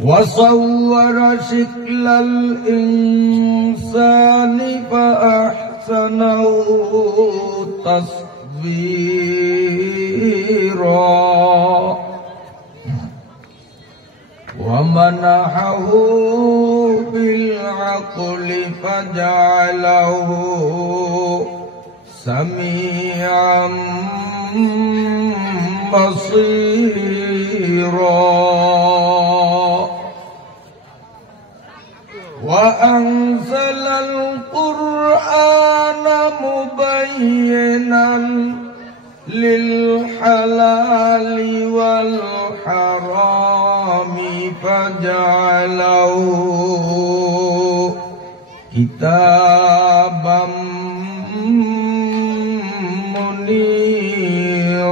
وصور شكل الإنسان فأحسنه تصويرا ومنحه بالعقل فجعله سميعا بصيرا وأنزل القرآن مبينا للحلال والحرام فجعله كتابا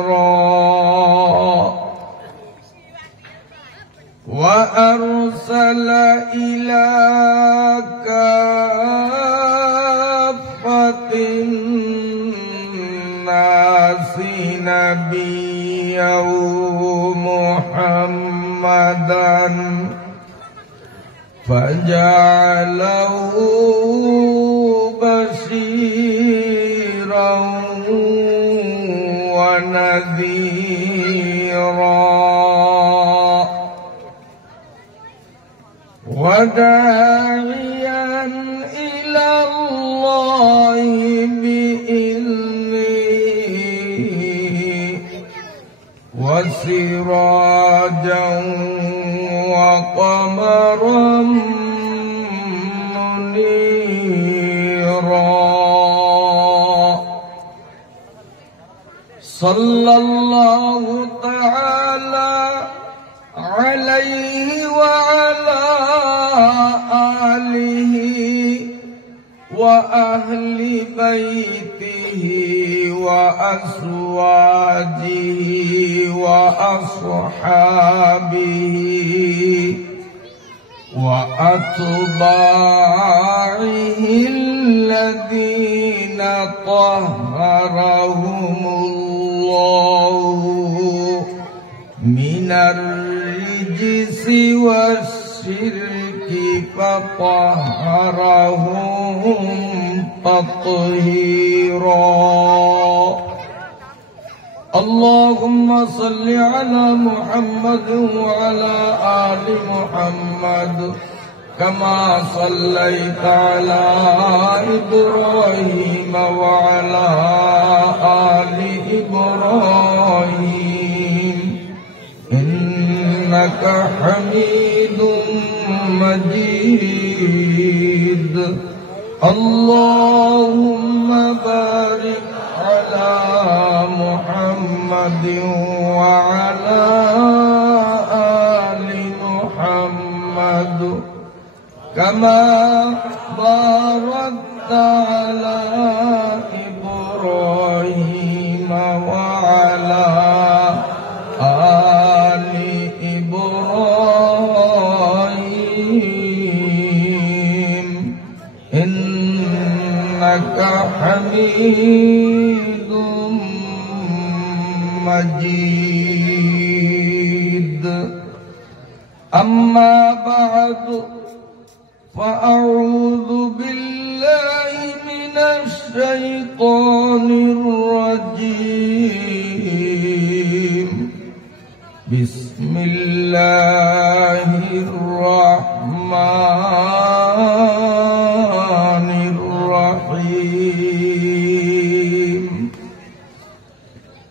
منيرا وأرسل إلى كافة الناس نبيا محمدا فجعله بشيرا ونذيرا وداعيا إلى الله بإذنه وسراجا وقمرا منيرا صلى الله تعالى عليه وعلى آله وأهل بيته وأزواجه وأصحابه وأتباعه الذين طهرهم الله من الرجس والشرك فطهرهم تطهيرا اللهم صل على محمد وعلى آل محمد كما صليت على إبراهيم وعلى آل إبراهيم إنك حميد مجيد اللهم بارك على محمد وعلى آل محمد كما باركت على إبراهيم وعلى آل إبراهيم إنك حميد مجيد أما بعد فأعوذ بالله من الشيطان الرجيم بسم الله الرحمن الرحيم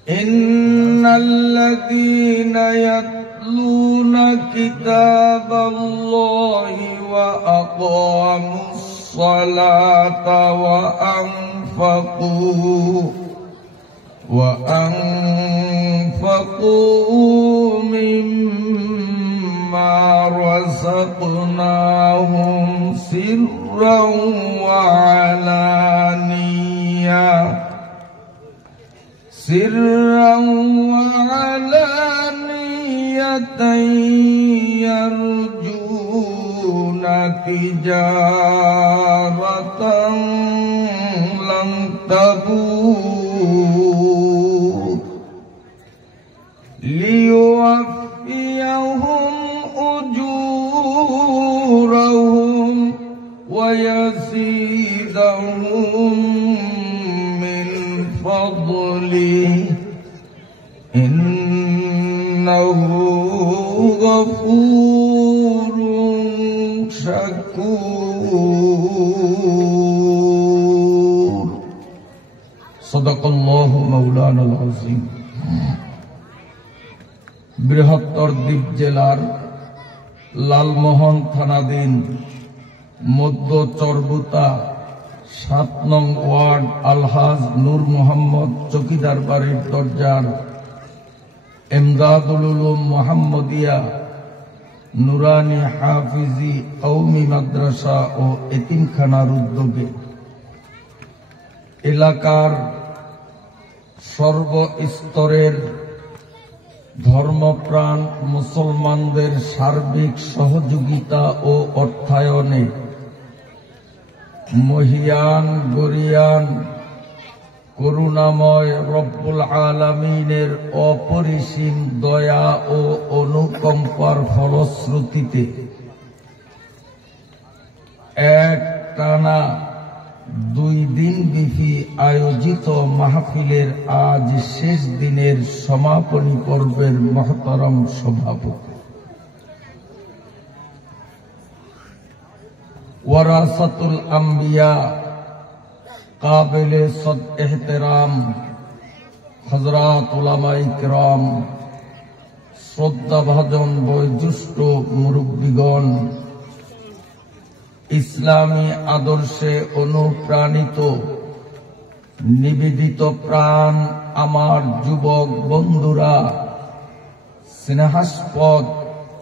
إن الذين يتلون كتاب الله وأقاموا الصلاة وأنفقوا مما رزقناهم سرا وعلانية يرجون تجارة لن تبور ليوفيهم أجورهم غفور شكور صدق الله مولانا العظيم বৃহত্তর দ্বীপ জেলার লালমোহন থানাধীন মধ্য চরবুতা ৭ নং ওয়ার্ড আলহাজ নূর মোহাম্মদ চকিদার বাড়ির দরজার এমদাদুল উলুম মোহাম্মদিয়া নুরানি হাফিজি কওমি মাদ্রাসা ও এতিমখানার উদ্যোগে এলাকার সর্বস্তরের ধর্মপ্রাণ মুসলমানদের সার্বিক সহযোগিতা ও অর্থায়নে মহিয়ান গরিয়ান করুণাময় রব্বুল আলামিনের অপরিসীম দয়া ও অনুকম্পার ফলশ্রুতিতে একটানা 2 দিনব্যাপী আয়োজিত মাহফিলের আজ শেষ দিনের সমাপনী পর্বের মহতরম সভাপতি ওয়ারাসাতুল আম্বিয়া কাবিলে সদ এহতেরাম হযরত উলামায়ে কিরাম শ্রদ্ধাভাজন বয়োজ্যেষ্ঠ মুরব্বিগণ ইসলামী আদর্শে অনুপ্রাণিত নিবেদিত প্রাণ আমার যুবক বন্ধুরা স্নেহাস্পদ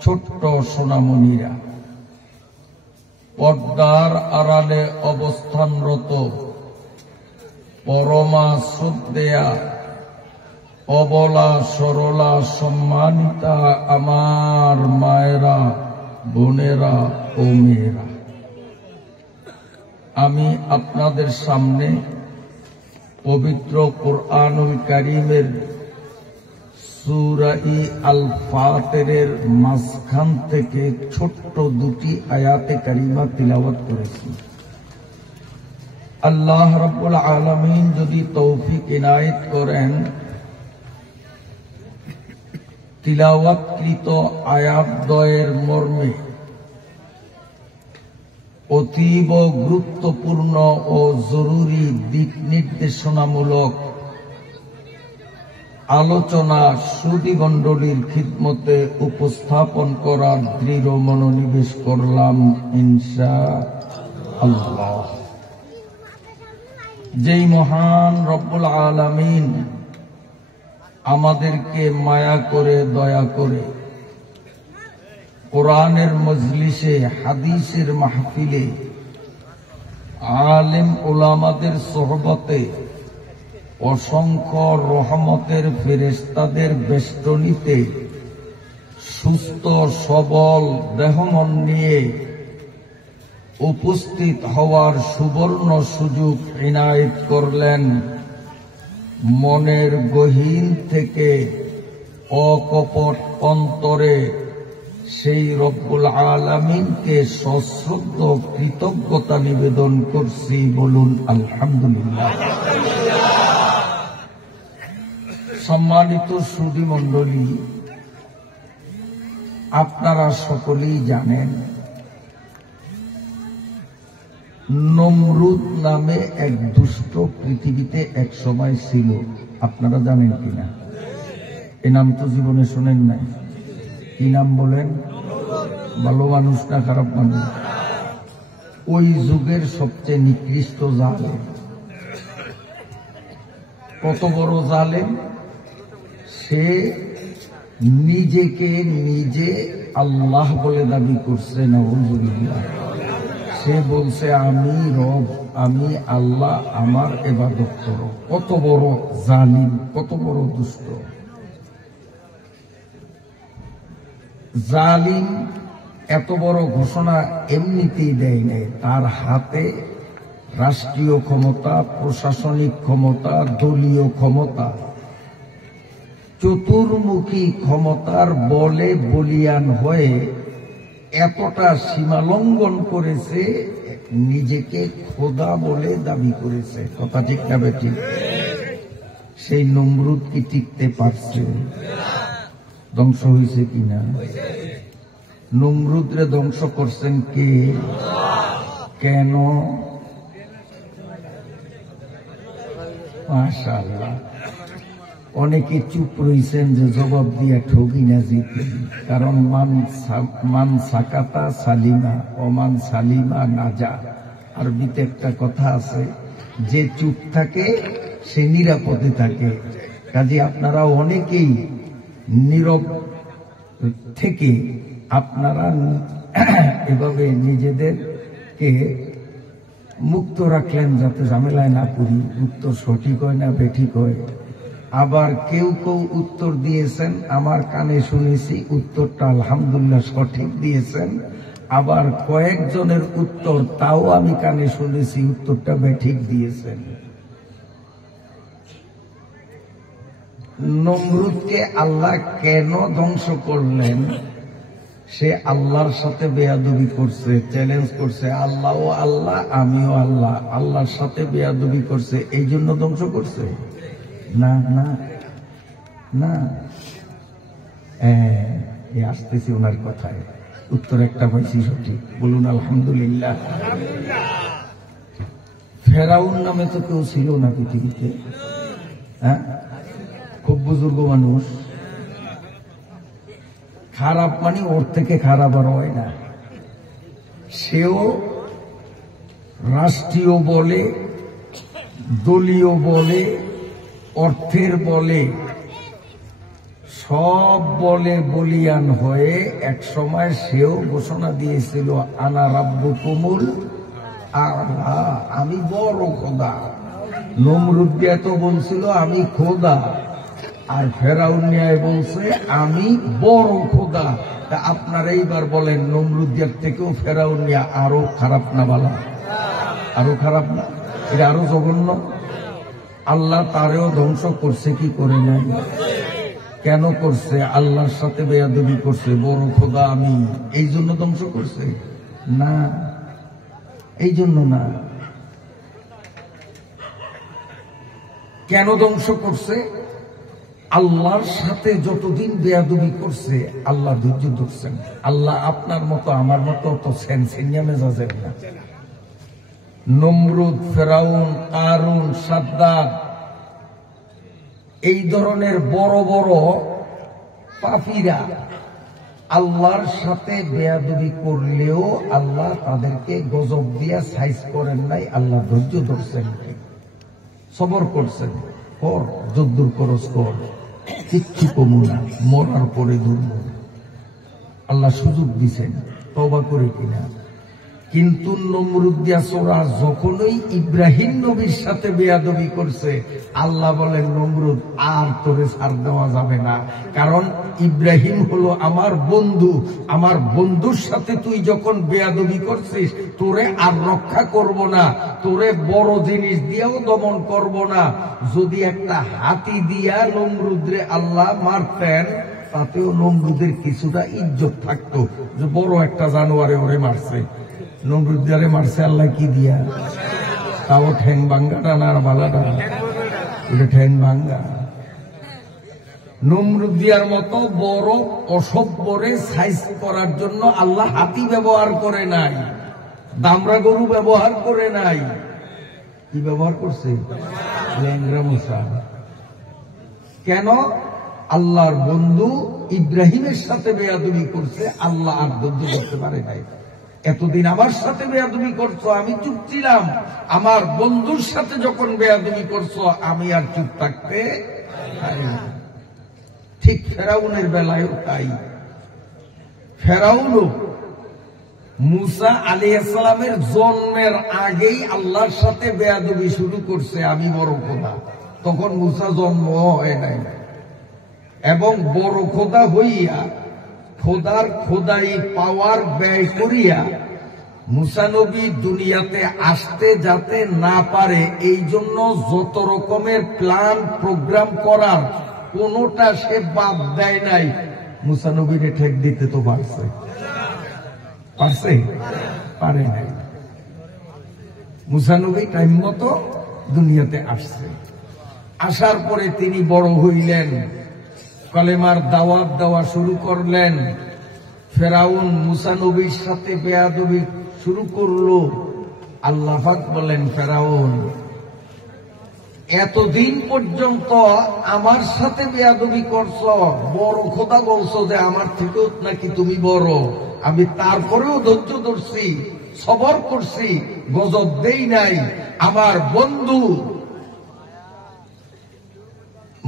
ছোট্ট সোনামণিরা পর্দার আড়ালে অবস্থানরত পরমা শ্রদ্ধেয়া অবলা সরলা সম্মানিতা আমার মায়েরা বোনেরা ও মেয়েরা আমি আপনাদের সামনে পবিত্র কোরআনুল কারীমের সূরা আল ফাতিরের মাঝখান থেকে ছোট্ট 2টি আয়াতে কারিমা তিলাওয়াত করেছি। আল্লাহ রাব্বুল আলামিন যদি তৌফিক ইনায়েত করেন তিলাওয়াতকৃত আয়াতদ্বয়ের মর্মে অতীব গুরুত্বপূর্ণ ও জরুরি দিক নির্দেশনামূলক আলোচনা সুধীমণ্ডলীর খিদমতে উপস্থাপন করার দৃঢ় মনোনিবেশ করলাম ইনশাআল্লাহ। যেই মহান রব্বুল আলামিন আমাদেরকে মায়া করে দয়া করে কোরআনের মজলিসে হাদিসের মাহফিলে আলেম উলামাদের সোহবতে অসংখ্য রহমতের ফেরেশতাদের বেষ্টনীতে সুস্থ সবল দেহমন নিয়ে উপস্থিত হওয়ার সুবর্ণ সুযোগ ইনায়েত করলেন। মনের গহীন থেকে অকপট অন্তরে সেই রব্বুল আলামিনকে সশ্রদ্ধ কৃতজ্ঞতা নিবেদন করছি, বলুন আলহামদুলিল্লাহ। সম্মানিত সুধীমণ্ডলী, আপনারা সকলেই জানেন নমরুদ নামে এক দুষ্ট পৃথিবীতে এক সময় ছিল। আপনারা জানেন কিনা? এ নাম তো জীবনে শোনেন নাই। কি নাম বলেন? ভালো মানুষ না খারাপ মানুষ? ওই যুগের সবচেয়ে নিকৃষ্ট জালেম। কত বড় জালেম! সে নিজেকে নিজে আল্লাহ বলে দাবি করছে। নাউযুবিল্লাহ। সে বলছে আমি রব, আমি আল্লাহ, আমার ইবাদত করো। কত বড় জালিম, কত বড় দুষ্ট জালিম! এত বড় ঘোষণা এমনিতেই দেয় নাই। তার হাতে রাষ্ট্রীয় ক্ষমতা, প্রশাসনিক ক্ষমতা, দলীয় ক্ষমতা, চতুর্মুখী ক্ষমতার বলে বলিয়ান হয়ে এতটা সীমালঙ্ঘন করেছে, নিজেকে খোদা বলে দাবি করেছে। কথা ঠিক না বেঠিক? সেই নমরুদ কি টিকতে পারছে? ধ্বংস হয়েছে কিনা? নমরুদরে ধ্বংস করছেন কে? কেন? মাশাআল্লাহ, অনেকে চুপ রইছেন যে জবাব দিয়া ঠকি না জিতে, কারণ মান সাকাতা সালিমা ওমান সালিমা নাজা। আরবিতে একটা কথা আছে, যে চুপ থাকে সে নিরাপদে থাকে। কাজে আপনারা অনেকেই নীরব থেকে আপনারা এভাবে নিজেদেরকে মুক্ত রাখলেন যাতে ঝামেলায় না পড়ি। উত্তর সঠিক হয় না বেঠিক হয়। আবার কেউ কেউ উত্তর দিয়েছেন, আমার কানে শুনেছি উত্তরটা আলহামদুলিল্লাহ সঠিক দিয়েছেন। আবার কয়েকজনের উত্তর তাও আমি কানে শুনেছি উত্তরটা বেঠিক দিয়েছেন। নমরুদকে আল্লাহ কেন ধ্বংস করলেন? সে আল্লাহর সাথে বেয়াদবি করছে, চ্যালেঞ্জ করছে, আল্লাহও আল্লাহ আমিও আল্লাহ, আল্লাহর সাথে বেয়াদবি করছে, এই জন্য ধ্বংস করছে? না না না, আসতেছি ওনার কথায়। উত্তর একটা পাইছি সঠিক, বলুন আলহামদুলিল্লাহ। ফেরাউন নামে তো কেউ ছিল না পৃথিবীতে, হ্যাঁ, খুব বুজুর্গ মানুষ। খারাপ মানে ওর থেকে খারাপ আর হয় না। সেও রাষ্ট্রীয় বলে, দলীয় বলে, অর্থের বলে, সব বলে বলিয়ান হয়ে এক সময় সেও ঘোষণা দিয়েছিল, আনা রাব্বুকুমুল আ'লা, আমি বড় খোদা। নমরুদ তো বলছিল আমি খোদা, আর ফেরাউন নিয়ে বলছে আমি বড় খোদা। তা আপনারা এইবার বলেন, নমরুদের থেকেও ফেরাউন নিয়ে আরো খারাপ না বালা? আরো খারাপ না? এটা আরো জঘন্য। আল্লাহ তারেও ধ্বংস করছে কি করে নাই? কেন করছে? আল্লাহর সাথে বেয়াদবি করছে, বড় খোদা আমি, এই জন্য ধ্বংস করছে? না, এই জন্য না। কেন ধ্বংস করছে? আল্লাহর সাথে যতদিন বেয়াদবি করছে আল্লাহ ধৈর্য ধরছেন। আল্লাহ আপনার মতো আমার মতো অত সেনসিনিয়া মেজাজের না। নমরুদ, ফেরাউন, কারুন, সাদ্দাত, এই ধরনের বড় বড় পাপীরা আল্লাহর সাথে বেয়াদবি করলেও আল্লাহ তাদেরকে গজব দিয়া সাইজ করেন নাই। আল্লাহ ধৈর্য ধরছেন, সবর করছেন। কর যদ্দুর করস কর, কিচ্ছু কমু না, মরার পরে ধরব। আল্লাহ সুযোগ দিছেন, তওবা করে কিনা। কিন্তু নমরুদ দিয়া সোরা যখনই ইব্রাহিম নবীর সাথে বেয়াদবি করছে, আল্লাহ বলেন, নমরুদ আর তোরে ছাড় দেওয়া যাবে না, কারণ ইব্রাহিম হলো আমার বন্ধু। আমার বন্ধুর সাথে তুই যখন বেয়াদবি করছিস, তোরে আর রক্ষা করব না, তোরে বড় জিনিস দিয়েও দমন করব না। যদি একটা হাতি দিয়া নমরুদরে আল্লাহ মারতেন, তাতেও নমরুদের কিছুটা ইজ্জত থাকতো, যে বড় একটা জানোয়ারে ওরে মারছে। নমরুদারে মারছে আল্লাহ কি দিয়া? তাও ঠ্যাং ভাঙ্গাটা না আর বালাটা? এটা ঠ্যাং ভাঙ্গা। নমরুদিয়ার মতো বড় অসভ্যরে সাইজ করার জন্য আল্লাহ হাতি ব্যবহার করে নাই, দামরা গরু ব্যবহার করে নাই। কি ব্যবহার করছে? ল্যাংরা মশা। কেন? আল্লাহর বন্ধু ইব্রাহিমের সাথে বেয়াদবি করছে, আল্লাহ আর ধৈর্য করতে পারে নাই। এতদিন আমার সাথে বেয়াদবি করছো, আমি চুপ ছিলাম। আমার বন্ধুর সাথে যখন বেয়াদবি করছো, আমি আর চুপ থাকতে পারি না। ঠিক ফেরাউনের বেলায়ও তাই। ফেরাউনও মুসা আলাইহিস সালামের জন্মের আগেই আল্লাহর সাথে বেয়াদবি শুরু করছে, আমি বড় খোদা। তখন মুসা জন্ম হয় নাই, এবং বড় খোদা হইয়া খোদার খোদাই পাওয়ার ব্যয় করিয়া মুসা নবী দুনিয়াতে আসতে যাতে না পারে, এই জন্য যত রকমের প্ল্যান প্রোগ্রাম করার কোনটা সে বাদ দেয় নাই। মুসা নবীরে ঠেক দিতে তো পারছে? পারছে? পারে নাই। মুসা নবী টাইম মতো দুনিয়াতে আসছে। আসার পরে তিনি বড় হইলেন, কলেমার দাওয়াত দেওয়া শুরু করলেন। ফেরাউন মুসা নবীর সাথে বেয়াদবি শুরু করলো। আল্লাহ পাক বলেন, ফেরাউন এতদিন পর্যন্ত আমার সাথে বেয়াদবি করছ, বড় খোদা বলছো যে আমার থেকেও নাকি তুমি বড়, আমি তারপরেও ধৈর্য ধরছি, সবর করছি, গজব দেই নাই। আমার বন্ধু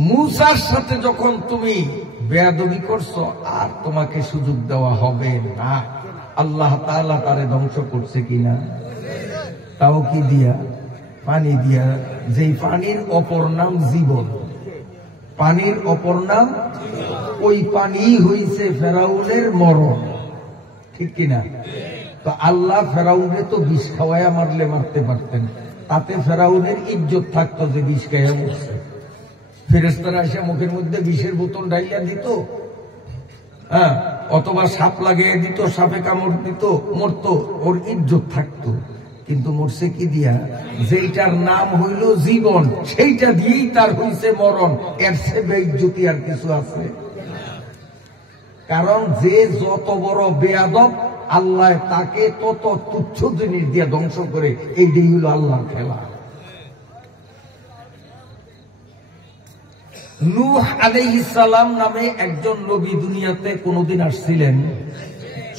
মুসার সাথে যখন তুমি বেয়াদবি করছো, আর তোমাকে সুযোগ দেওয়া হবে না। আল্লাহ তাআলা তারে ধ্বংস করছে কিনা? তাও কি দিয়া? পানি দিয়া। যেই পানির অপর নাম জীবন, পানির অপর নাম, ওই পানি হইছে ফেরাউনের মরণ, ঠিক কিনা? তো আল্লাহ ফেরাউনে তো বিষ খাওয়াইয়া মারলে মারতে পারতেন, তাতে ফেরাউনের ইজ্জত থাকতো যে বিষ খাইয়া মরছে। ফেরেশতারা এসে মুখের মধ্যে বিষের বোতল ঢাইয়া দিত, হ্যাঁ, অথবা সাপ লাগিয়ে দিত, সাপে কামড় দিত, মরতো, ওর ইজ্জত থাকতো। কিন্তু মরছে কি দিয়া? যেইটার নাম হইল জীবন, সেইটা দিয়েই তার হইছে মরণ। এর চেয়ে বেইজ্জতি আর কিছু আছে? কারণ যে যত বড় বেয়াদব, আল্লাহ তাকে তত তুচ্ছ জিনিস দিয়ে ধ্বংস করে। এইটাই হইল আল্লাহর খেলা। নূহ আলাইহিস সালাম নামে একজন নবী দুনিয়াতে কোনদিন আসছিলেন?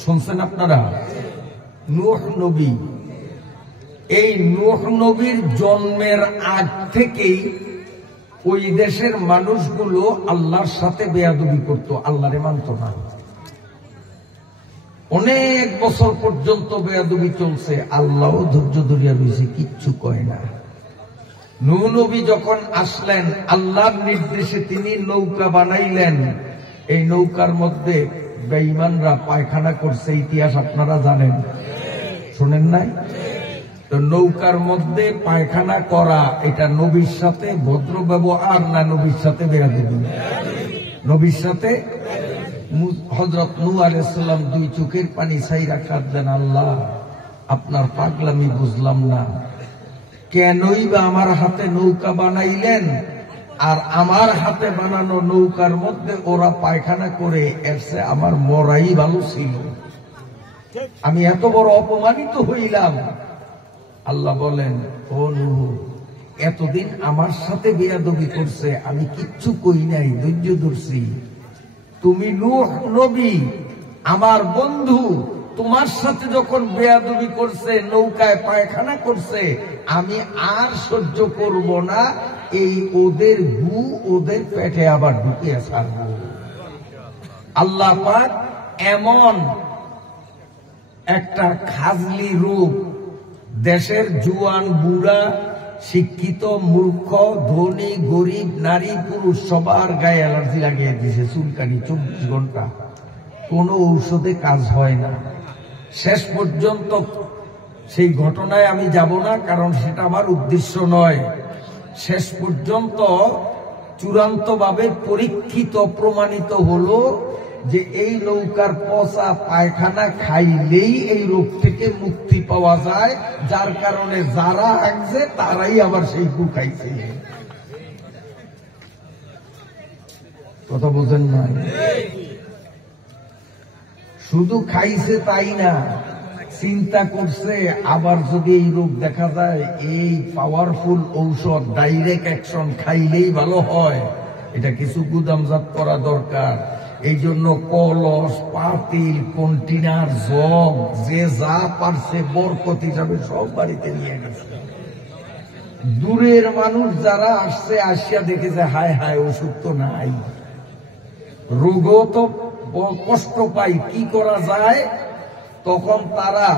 শুনছেন আপনারা? নূহ নবী। এই নূহ নবীর জন্মের আগ থেকেই ওই দেশের মানুষগুলো আল্লাহর সাথে বেয়াদবি করত, আল্লাহরে মানত না। অনেক বছর পর্যন্ত বেয়াদবি চলছে, আল্লাহও ধৈর্য ধরিয়া রয়েছে, কিচ্ছু কয় না। নূহ নবী যখন আসলেন, আল্লাহর নির্দেশে তিনি নৌকা বানাইলেন। এই নৌকার মধ্যে বেঈমানরা পায়খানা করছে, ইতিহাস আপনারা জানেন, শুনেন নাই? তো নৌকার মধ্যে পায়খানা করা, এটা নবীর সাথে ভদ্র ব্যবহার না নবীর সাথে বেয়াদবি? নবীর সাথে। হযরত নূহ আলাইহিস সালাম দুই চোখের পানি ছাইরা কাঁদলেন, আল্লাহ আপনার পাগলামি বুঝলাম না, কেনই বা আমার হাতে নৌকা বানাইলেন, আর আমার হাতে বানানো নৌকার মধ্যে ওরা পায়খানা করে, এর চেয়ে আমার মরাই ভালো ছিল, আমি এত বড় অপমানিত হইলাম। আল্লাহ বলেন, ও নূহ, এতদিন আমার সাথে বেয়াদবি করছে, আমি কিচ্ছু কই নাই, ধৈর্য ধরছি। তুমি নূহ নবী, আমার বন্ধু, তোমার সাথে যখন বেয়াদবি করছে, নৌকায় পায়খানা করছে, আমি আর সহ্য করব না, এই ওদের গু ওদের পেটে আবার ঢুকিয়ে ছাড়ব। আল্লাহ পাক এমন একটা খাজলি রূপ, দেশের জুয়ান বুড়া, শিক্ষিত মূর্খ, ধনী গরিব, নারী পুরুষ সবার গায়ে অ্যালার্জি লাগিয়ে দিয়েছে, চুলকানি 24 ঘন্টা, কোনো ঔষধে কাজ হয় না। শেষ পর্যন্ত সেই ঘটনায় আমি যাব না, কারণ সেটা আমার উদ্দেশ্য নয়। শেষ পর্যন্ত চূড়ান্তভাবে পরীক্ষিত প্রমাণিত হলো যে এই নৌকার পচা পায়খানা খাইলেই এই রোগ থেকে মুক্তি পাওয়া যায়, যার কারণে যারা আসছে তারাই আবার সেই গু খাইছে। কথা বোঝেন না? শুধু খাইছে তাই না, চিন্তা করছে আবার যদি এই রোগ দেখা যায়, এই পাওয়ারফুল ঔষধ ডাইরেক্ট অ্যাকশন খাইলেই ভালো হয়, এটা কিছু গুদামজাত করা দরকার। এই জন্য কলস, পাতিল, কন্টেনার, জগ, যে যা পারছে বরকত হিসাবে সব বাড়িতে নিয়ে গেছে। দূরের মানুষ যারা আসছে, আসিয়া দেখেছে, হায় হায় ওষুধ তো নাই, রোগও তো কষ্ট পাই, কি করা যায়? তখন তারা,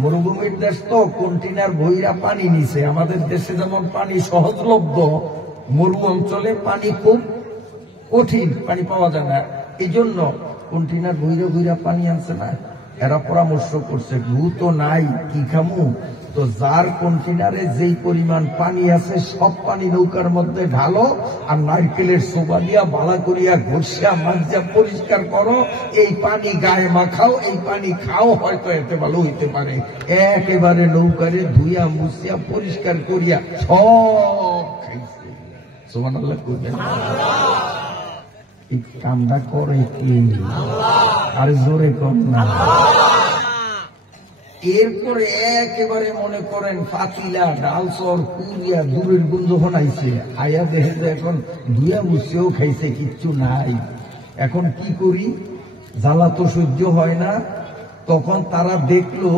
মরুভূমির দেশ তো, কন্টেনার ভইরা পানি নিছে। আমাদের দেশে যেমন পানি সহজলভ্য, মরু অঞ্চলে পানি খুব কঠিন, পানি পাওয়া যায় না, এই জন্য কন্টেনার ভইরা ভইরা পানি আনছে না। এরা পরামর্শ করছে, গু তো নাই, কি খামু? তো যার কন্টেনারে যেই পরিমাণ পানি আছে, সব পানি নৌকার মধ্যে ঢালো, আর নারকেলের সোবা দিয়া বালা করিয়া ঘষিয়া মাজিয়া পরিষ্কার করো, এই পানি গায়ে মাখাও, এই পানি খাও, হয়তো এতে ভালো হইতে পারে। একেবারে নৌকারে ধুইয়া মুছিয়া পরিষ্কার করিয়া সব খাইছে। সুবহানাল্লাহ করবেন। এই কামটা করে কি? আর জোরে কম না। এরপরে একেবারে মনে করেন পাতিলা ডালসর কুরিয়া দূরের গুণ যখন আইছে আয়া দেখে যে এখন ধুয়া মুছেও খাইছে, কিচ্ছু নাই। এখন কি করি, জ্বালা তো সহ্য হয় না। তখন তারা দেখলো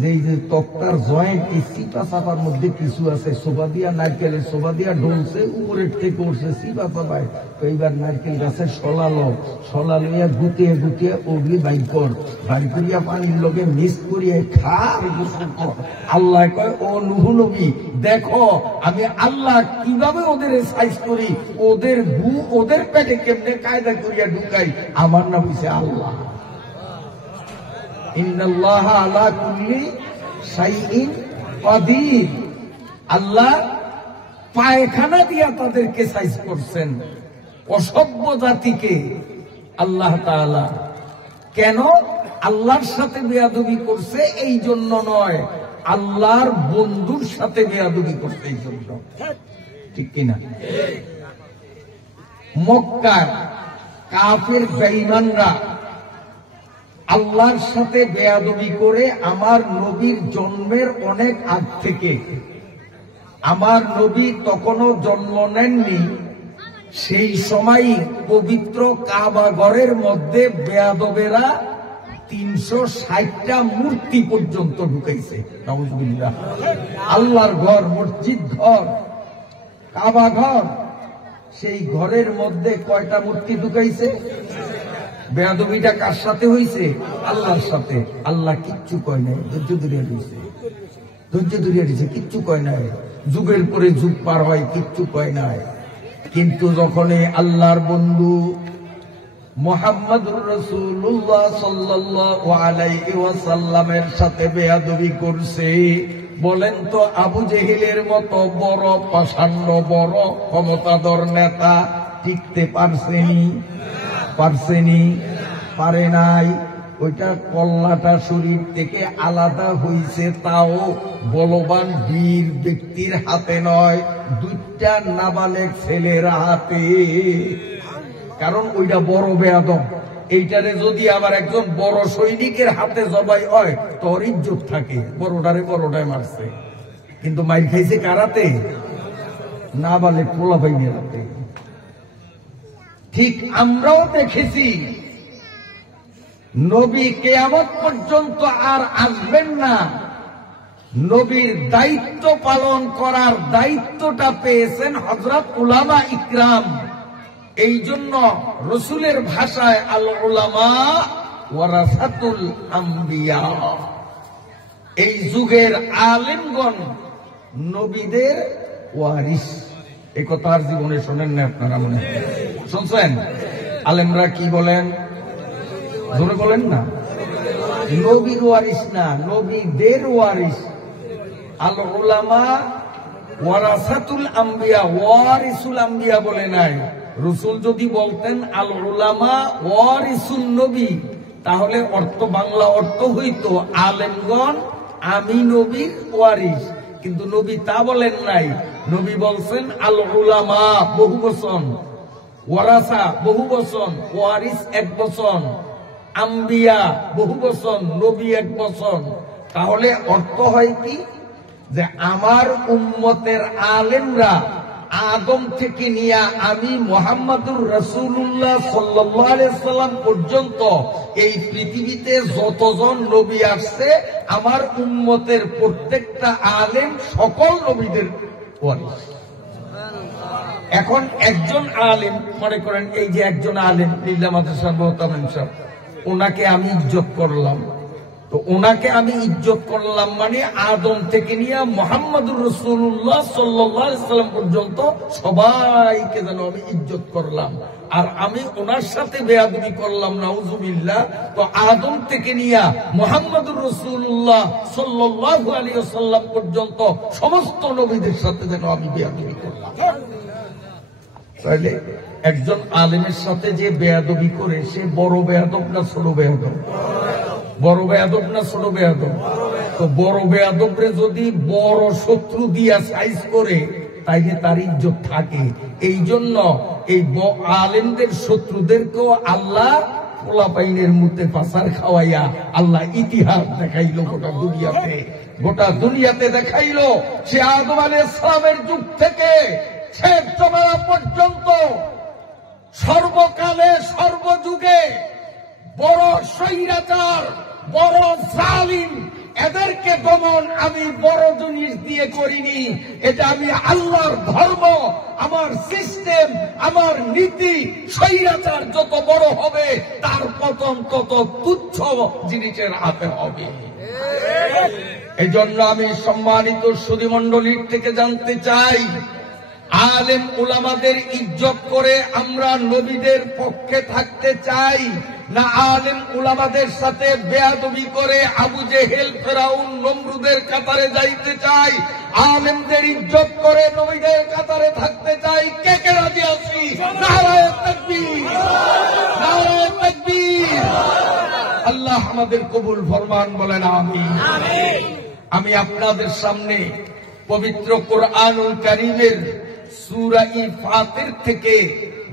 যে এই যে তক্তার জয়েন্ট, এই চিপা চাপার মধ্যে কিছু আছে, সোফা দিয়া নারকেলের সোফা দিয়া ঢলছে, উপরের থেকে উঠছে চিপা চাপায়। তো এইবার নারকেল গাছের শলা লইয়া গুটিয়ে গুটিয়ে ওগুলি বাইর কর, বাইর করিয়া পানির লগে মিক্স করিয়া খা। আল্লাহ কয়, ও নুহু নবী দেখো আমি আল্লাহ কিভাবে ওদের সাইজ করি, ওদের গু ওদের পেটে কেমনে কায়দা করিয়া ঢুকাই। আমার নাম হইছে আল্লাহ। ইন্নাল্লাহা আলা কুল্লি শাইইন কাদির। আল্লাহ পায়খানা দিয়া তাদেরকে সাইজ করছেন, অসভ্য জাতিকে। আল্লাহ তাআলা কেন আল্লাহর সাথে বেয়াদবি করছে? এই জন্য নয়, আল্লাহর বন্ধুর সাথে বেয়াদবি করছে এই জন্য। ঠিক কিনা? মক্কার কাফের বেঈমানরা আল্লাহর সাথে বেয়াদবি করে আমার নবীর জন্মের অনেক আগ থেকে, আমার নবী তখনও জন্ম নেননি, সেই সময় পবিত্র কাবা ঘরের মধ্যে বেয়াদবেরা 360টা মূর্তি পর্যন্ত ঢুকাইছে। নাউযুবিল্লাহ। আল্লাহর ঘর, মসজিদ ঘর, কাবা ঘর, সেই ঘরের মধ্যে কয়টা মূর্তি ঢুকাইছে? বেয়াদবিটা কার সাথে হইছে? আল্লাহর সাথে। আল্লাহ কিচ্ছু কয় নাই, ধৈর্য ধরিয়া দিয়েছে, ধৈর্য ধরিয়া দিয়েছে, কিচ্ছু কয় নাই। যুগের পরে যুগ পার হয়, কিচ্ছু কয় নাই। কিন্তু যখন আল্লাহর বন্ধু মুহাম্মদুর রাসূলুল্লাহ সাল্লাল্লাহু আলাইহি ওয়াসাল্লামের সাথে বেয়াদবি করছে, বলেন তো আবু জেহেলের মতো বড় পাষাণ্ড, বড় ক্ষমতাধর নেতা টিকতে পারছেনি? পারে নাই। ওইটা কল্লাটা শরীর থেকে আলাদা হইছে, তাও বলবান বীর ব্যক্তির হাতে নয়, 2টা নাবালেগ ছেলের হাতে। কারণ ওইটা বড় বেয়াদব। এইটারে যদি আবার একজন বড় সৈনিকের হাতে জবাই হয় তোর ইজ্জত থাকে। বড়টায় মারছে, কিন্তু মাইর খাইছে কারাতে? নাবালেগ পোলা ভাইনের হাতে। ঠিক আমরাও দেখেছি নবী কিয়ামত পর্যন্ত আর আসবেন না, নবীর দায়িত্ব পালন করার দায়িত্বটা পেয়েছেন হযরত উলামা ইকরাম। এই জন্য রসুলের ভাষায় আল উলামা ওয়ারাসাতুল আম্বিয়া, এই যুগের আলেমগণ নবীদের ওয়ারিস। এই কথা আর জীবনে শোনেন না আপনারা? মনে শুনছেন? আলেমরা কি বলেন? ধরে বলেন না, নবীর ওয়ারিস না, নবীদের ওয়ারিস। আল উলামা ওয়ারাসাতুল আম্বিয়া, ওয়ারিসুল আম্বিয়া বলে নাই। রসুল যদি বলতেন আল উলামা ওয়ারিসুন নবী, তাহলে অর্থ, বাংলা অর্থ হইতো আলেমগণ আমি নবীর ওয়ারিস। কিন্তু নবী তা বলেন নাই। নবী বলছেন আল উলামা বহু বচন, ওয়ারাসা বহু বচন, ওয়ারিস এক বচন, আম্বিয়া বহু বচন, নবী এক বচন। তাহলে অর্থ হয় কি, যে আমার উম্মতের আলেমরা আদম থেকে নিয়ে আমি মুহাম্মাদুর রাসূলুল্লাহ সাল্লাল্লাহু আলাইহি সাল্লাম পর্যন্ত এই পৃথিবীতে যতজন নবী আসছে, আমার উম্মতের প্রত্যেকটা আলেম সকল নবীদের ওয়ারিস। এখন একজন আলেম, মনে করেন এই যে একজন আলেম নীলা মাদ্রাসার মোহতামিম সাহেব, ওনাকে আমি ইজ্জত করলাম। তো ওনাকে আমি ইজ্জত করলাম মানে আদম থেকে নিয়ে মুহাম্মাদুর রাসূলুল্লাহ সাল্লাল্লাহু আলাইহি সাল্লাম পর্যন্ত সবাইকে যেন আমি ইজ্জত করলাম। আর আমি ওনার সাথে বেয়াদবি করলাম, নাউযুবিল্লাহ। তো আদম থেকে নিয়ে মুহাম্মাদুর রাসূলুল্লাহ সাল্লাল্লাহু আলাইহি ওয়াসাল্লাম পর্যন্ত সমস্ত নবীদের সাথে যেন আমি বেয়াদবি করলাম। তাহলে একজন আলেমের সাথে যে বেয়াদবি করে, সে বড় বেয়াদব না ছোট বেয়াদব? বড় বেয়াদব না ছোট বেয়াদব? তো বড় বেয়াদবরে যদি বড় শত্রু দিয়া সাইজ করে, তাইলে তার ইজ্জত থাকে। এই জন্য এই আলেমদের শত্রুদেরকেও আল্লাহ পোলা পাইনের মুতে পাচার খাওয়াইয়া আল্লাহ ইতিহাস দেখাইলো গোটা দুনিয়াতে দেখাইলো সে আদম আলাইহিস সালামের যুগ থেকে শেষ জমানা পর্যন্ত সর্বকালে সর্বযুগে বড় স্বৈরাচার, বড় জালিম, এদেরকে দমন আমি বড় জিনিস দিয়ে করিনি। এটা আমি আল্লাহর ধর্ম, আমার সিস্টেম, আমার নীতি। স্বৈরাচার যত বড় হবে তার পতন তত তুচ্ছ জিনিসের হাতে হবে। এই জন্য আমি সম্মানিত সুধীমণ্ডলীর থেকে জানতে চাই, আলেম উলামাদের ইজ্জত করে আমরা নবীদের পক্ষে থাকতে চাই না আলেম উলামাদের সাথে বেয়াদবি করে আবু জেহেল ফেরাউন নমরুদের কাতারে যাইতে চাই? আলেমদের ইজ্জত করে নবীদের কাতারে থাকতে চাই। কে কে রাজি আছি? নারায়ে তাকবীর, নারায়ে তাকবীর। আল্লাহ আমাদের কবুল ফরমান, বলেন আমিন। আমি আপনাদের সামনে পবিত্র কুরআনুল কারীমের সূরা ফাতির থেকে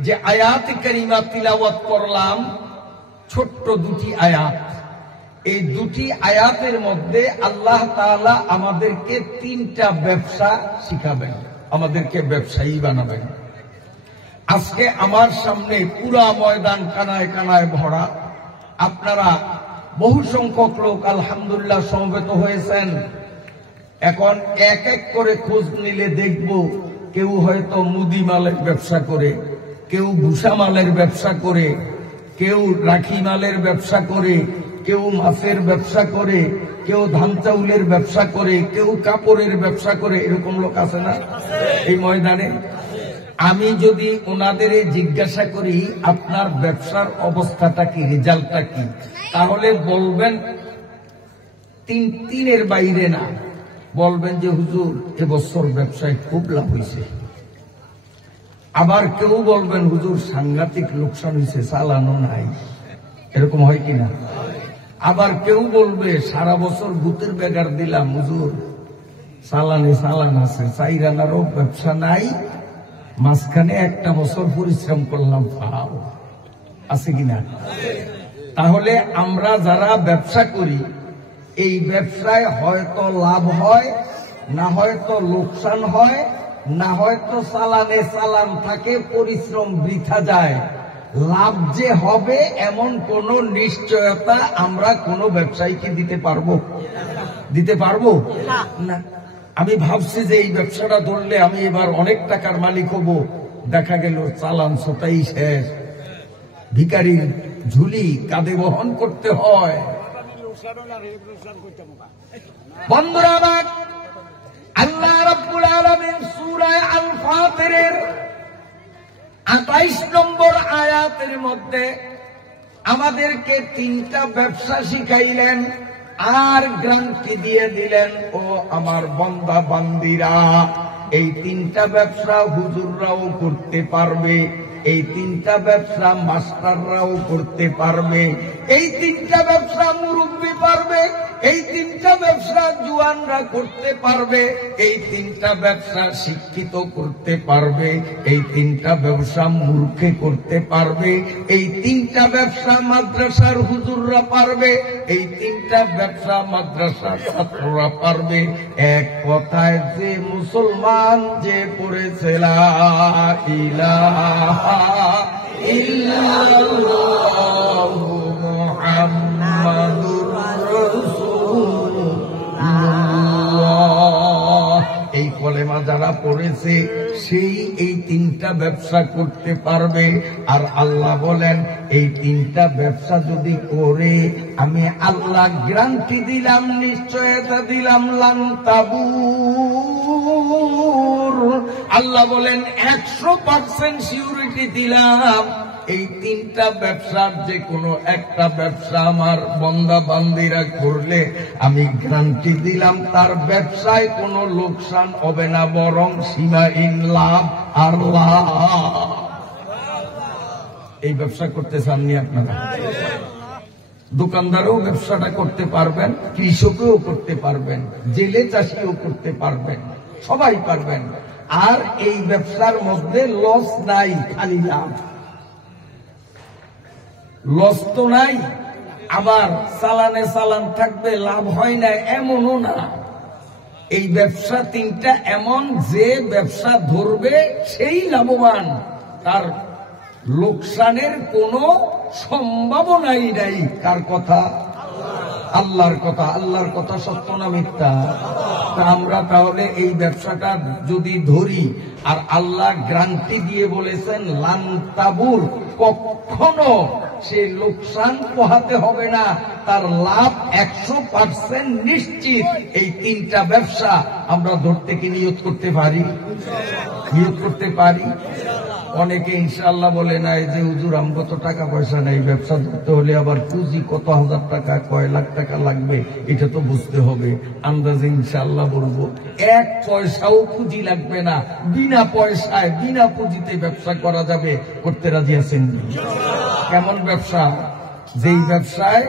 যে আয়াত কারিমা তিলাওয়াত করলাম, ছোট্ট দুটি আয়াত, এই দুটি আয়াতের মধ্যে আল্লাহ তাআলা আমাদেরকে তিনটা ব্যবসা শিখাবেন, আমাদেরকে ব্যবসায়ী বানাবেন। আজকে আমার সামনে পুরা ময়দান কানায় কানায় ভরা। আপনারা বহু সংখ্যক লোক আলহামদুলিল্লাহ সমবেত হয়েছেন। এখন এক এক করে খোঁজ নিলে দেখব কেউ হয়তো মুদি মালের ব্যবসা করে, কেউ ভুষা মালের ব্যবসা করে, কেউ রাখি মালের ব্যবসা করে, কেউ মাছের ব্যবসা করে, কেউ ধান চাউলের ব্যবসা করে, কেউ কাপড়ের ব্যবসা করে। এরকম লোক আছে না এই ময়দানে? আমি যদি ওনাদের জিজ্ঞাসা করি আপনার ব্যবসার অবস্থাটা কি, রেজাল্টটা কি, তাহলে বলবেন তিনের বাইরে না। বলবেন যে হুজুর এবছর ব্যবসায় খুব লাভ হয়েছে। আবার কেউ বলবেন হুজুর সাংঘাতিক লোকসান হয়েছে, চালানো নাই। এরকম হয় কিনা? আবার কেউ বলবে সারা বছর ভূতের বেগার দিলাম হুজুর, চালান আছে, চাইরানারও ব্যবসা নাই, মাঝখানে একটা বছর পরিশ্রম করলাম, পাও আছে কিনা? তাহলে আমরা যারা ব্যবসা করি, এই ব্যবসায় হয়তো লাভ হয়, না হয়তো লোকসান হয়, না হয়তো চালানে চালান থাকে, পরিশ্রম বৃথা যায়। লাভ যে হবে এমন কোন নিশ্চয়তা আমরা কোন ব্যবসায়ীকে দিতে পারবো? দিতে পারবো না। আমি ভাবছি যে এই ব্যবসাটা ধরলে আমি এবার অনেক টাকার মালিক হব, দেখা গেল চালান সতাই শেষ, ভিখারির ঝুলি কাঁধে বহন করতে হয়। বন্ধুরা আমার, আল্লাহ রাব্বুল আলামিন সূরা আল ফাতিরের 28 নম্বর আয়াতের মধ্যে আমাদেরকে তিনটা ব্যবসা শিখাইলেন আর গ্যারান্টি দিয়ে দিলেন, ও আমার বান্দা বান্দিরা, এই তিনটা ব্যবসা হুজুররাও করতে পারবে, এই তিনটা ব্যবসা মাস্টাররাও করতে পারবে, এই তিনটা ব্যবসা মুরব্বি পারবে, এই তিনটা ব্যবসা জুয়ানরা করতে পারবে, এই তিনটা ব্যবসা শিক্ষিত করতে পারবে, এই তিনটা ব্যবসা মূর্খে করতে পারবে, এই তিনটা ব্যবসা মাদ্রাসার হুজুররা পারবে, এই তিনটা ব্যবসা মাদ্রাসার ছাত্ররা পারবে। এক কথায় যে মুসলমান যে পড়েছে লা ইলাহা ইল্লাল্লাহু মুহাম্মাদুর রাসূলুল্লাহ, এই কলেমা যারা পড়েছে সেই এই তিনটা ব্যবসা করতে পারবে। আর আল্লাহ বলেন এই তিনটা ব্যবসা যদি করে আমি আল্লাহ গ্যারান্টি দিলাম, নিশ্চয়তা দিলাম, লান তাবুর। আল্লাহ বলেন 100% সিউরিটি দিলাম, এই তিনটা ব্যবসার যে কোনো একটা ব্যবসা আমার বান্দা বান্দিরা করলে আমি গ্যারান্টি দিলাম তার ব্যবসায় কোনো লোকসান হবে না, বরং সীমাহীন লাভ আর লাভ। এই ব্যবসা করতে চাননি আপনারা? দোকানদারও ব্যবসাটা করতে পারবেন, কৃষকও করতে পারবেন, জেলে চাষিও করতে পারবেন, সবাই পারবেন। আর এই ব্যবসার মধ্যে লস নাই, খালি লাভ। লস তো নাই, আবার চালানে চালান থাকবে, লাভ হয় না এমনও না। এই ব্যবসা তিনটা এমন, যে ব্যবসা ধরবে সেই লাভবান, তার লোকসানের কোনো সম্ভাবনাই নাই। কার কথা? আল্লাহর কথা। আল্লাহর কথা সত্য না মিথ্যা? আমরা তাহলে এই ব্যবসাটা যদি ধরি, আর আল্লাহ গ্যারান্টি দিয়ে বলেছেন লান তাবুর, কখনো সে লোকসান পোহাতে হবে না, তার লাভ 100% নিশ্চিত। এই তিনটা ব্যবসা আমরা ধরতে কি নিয়ত করতে পারি? নিয়ত করতে পারি। অনেকে ইনশাআল্লাহ বলে না যে হুজুর আমগো তো টাকা পয়সা নেই, ব্যবসা ধরতে হলে আবার পুঁজি কত হাজার টাকা, কয় লাখ টাকা লাগবে এটা তো বুঝতে হবে। আন্দাজে ইনশাআল্লাহ বলবো 1 পয়সাও পুঁজি লাগবে না, বিনা পয়সায় বিনা পুঁজিতে ব্যবসা করা যাবে। করতে রাজি আছেন? কেমন ব্যবসা? যেই ব্যবসায়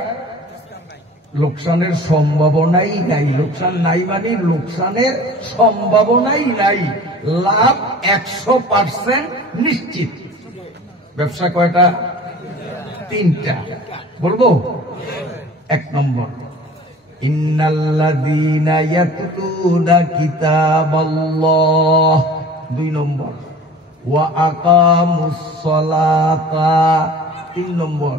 লোকসানের সম্ভাবনাই নাই। লোকসান নাই মানে লোকসানের সম্ভাবনাই নাই, লাভ 100% নিশ্চিত। ব্যবসা কয়টা? তিনটা। বলবো? 1 নম্বর, ইন্নাল্লাযীনা ইয়াতলুনা কিতাবাল্লাহ। 2 নম্বর, ওয়া আকামুস সালাতা। 3 নম্বর,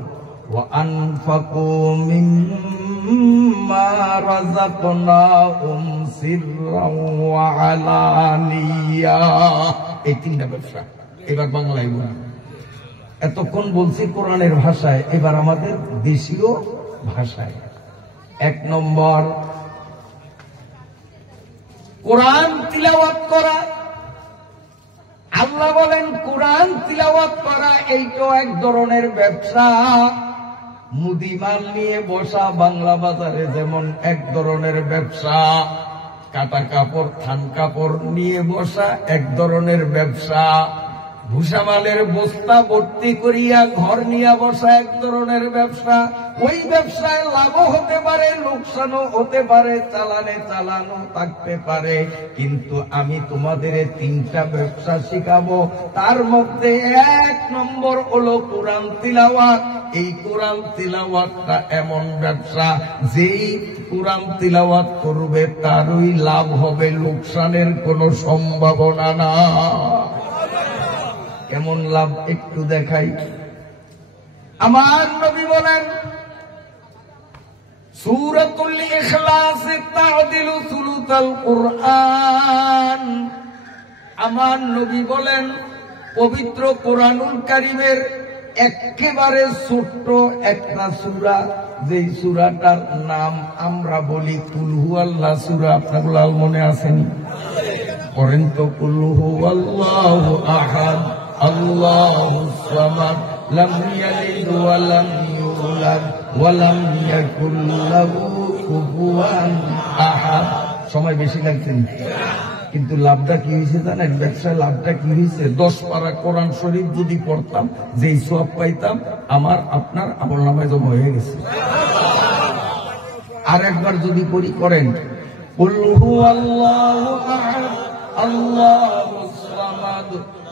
ওয়া আনফাকু মিম্মা রাযাকনাহুম সিররাও ওয়া আলানিয়া। এই 3টা ব্যবসা। এবার বাংলায় বলি। এতক্ষণ বলছি কোরআনের ভাষায়, এবার আমাদের দেশীয় ভাষায়। 1 নম্বর, কোরআন তিলাওয়াত করা। আল্লাহ বলেন কোরআন তিলাওয়াত করা এইটাও এক ধরনের ব্যবসা। মুদিমাল নিয়ে বসা বাংলা বাজারে যেমন এক ধরনের ব্যবসা, কাটা কাপড় থান কাপড় নিয়ে বসা এক ধরনের ব্যবসা, ভুষামালের বস্তা ভর্তি করিয়া ঘর নিয়ে বসা এক ধরনের ব্যবসা। ওই ব্যবসায় লাভও হতে পারে, লোকসানও হতে পারে, চালানে চালানো থাকতে পারে। কিন্তু আমি তোমাদের 3টা ব্যবসা শিখাবো। তার মধ্যে 1 নম্বর হলো কোরআন তিলাওয়াত। এই কোরআন তিলাওয়াতটা এমন ব্যবসা, যেই কোরআন তিলাওয়াত করবে তারই লাভ হবে, লোকসানের কোনো সম্ভাবনা না। কেমন লাভ একটু দেখাই। আমার নবী বলেন সূরাতুল ইখলাস তা'দিলু সুলুতাল কুরআন। আমার নবী বলেন পবিত্র কোরআনুল কারীমের একেবারে ছোট্ট একটা সূরা, যেই সূরাটার নাম আমরা বলি কুল হুয়াল্লাহ সূরা। আপনাদের মনে আসেনি? পড়েন তো, কুল হুয়াল্লাহু আহাদ আল্লাহুস সামাদ লাম ইয়ালিদ ওয়া লাম ইউলাদ ওয়া লাম ইয়াকুল লাহু কুফুয়ান আহাদ। সময় বেশি লাগছে কিন্তু লাভটা কি হয়েছে জানেন? ব্যবসায় লাভটা কি হয়েছে? 10 পারা কোরআন শরীফ যদি পড়তাম, যেই সওয়াব পাইতাম, আমার আপনার আমলনামায় জমা হয়ে গেছে। আর একবার যদি পড়ি, করেন কুল হুয়াল্লাহু আহাদ আল্লাহুস সামাদ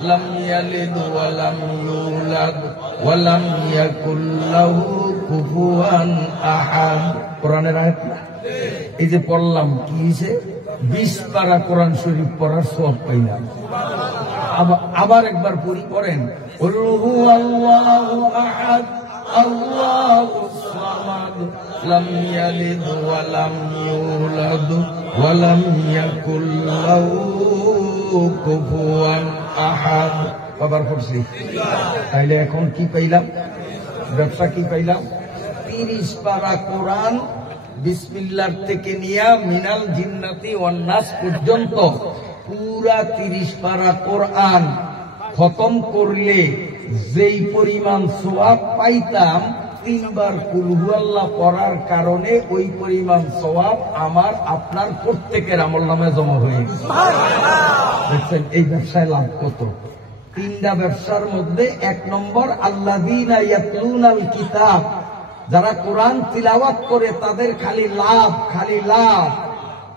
লাম ইয়ালিদ ওয়া লাম ইউলাদ ওয়া লাম ইয়াকুল লাহু কুফুয়ান আহাদ। কোরআনের আয়াত না? এই যে পড়লাম, কি হয়েছে? 20 পারা কোরআন শরীফ পড়ার সওয়াব পাইলাম। আবার একবার পড়ি, করেন কুল হুয়াল্লাহু আহাদ আল্লাহুস সামাদ লাম ইয়ালিদ ওয়া লাম ইউলাদ ওয়া লাম ইয়াকুল লাহু কুফুয়ান আহাদ। আবার পড়ছি। তাইলে এখন কি পাইলাম? ব্যবসা কি পাইলাম? 30 পারা কোরআন বিসমিল্লাহ থেকে নিয়ে মিনাল জিন্নাতি ওয়ান নাস পর্যন্ত পুরা 30 পারা কোরআন খতম করলে যেই পরিমাণ সওয়াব পাইতাম, 3 বার কুল হুয়াল্লাহ পড়ার কারণে ওই পরিমাণ সওয়াব আমার আপনার প্রত্যেকের আমলনামায় জমা হয়ে গেছে। দেখছেন এই ব্যবসায় লাভ কত? 3টা ব্যবসার মধ্যে 1 নম্বর, আল্লাযীনা ইয়াতলুনাল কিতাব। যারা কোরআন তিলাওয়াত করে তাদের খালি লাভ, খালি লাভ।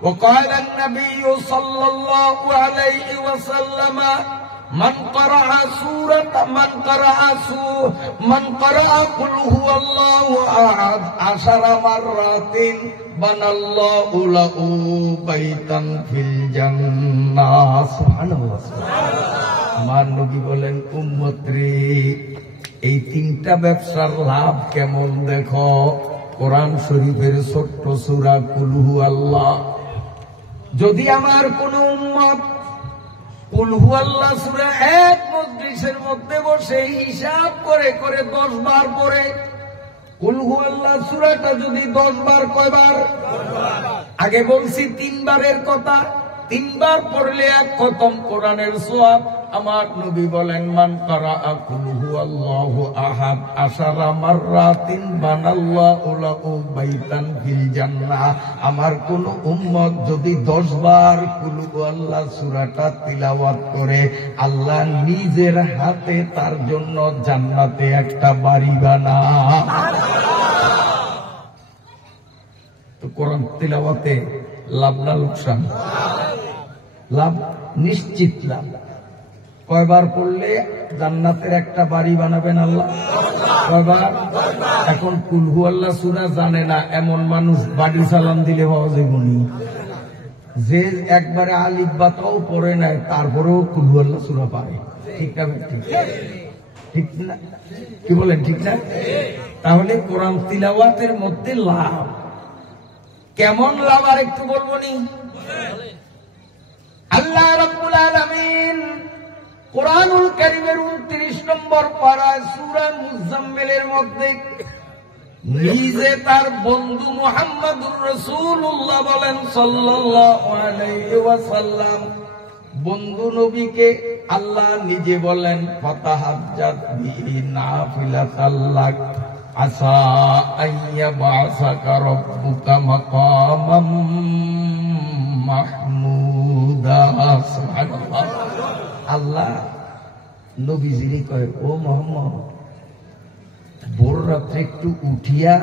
وقال النبي صلى الله عليه وسلم মান ক্বারাআ কুল হুয়াল্লাহু আহাদ 10 মাররাতিন বানাল্লাহু লাহু বাইতান ফিল জান্নাহ। সুবহানাল্লাহ। আমার নবী বলেন, উম্মত রে, এই 3টা ব্যবসার লাভ কেমন দেখো। কোরআন শরীফের ছোট্ট সূরা কুল হুয়াল্লাহ। যদি আমার কোন উম্মত কুল হুয়াল্লাহ সূরা এক মজলিসের মধ্যে বসে হিসাব করে করে 10 বার পড়ে, কুল হুয়াল্লাহ সূরাটা যদি 10 বার, কয়বার? আগে বলছি 3 বারের কথা। 3 বার পড়লে 1 খতম কোরআনের সওয়াব। আমার নবী বলেন, মান ক্বারাআ কুল হুয়াল্লাহু আহাদ 10 মাররাতিন বানাল্লাহু লাহু বাইতান ফিল জান্নাহ। আমার কোন উম্মত যদি 10 বার কুল হুয়াল্লাহ সূরাটা তিলাওয়াত করে, আল্লাহ নিজের হাতে তার জন্য জান্নাতে একটা বাড়ি বানায়। তো কোরআন তিলাওয়াতে লাভ না লোকসান? লাভ, নিশ্চিত লাভ। কয়বার পড়লে জান্নাতের একটা বাড়ি বানাবেন আল্লাহ? কয়বার? এখন কুল হুয়াল্লাহ সূরা জানে না এমন মানুষ বাড়ি সালাম দিলে পাওয়া যাবেনি। যে একবারে আলিফ বা তাও পড়ে নাই, তারপরেও কুল হুয়াল্লাহ সূরা পারে। ঠিক না? ঠিক না? কি বলেন? ঠিক না? তাহলে কোরআন তিলাওয়াতের মধ্যে লাভ, কেমন লাভ আর একটু বলবো নি। আল্লাহ রাব্বুল আলামিন কোরআনুল কারীমের 29 নম্বর পারায় সূরা মুজাম্মিলের মধ্যে নিজে তার বন্ধু মুহাম্মদুর রাসূলুল্লাহ বলেন সাল্লাল্লাহু আলাইহি ওয়াসাল্লাম, বন্ধু নবীকে আল্লাহ নিজে বলেন, ফাতাহাজ্জাত বিহি নাফিলাতাল লাক আসা আইয়াবাসাকা রাব্বুকা মাকামাম মাহমুদা। সুবহানাল্লাহ। আল্লাহ নবীজিরে কয়, ও মুহাম্মদ, ভোর রাত্রে একটু উঠিয়া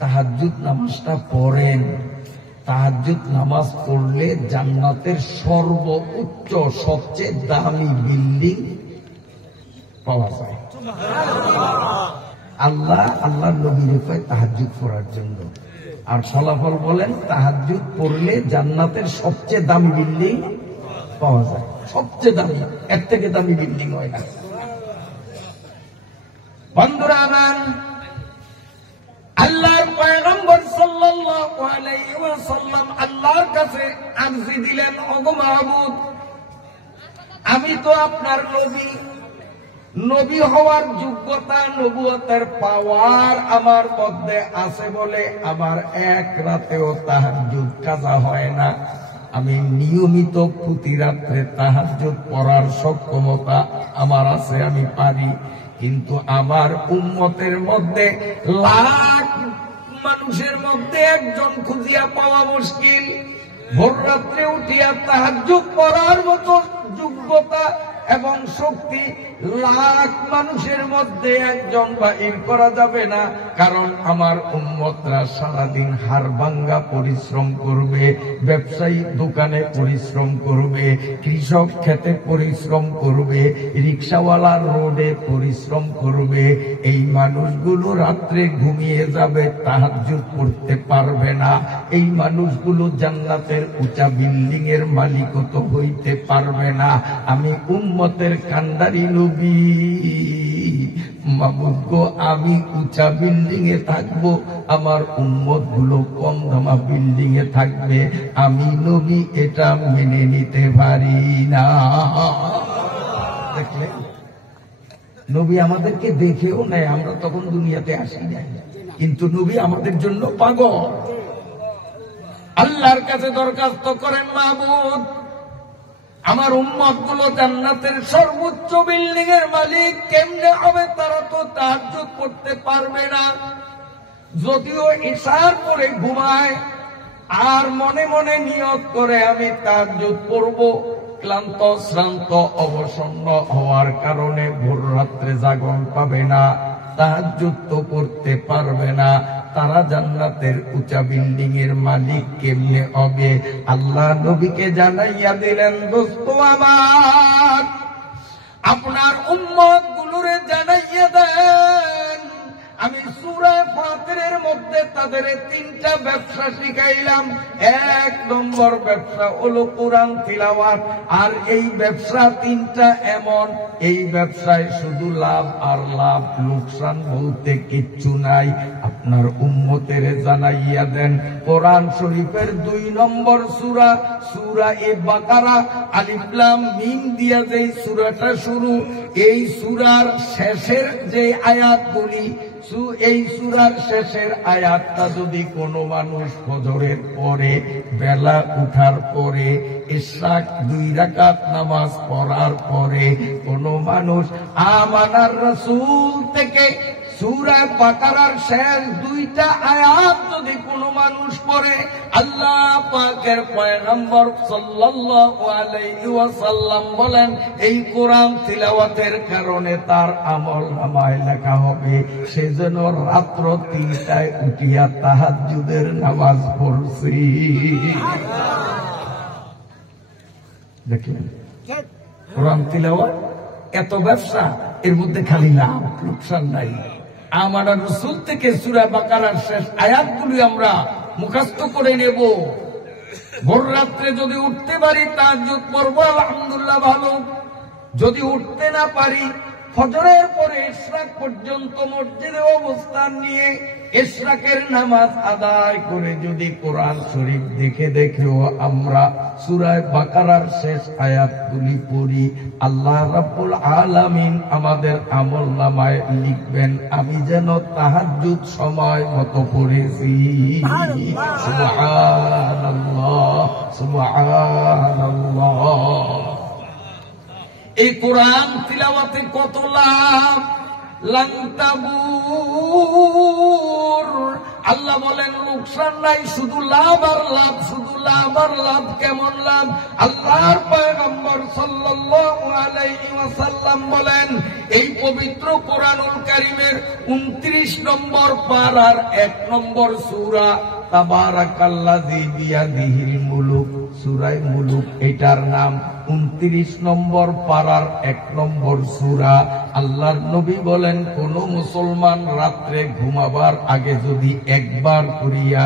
তাহাজ্জুদ নামাজটা পড়েন। তাহাজ্জুদ নামাজ পড়লে জান্নাতের সর্বোচ্চ সবচেয়ে দামি বিল্ডিং পাওয়া যায়। আল্লাহ নবীরে কয় তাহাজ্জুদ পড়ার জন্য। আর ফলাফল বলেন, তাহাজ্জুদ পড়লে জান্নাতের সবচেয়ে দামি বিল্ডিং পাওয়া যায়। সবচেয়ে দামি, এর থেকে দামি বিল্ডিং হয় না। বন্ধুরা আমার, আল্লাহর পয়গম্বর সাল্লাল্লাহু আলাইহি ওয়াসাল্লাম আল্লাহর কাছে আরজি দিলেন, ওগো মাহবুব, আমি তো আপনার নবী, নবী হওয়ার যোগ্যতা, নবুয়তের পাওয়ার আমার মধ্যে আছে বলে আমার এক রাতেও তাহাজ্জুদ কাজা হয় না। আমি নিয়মিত প্রতি রাত্রে তাহাজ্জুদ পড়ার সক্ষমতা আমার আছে, আমি পারি। কিন্তু আমার উম্মতের মধ্যে লাখ মানুষের মধ্যে একজন খুঁজিয়া পাওয়া মুশকিল। ভোর রাত্রে উঠিয়া তাহাজ্জুদ পড়ার মতো যোগ্যতা এবং শক্তি লাখ মানুষের মধ্যে একজন বাহির করা যাবে না। কারণ আমার উম্মতরা সারাদিন হাড়ভাঙ্গা পরিশ্রম করবে, ব্যবসায়ী দোকানে পরিশ্রম করবে, কৃষক খেতে পরিশ্রম করবে, রিক্সাওয়ালা রোডে পরিশ্রম করবে। এই মানুষগুলো রাত্রে ঘুমিয়ে যাবে, তাহাজ্জুদ পড়তে পারবে না। এই মানুষগুলো জান্নাতের উঁচা বিল্ডিং এর মালিকও তো হইতে পারবে না। আমি উম্মতের কান্ডারি নবী, মাবুদ গো, আমি উঁচা বিল্ডিং এ থাকবো, আমার উম্মত গুলো কম দামা বিল্ডিং এ থাকবে। আমি নবী এটা মেনে নিতে পারি না। দেখলেন, নবী আমাদেরকে দেখেও নেয়, আমরা তখন দুনিয়াতে আসি নাই, কিন্তু নবী আমাদের জন্য পাগল। আল্লাহর কাছে দরখাস্ত করেন, মাবুদ, আমার উম্মত গুলো জান্নাতের সর্বোচ্চ বিল্ডিং এর মালিক কেমনে হবে? তারা তো তাহাজ্জুদ পড়তে পারবে না। যদিও ইশার করে ঘুমায় আর মনে মনে নিয়ত করে আমি তাহাজ্জুদ পড়ব, ক্লান্ত শ্রান্ত অবসন্ন হওয়ার কারণে ভোর রাত্রে জাগরণ পাবে না, তাহাজ্জুদ তো করতে পারবে না। তারা জান্নাতের উঁচা বিল্ডিং এর মালিক কেমনে হবে? আল্লাহ নবীকে জানাইয়া দিলেন, দোস্ত আমার, আপনার উম্মত গুলোরে জানাইয়া দেন আমি সূরা ফাতিরের মধ্যে তাদের 3টা ব্যবসা শিখাইলাম। 1 নম্বর ব্যবসা হলো কোরআন তিলাওয়াত। আর এই ব্যবসা 3টা এমন, এই ব্যবসায় শুধু লাভ আর লাভ, লোকসান বলতে কিচ্ছু নাই। আপনার উম্মতের জানাইয়া দেন কোরআন শরীফের 2 নম্বর সূরা, সূরা বাকারা, আলিফ লাম মিম দিয়া যেই সূরাটা শুরু, এই সূরার শেষের যে আয়াতগুলি, এই সূরার শেষের আয়াতটা যদি কোনো মানুষ ফজরের পরে, বেলা উঠার পরে, ইশরাক 2 রাকাত নামাজ পড়ার পরে কোনো মানুষ আমানার রাসূল থেকে সূরা বাকারার শেষ 2টা আয়াত যদি কোনো মানুষ পড়ে, আল্লাহ পাকের পয়গম্বর সাল্লাল্লাহু আলাইহি ওয়াসাল্লাম বলেন এই কোরআন তিলাওয়াতের কারণে তার আমলনামায় লেখা হবে সে যেন রাত্র 3টায় উঠিয়া তাহাজ্জুদের নামাজ পড়ছে। দেখলেন কোরআন তিলাওয়াত এত ব্যবসা, এর মধ্যে খালি লাভ, লোকসান নাই। আমার রাসূল থেকে সূরা বাকারার শেষ আয়াতগুলি আমরা মুখস্থ করে নেব। ভোর রাত্রে যদি উঠতে পারি তাহাজ্জুদ পড়ব, আলহামদুলিল্লাহ ভালো। যদি উঠতে না পারি ফজরের পরে ইশরাক পর্যন্ত মসজিদে অবস্থান নিয়ে ইশরাকের নামাজ আদায় করে যদি কোরআন শরীফ দেখে দেখেও আমরা সূরা বাকারার শেষ আয়াতগুলি পড়ি, আল্লাহ রাব্বুল আলামিন আমাদের আমলনামায় লিখবেন আমি যেন তাহাজ্জুদ সময় মতো পড়েছি। সুবহানাল্লাহ, সুবহানাল্লাহ। এই কোরআন তিলাওয়াতে কত লাভ, লান্তাবুর। আল্লাহ বলেন লোকসান নাই, শুধু লাভ আর লাভ, শুধু লাভ আর লাভ। কেমন লাভ? আল্লাহর পয়গম্বর সাল্লাল্লাহু আলাইহি ওয়াসাল্লাম বলেন এই পবিত্র কোরআনুল কারীমের 29 নম্বর পারার 1 নম্বর সূরা তাবারাকাল্লাযী বিয়াদিহিল মুলুক, সূরা মুলুক এটার নাম। 29 নম্বর পারার 1 নম্বর সূরা। আল্লাহর নবী বলেন কোন মুসলমান রাত্রে ঘুমাবার আগে যদি একবার করিয়া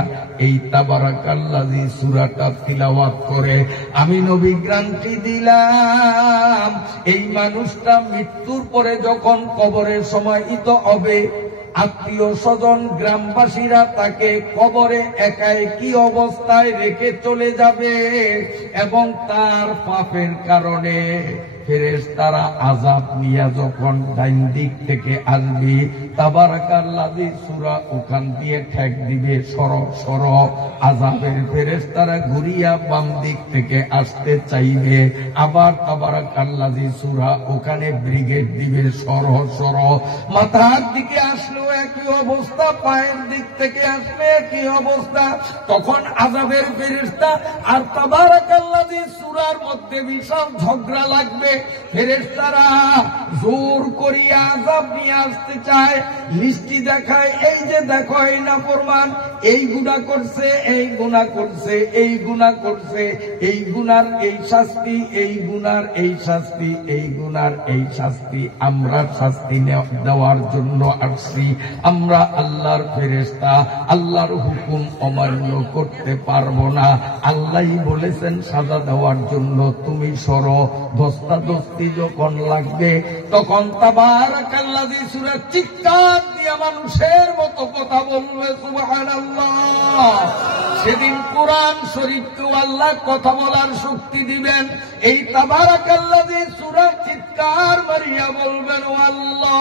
এই তাবারাকাল্লাযী সূরাটা তিলাওয়াত করে, আমি নবী গ্যারান্টি দিলাম এই মানুষটা মৃত্যুর পরে যখন কবরে সমাহিত হবে, আত্মীয় স্বজন গ্রামবাসীরা তাকে কবরে একাই কি অবস্থায় রেখে চলে যাবে এবং তার পাপের কারণে ফেরেশতারা আযাব নিয়ে যখন ডাইন দিক থেকে আসবে, তাবারাকাল্লাযী সূরা ওখান দিয়ে ঠেক দিবে, সর সর। আযাবের ফেরেশতারা ঘুরিয়া বাম দিক থেকে আসতে চাইবে, আবার তাবারাকাল্লাযী সূরা ওখানে ব্রিগেড দিবে, সর সর। মাথার দিকে আসলেও একই অবস্থা, পায়ের দিক থেকে আসলে একই অবস্থা। তখন আযাবের ফেরেশতা আর তাবারাকাল্লাযী সূরার মধ্যে বিশাল ঝগড়া লাগবে। ফেরেশতারা জোর করিয়া আযাব নিয়ে আসতে চায়, লিস্টি দেখায়, এই যে দেখো এই নাফরমান এই গুনাহ করছে, এই গুনাহ করছে, এই গুনাহ করছে, এই গুনার এই শাস্তি, এই গুনার এই শাস্তি, এই গুনার এই শাস্তি। আমরা শাস্তি দেওয়ার জন্য আসছি, আমরা আল্লাহর ফেরেশতা, আল্লাহর হুকুম অমান্য করতে পারবো না। আল্লাহই বলেছেন সাজা দেওয়ার জন্য, তুমি সরো। ধস্তাধস্তি যখন লাগবে তখন তাবারাকাল্লাযী সূরা চিৎকার দিয়া মানুষের মতো কথা বলবে, সুবহানাল্লাহ। সেদিন কোরআন শরীফকেও আল্লাহ কথা বলার শক্তি দিবেন। এই তাবারাকাল্লাযী সূরা চিৎকার মারিয়া বলবেন ও আল্লাহ,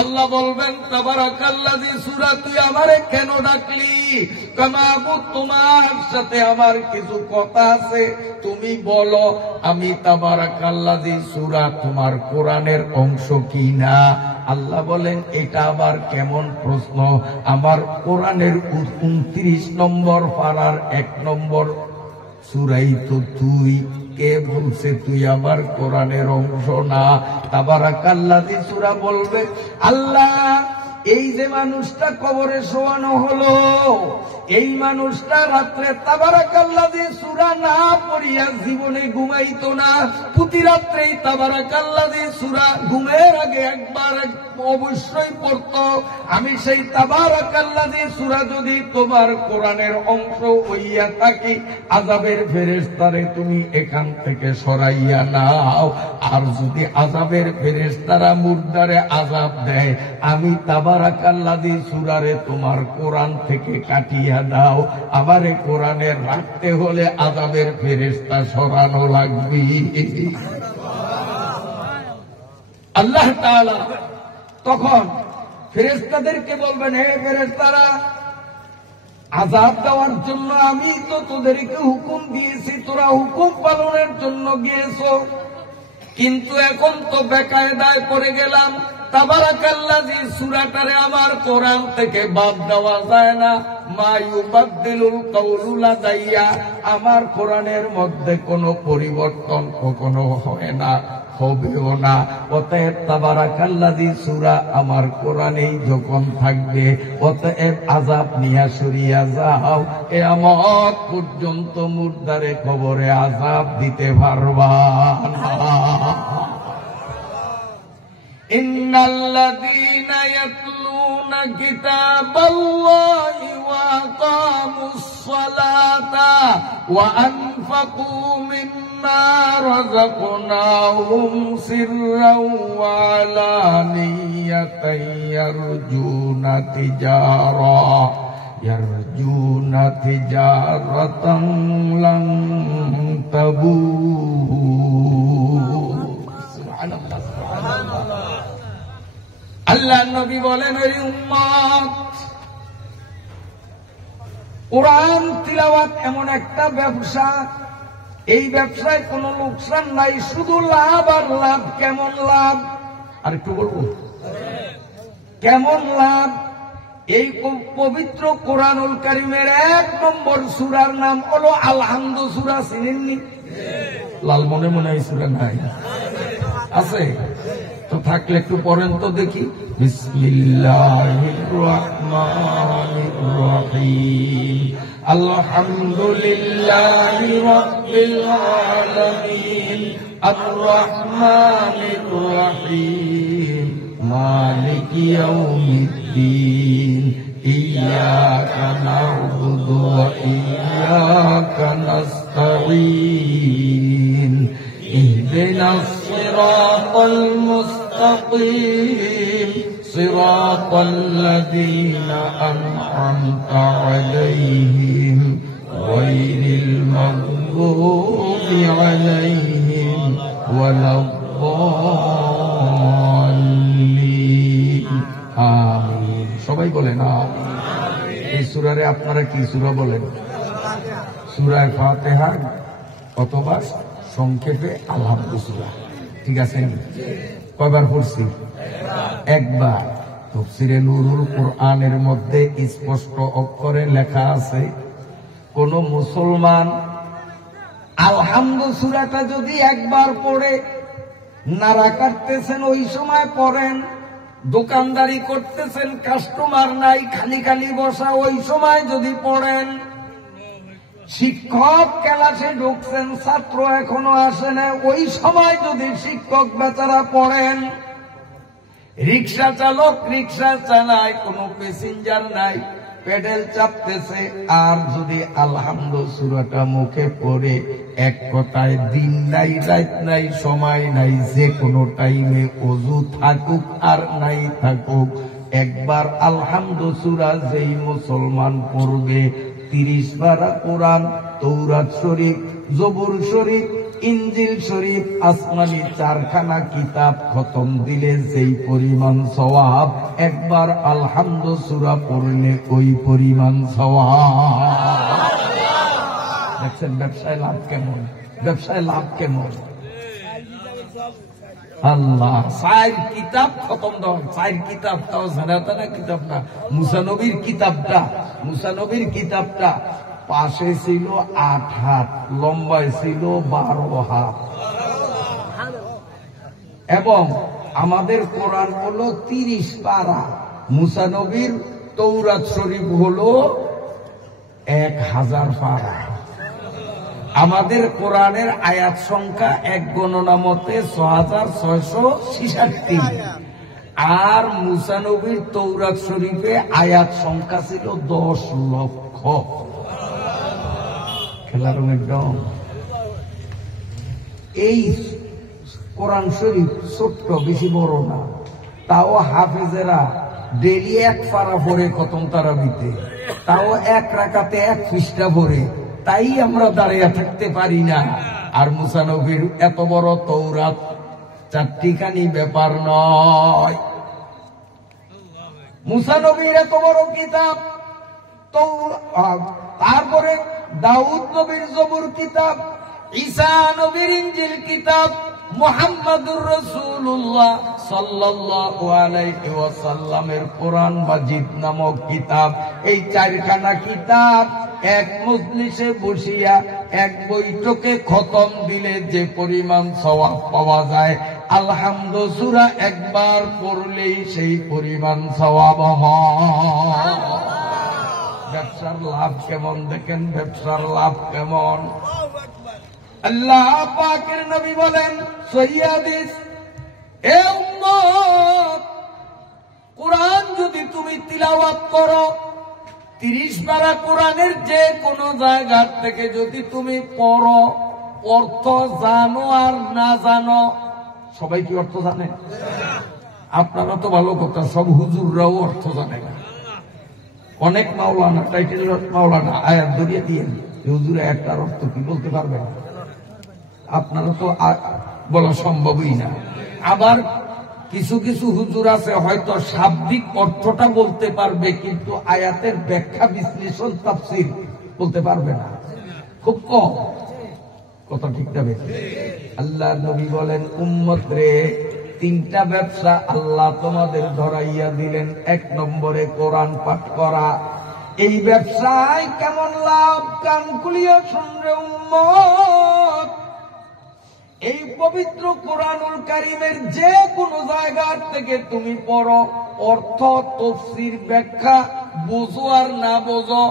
আল্লাহ বলবেন তাবারাকাল্লাযী সূরা তুই আমারে কেন ডাকলি? কামাবুদ তোমার সাথে আমার কিছু কথা আছে, তুমি বলো। আমি তাবারাকাল্লাযী সূরা তোমার কোরআনের অংশ কি না? আল্লাহ বলেন এটা আবার কেমন প্রশ্ন? আমার কোরআনের 29 নম্বর পারার 1 নম্বর সূরাই তো তুই। কে বলছে তুই আবার কোরআনের অংশ না? তাবারাকাল্লাযী সূরা বলবে আল্লাহ এই যে মানুষটা কবরে শোয়ানো হলো, এই মানুষটা রাত্রে তাবারাকাল্লাযী সূরা না পড়িয়া জীবনে ঘুমাইতো না। প্রতি রাত্রেই তাবারাকাল্লাযী সূরা ঘুমের আগে একবার অবশ্যই পড়তো। আমি সেই তাবারাকাল্লাযী সূরা যদি তোমার কোরআনের অংশ হইয়া থাকি, আযাবের ফেরেশতারে তুমি এখান থেকে সরাইয়া নাও। আর যদি আযাবের ফেরেশতারা মুর্দারে আযাব দেয়, আমি তাবারাকাল্লাযী সূরারে তোমার কোরআন থেকে কাটিয়া দাও। আমারে কোরআনে রাখতে হলে আযাবের ফেরেশতা সরানো লাগবে। আল্লাহ তাআলা তখন ফেরেশতাদেরকে বলবেন, হে ফেরেশতারা, আযাব দেওয়ার জন্য আমি তো তোদেরকে হুকুম দিয়েছি, তোরা হুকুম পালনের জন্য গিয়েছো, কিন্তু এখন তো বেকায়দায় পড়ে গেলাম। তাবারাকাল্লাযী সূরাটারে আমার কোরআন থেকে বাদ দেওয়া যায় না। মা ইউবাদদিলুল কাউলু লাদাইয়া, আমার কোরআনের মধ্যে কোনো পরিবর্তন কখনো হয় না, হবেও না। অতএব তাবারাকাল্লাযী সূরা আমার কোরআনেই যখন থাকবে, অতএব আযাব নিয়া সরিয়া যাও। কিয়ামত পর্যন্ত মুর্দারে কবরে আযাব দিতে পারবা না। ইন্নাল্লাযীনা ইয়াতলুনা কিতাবাল্লাহি ওয়া আকামুস সালাতা ওয়া আনফাকু মিম্মা রাযাকনাহুম সিররাও ওয়া আলানিয়াতান ইয়ারজুনা তিজারাতান লান তাবুর। সুবহানাল্লাহ, সুবহানাল্লাহ। আল্লাহ নবী বলেন, ওই উম্মত, কোরআন তিলাওয়াত এমন একটা ব্যবসা, এই ব্যবসায় কোনো লোকসান নাই, শুধু লাভ আর লাভ। কেমন লাভ? আর একটু বলবো কেমন লাভ? এই পবিত্র কোরআনুল কারীমের 1 নম্বর সূরার নাম হলো আল-হামদ সূরা। চিনেননি? লাল মনে মনে এই সূরা নাই, আছে তো? থাকলে একটু পড়েন তো দেখি। বিসমিল্লাহির রহমানির রহিম, আলহামদুলিল্লাহি রাব্বিল আলামিন, আর রহমানির রহিম, মালিকি ইয়াউমিদ্দিন, ইয়্যাকা না'বুদু ওয়া ইয়্যাকা নাস্তাঈন, ইহদিনাস সিরাতাল মুস্তাকিম, সিরাতাল লাযীনা আন'আমতা আলাইহিম, গায়রিল মাগদুবি আলাইহিম ওয়ালাদ-দাল্লিন। আমিন। সবাই বলেন আমিন। এই সূরারে আপনারা কি সূরা বলেন? সূরা ফাতিহা অথবা সংক্ষেপে আল-হামদ সূরা। ঠিক আছে? কয়বার পড়ছি? একবার। তাফসীরে নূরুল কুরআনের মধ্যে স্পষ্ট অক্ষরে লেখা আছে, কোন মুসলমান আল-হামদ সূরাটা যদি একবার পড়ে, নাড়া কাটতেছেন ওই সময় পড়েন, দোকানদারি করতেছেন, কাস্টমার নাই, খালি খালি বসা, ওই সময় যদি পড়েন, শিক্ষক ক্লাসে ঢুকছেন, ছাত্র এখনো আসে না, ওই সময় যদি শিক্ষক বেচারা পড়েন, রিক্সা চালক রিক্সা চালায়, কোনো প্যাসেঞ্জার নাই, পেডেল চাপতেছে, আর যদি আল-হামদ সূরাটা মুখে পড়ে, এক কথায় দিন নাই, রাত নাই, সময় নাই, যে কোনো টাইমে ওযু থাকুক আর নাই থাকুক, একবার আল-হামদ সূরা যেই মুসলমান পড়বে, 30 পারা কোরআন, তৌরাত শরীফ, জবুর শরীফ, ইনজিল শরীফ, আসমানি 4খানা কিতাব খতম দিলে যেই পরিমাণ সওয়াব, একবার আল-হামদ সূরা পড়লে ওই পরিমাণ সওয়াব। দেখছেন ব্যবসায় লাভ কেমন? ব্যবসায় লাভ কেমন? আল্লাহ 4 কিতাব খতম দেন, 4 কিতাব, তাও জানাতানা কিতাব না, মুসা নবীর কিতাবটা, মুসা নবীর কিতাবটা পাশে ছিল 8 হাত, লম্বায় ছিল 12 হাত, এবং আমাদের কোরআন হলো 30 পারা, মুসা নবীর তৌরাত শরীফ হলো 1000 পারা। আমাদের কোরআনের আয়াত সংখ্যা এক গণনা মতে 6666, আর মুসা নবীর তৌরাত শরীফে আয়াত সংখ্যা ছিল 10 লক্ষ। খেলার একদম এই কোরআন শরীফ ছোট্ট, বেশি বড় না, তাও হাফেজেরা ডেলি 1 পারা পড়ে খতম তারাবিতে, তাও 1 রাকাতে 1 পৃষ্ঠা পড়ে, তাই আমরা দাঁড়িয়ে থাকতে পারি না। আর মুসা নবীর এত বড় তৌরাত 4টিখানি ব্যাপার নয়। মুসা নবীর এত বড় কিতাব, তারপরে দাউদ নবীর জবুর কিতাব, ঈসা নবীর ইনজিল কিতাব, মুহাম্মাদুর রাসূলুল্লাহ সাল্লাল্লাহু আলাইহি ওয়াসাল্লামের কোরআন মাজিদ নামক কিতাব, এই 4খানা কিতাব এক মজলিসে বসিয়া এক বৈঠকে খতম দিলে যে পরিমাণ সওয়াব পাওয়া যায়, আলহামদু সূরা একবার পড়লেই সেই পরিমাণ সওয়াব হয়। ব্যবসার লাভ কেমন দেখেন, ব্যবসার লাভ কেমন। আল্লাহ পাকের নবী বলেন সহিহ হাদিস, এ উম্মত, কোরআন যদি তুমি তিলাওয়াত করো, 30 পারা কোরআনের যে কোন জায়গা থেকে যদি তুমি পড়ো, অর্থ জানো আর না জানো, সবাই কি অর্থ জানে? আপনারা তো ভালো কথা, সব হুজুররাও অর্থ জানে না। অনেক মাওলানা, টাইটেল মাওলানা আয়াত ধরিয়ে দিয়ে হুজুরে একটার অর্থ কি বলতে পারবে না, আপনারা তো বলা সম্ভবই না। আবার কিছু কিছু হুজুর আছে হয়তো শাব্দিক অর্থটা বলতে পারবে, কিন্তু আয়াতের ব্যাখ্যা বিশ্লেষণ তাফসীর বলতে পারবে না, খুব কম। কথা ঠিক যাবে। আল্লাহ নবী বলেন, উম্মত রে, 3টা ব্যবসা আল্লাহ তোমাদের ধরাইয়া দিলেন। 1 নম্বরে কোরআন পাঠ করা। এই ব্যবসায় কেমন লাভ, কান খুলিয়া শুনরে উম্মত। এই পবিত্র কোরআনুল কারীমের যে কোন জায়গা থেকে তুমি পড়ো, অর্থ তাফসীর ব্যাখ্যা বুঝো আর না বুঝো,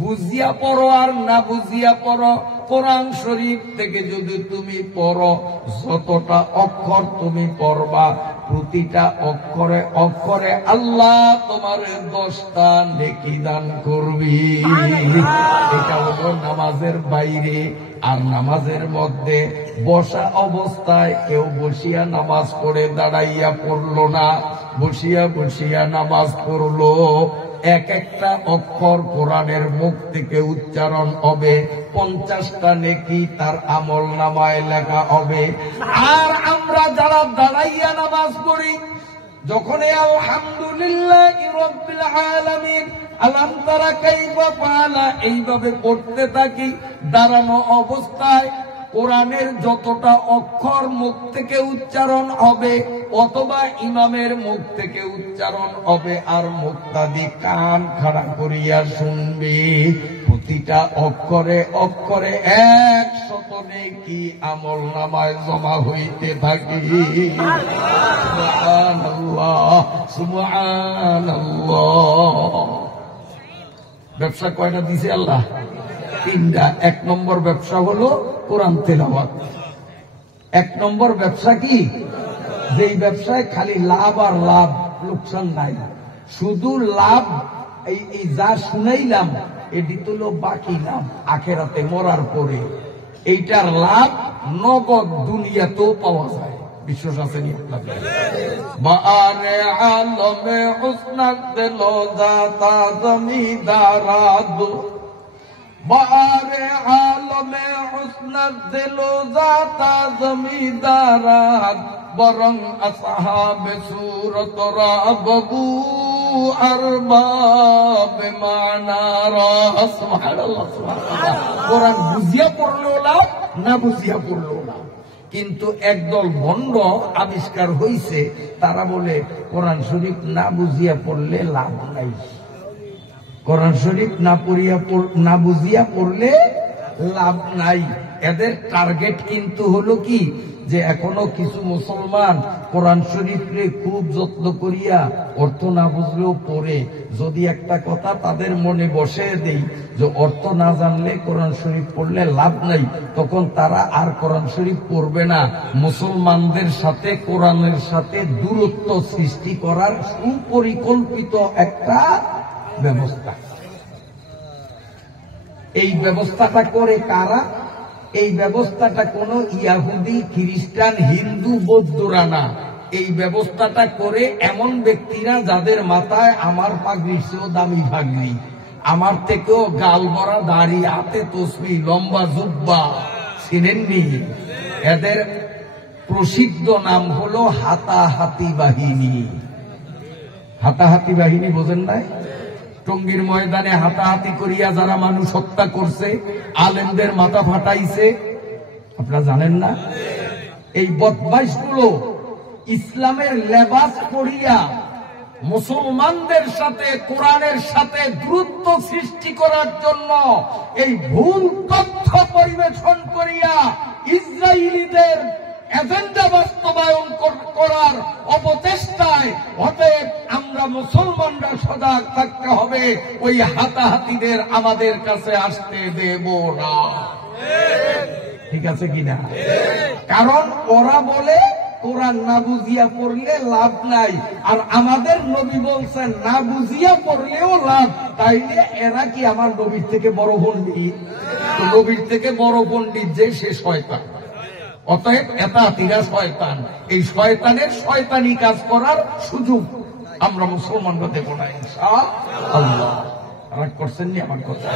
বুঝিয়া পড়ো আর না বুঝিয়া পড়ো, কোরআন শরীফ থেকে যদি তুমি পড়ো, যতটা অক্ষর তুমি পড়বা, প্রতিটা অক্ষরে অক্ষরে আল্লাহ তোমার 10টা নেকি দান করবি। এটা হলো নামাজের বাইরে। আর নামাজের মধ্যে বসা অবস্থায় কেউ বসিয়া নামাজ পড়ে দাঁড়াইয়া পড়লো না, বসিয়া বসিয়া নামাজ পড়লো। এক একটা অক্ষর কোরআনের মুখ থেকে উচ্চারণ হবে, 50টা নেকি তার আমল নামায় লেখা হবে। আর আমরা যারা দাঁড়াইয়া নামাজ পড়ি, যখন আলহামদুলিল্লাহি রাব্বিল আলামিন, আলাম তারা কাইফা ফাআলা এইভাবে পড়তে থাকি, দাঁড়ানো অবস্থায় কোরআনের যতটা অক্ষর মুখ থেকে উচ্চারণ হবে, অথবা ইমামের মুখ থেকে উচ্চারণ হবে, আর মুক্তাদি কান খাড়া করিয়া শুনবে, প্রতিটা অক্ষরে অক্ষরে 100 নেকি আমল নামায় জমা হইতে থাকে। সুবহানাল্লাহ, সুবহানাল্লাহ। ব্যবসা কয়টা দিছে আল্লাহ? 3টা। 1 নম্বর ব্যবসা হলো কোরআন তেলাওয়াত। 1 নম্বর ব্যবসা কি? যেই ব্যবসায় খালি লাভ আর লাভ, লোকসান নাই, শুধু লাভ। এই যা শুনাইলাম এটি তো বাকি লাভ আখেরাতে মরার পরে। এইটার লাভ নগদ দুনিয়াতেও পাওয়া যায়। বিশ্বাস আছে নি আপনাদের? বারে আলমে হুসনাত দিলো জাতা জমিদারাদ, বারে আলমে হুসনাত দিলো জাতা জমিদারাদ, বরং আসহাবে সূরত রাবু আরবাব মানারা। সুবহানাল্লাহ, সুবহানাল্লাহ। কোরআন বুঝিয়া পড়লো লাভ, না বুঝিয়া পড়লো না। কিন্তু একদল ভণ্ড আবিষ্কার হইছে, তারা বলে কোরআন শরীফ না বুঝিয়া পড়লে লাভ নাই, কোরআন শরীফ না বুঝিয়া পড়লে লাভ নাই। এদের টার্গেট কিন্তু হলো কি, যে এখনো কিছু মুসলমান কোরআন শরীফে খুব যত্ন করিয়া অর্থ না বুঝলেও পড়ে। যদি একটা কথা তাদের মনে বসিয়ে দেই যে অর্থ না জানলে কোরআন শরীফ পড়লে লাভ নাই, তখন তারা আর কোরআন শরীফ পড়বে না। মুসলমানদের সাথে কোরআনের সাথে দূরত্ব সৃষ্টি করার সুপরিকল্পিত একটা ব্যবস্থা। এই ব্যবস্থাটা করে কারা? এই ব্যবস্থাটা কোন ইয়াহুদি, খ্রিস্টান, হিন্দু, বৌদ্ধরা না। এই ব্যবস্থাটা করে এমন ব্যক্তিরা যাদের মাথায় আমার পাগড়ির চেয়েও দামি পাগড়ি, আমার থেকেও গাল ভরা দাড়ি, হাতে তসবি, লম্বা জুব্বা, চিনেননি? এদের প্রসিদ্ধ নাম হলো হাতাহাতি বাহিনী। হাতাহাতি বাহিনী বোঝেন নাই? টঙ্গীর ময়দানে হাতাহাতি করিয়া যারা মানুষ হত্যা করছে, আলেমদের মাথা ফাটাইছে, আপনারা জানেন না? এই বদমাইশগুলো ইসলামের লেবাস পরিয়া মুসলমানদের সাথে কোরআনের সাথে দূরত্ব সৃষ্টি করার জন্য এই ভুল তথ্য পরিবেশন করিয়া ইসরায়েলিদের এজেন্ডা বাস্তবায়ন করার অপচেষ্টায়। অতএব আমরা মুসলমানরা সজাগ থাকতে হবে, ওই হাতাহাতিদের আমাদের কাছে আসতে দেব না। ঠিক আছে কিনা? কারণ ওরা বলে কোরআন না বুঝিয়া পড়লে লাভ নাই, আর আমাদের নবী বলছেন না বুঝিয়া পড়লেও লাভ। তাইলে এরা কি আমার নবীর থেকে বড় পণ্ডিত? তো নবীর থেকে বড় পণ্ডিত যে, সে শয়তান। অতএব এতাতিরা শয়তান। এই শয়তানের শয়তানি কাজ করার সুযোগ আমরা মুসলমানরা দেব না ইনশাআল্লাহ। রাগ করছেন নি আমার কথা?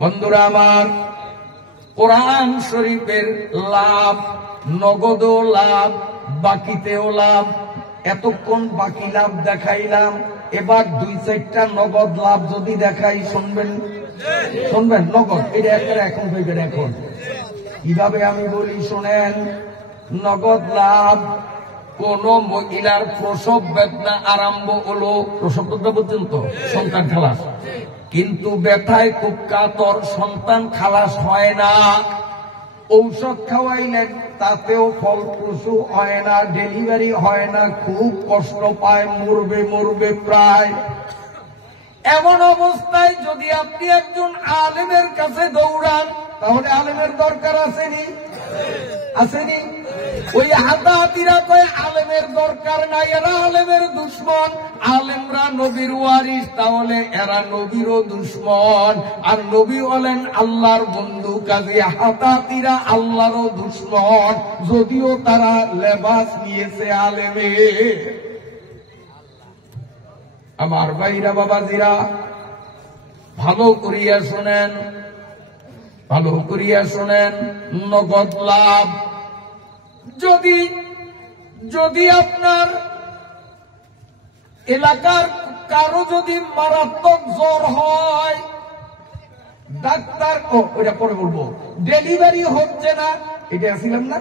বন্ধুরা আমার, কোরআন শরীফের লাভ নগদও লাভ, বাকিতেও লাভ। এতক্ষণ বাকি লাভ দেখাইলাম, এবার 2-4টা নগদ লাভ যদি দেখাই, শুনবেন? শুনবেন? নগদ এটা এখন হইবেন। এখন কিভাবে আমি বলি শোনেন। নগদ লাভ, কোন মহিলার প্রসব বেদনা আরম্ভ হলো, প্রসব বেদনা পর্যন্ত সন্তান খালাস, কিন্তু ব্যথায় খুব কাতর, সন্তান খালাস হয় না। ঔষধ খাওয়াইলেন, তাতেও ফলপ্রসূ হয় না, ডেলিভারি হয় না, খুব কষ্ট পায়, মরবে মরবে প্রায়। এমন অবস্থায় যদি আপনি একজন আলেমের কাছে দৌড়ান, তাহলে আলেমের দরকার আসেনি? আসেনি? ওই হাতাহাতিরা কয় আলেমের দরকার নাই, এরা আলেমের দুশ্মন। আলেমরা নবীর ওয়ারিস, তাহলে এরা নবীরও দুশ্মন। আর নবী হলেন আল্লাহর বন্ধু, কাজে হাতাহাতিরা আল্লাহরও দুশ্মন, যদিও তারা লেবাস নিয়েছে আলেমে। আমার ভাইরা, বাবাজিরা, ভালো করিয়া শোনেন, ভালো করিয়া শোনেন। নগদ লাভ, যদি আপনার এলাকার কারো যদি মারাত্মক জ্বর হয়, ডাক্তার ওটা পরে বলবো, ডেলিভারি হচ্ছে না, এটা আসিলাম না,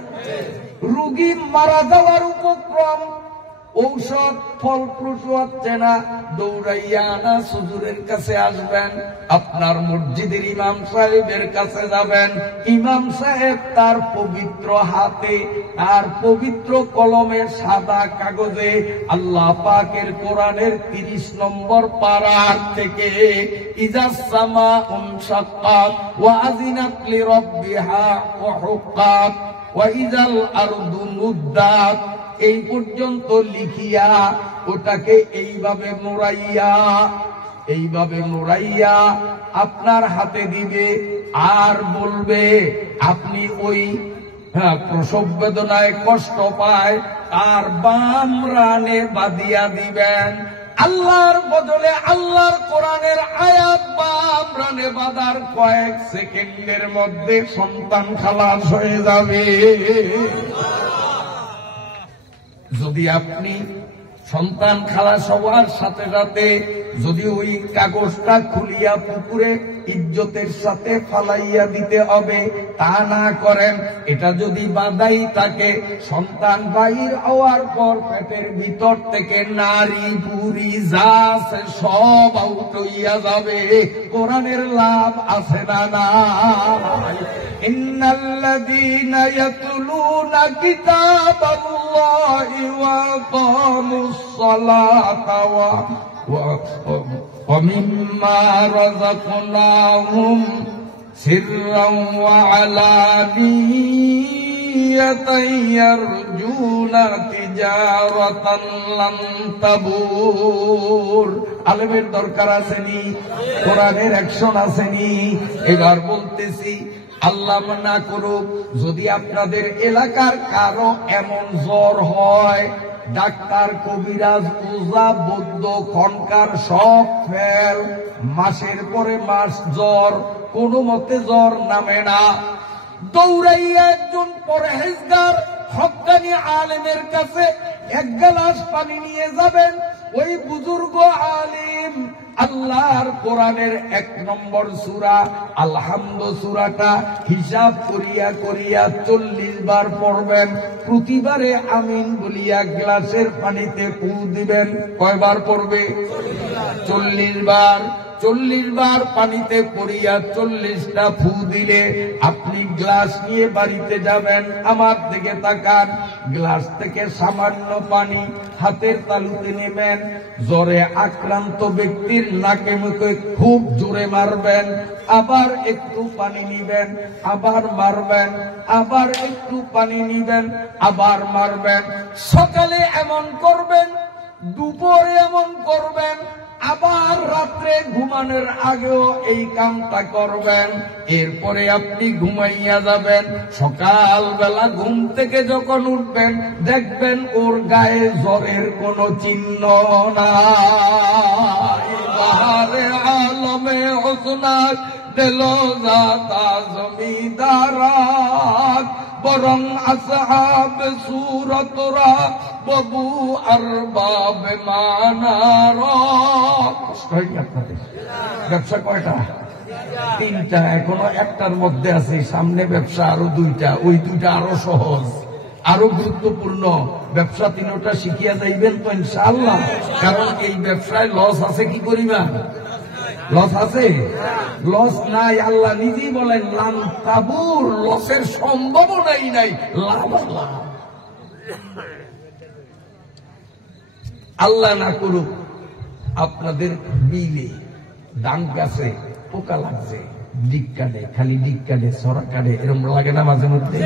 রুগী মারা যাওয়ার উপক্রম, ঔষধ ফলপ্রসূ হচ্ছে না, দৌড়াইয়া আনা হুজুরের কাছে আসবেন, আপনার মসজিদের ইমাম সাহেবের কাছে যাবেন। ইমাম সাহেব তার পবিত্র হাতে, তার পবিত্র কলমে, সাদা কাগজে আল্লাহ পাকের কোরআনের 30 নম্বর পারার থেকে ইজা সামাউন শাক্কাত ওয়া আযিনাত লিরাব্বিহা ওয়া হুক্কাত ওয়া ইজাল আরদু মুদ্দাত, এই পর্যন্ত লিখিয়া ওটাকে এইভাবে মোড়াইয়া আপনার হাতে দিবে, আর বলবে আপনি ওই প্রসব বেদনায় কষ্ট পায়, আর বাম রানে বাঁধিয়া দিবেন। আল্লাহর বদলে আল্লাহর কোরআনের আয়াত বাম রানে বাঁধার কয়েক সেকেন্ডের মধ্যে সন্তান খালাস হয়ে যাবে। যদি আপনি সন্তান খালাস হওয়ার সাথে সাথে যদি ওই কাগজটা খুলিয়া পুকুরে ইজ্জতের সাথে ফালাইয়া দিতে হবে, তা না করেন, এটা যদি বাধাই থাকে, সন্তান বাহির হওয়ার পর পেটের ভিতর থেকে নারী পুরি যা আছে সব আউট হইয়া যাবে। কোরআনের লাভ আছে না নাই? ইন্নাল্লাযীনা ইয়াতলুনা কিতাবাল্লাহি ওয়া আকামুস সালাতা ومما رزقناهم سرا وعلانية يرجون تجارة لن تبور। আলেমের দরকার আসেনি, কোরআনের অ্যাকশন আসেনি। এবার বলতেছি, আল্লাহ না করুক, যদি আপনাদের এলাকার কারো এমন জ্বর হয়, ডাক্তার, কবিরাজ, ওঝা, বৌদ্ধ, খনকার সব ফেল, মাসের পরে মাস জ্বর, কোনো মতে জ্বর নামে না, দৌড়াইয়া একজন পরহেজগার হক্কানি আলেমের কাছে এক গ্লাস পানি নিয়ে যাবেন। ওই বুজুর্গ আলিম আল্লাহর কোরআনের 1 নম্বর সূরা আল-হামদ সূরাটা হিসাব করিয়া করিয়া 40 বার পড়বেন। প্রতিবারে আমিন বলিয়া গ্লাসের পানিতে ফু দিবেন। কয়বার পড়বে? 40 বার। 40 বার পানিতে পড়িয়া 40টা ফু দিলে আপনি গ্লাস নিয়ে বাড়িতে যাবেন। আমার দিকে তাকান, গ্লাস থেকে সামান্য পানি হাতের তালুতে নেবেন, জ্বরে আক্রান্ত ব্যক্তির নাকে মুখে খুব জোরে মারবেন, আবার একটু পানি নিবেন, আবার মারবেন, আবার একটু পানি নিবেন, আবার মারবেন। সকালে এমন করবেন, দুপুরে এমন করবেন, আবার রাত্রে ঘুমানোর আগেও এই কামটা করবেন। এরপরে আপনি ঘুমাইয়া যাবেন। সকালবেলা ঘুম থেকে যখন উঠবেন, দেখবেন ওর গায়ে জ্বরের কোনো চিহ্ন নাই। বাহারে আলমে হোসনাক দিলো জাতা জমিদারাত, বরং আসহাব সূরতরা ববু আরবাব মানারা। ব্যবসা কয়টা? 3টা। এখনো একটার মধ্যে আছে, সামনে ব্যবসা আরো 2টা। ওই 2টা আরো সহজ, আরো গুরুত্বপূর্ণ। ব্যবসা 3টা শিখিয়া যাইবেন তো ইনশাআল্লাহ। কারণ এই ব্যবসায় লস আছে, কি করিবা? লস আছে? লস নাই। আল্লাহ নিজেই বলেন লান তাবুর, লসের সম্ভাবনাই নাই, লাভ আল্লাহ। আল্লাহ না করুক আপনাদের বিলে ধান গাছে পোকা লাগছে, ডিক কাটে, খালি ডিক কাটে, সরা কাটে, এরকম লাগে না মাঝে মধ্যে?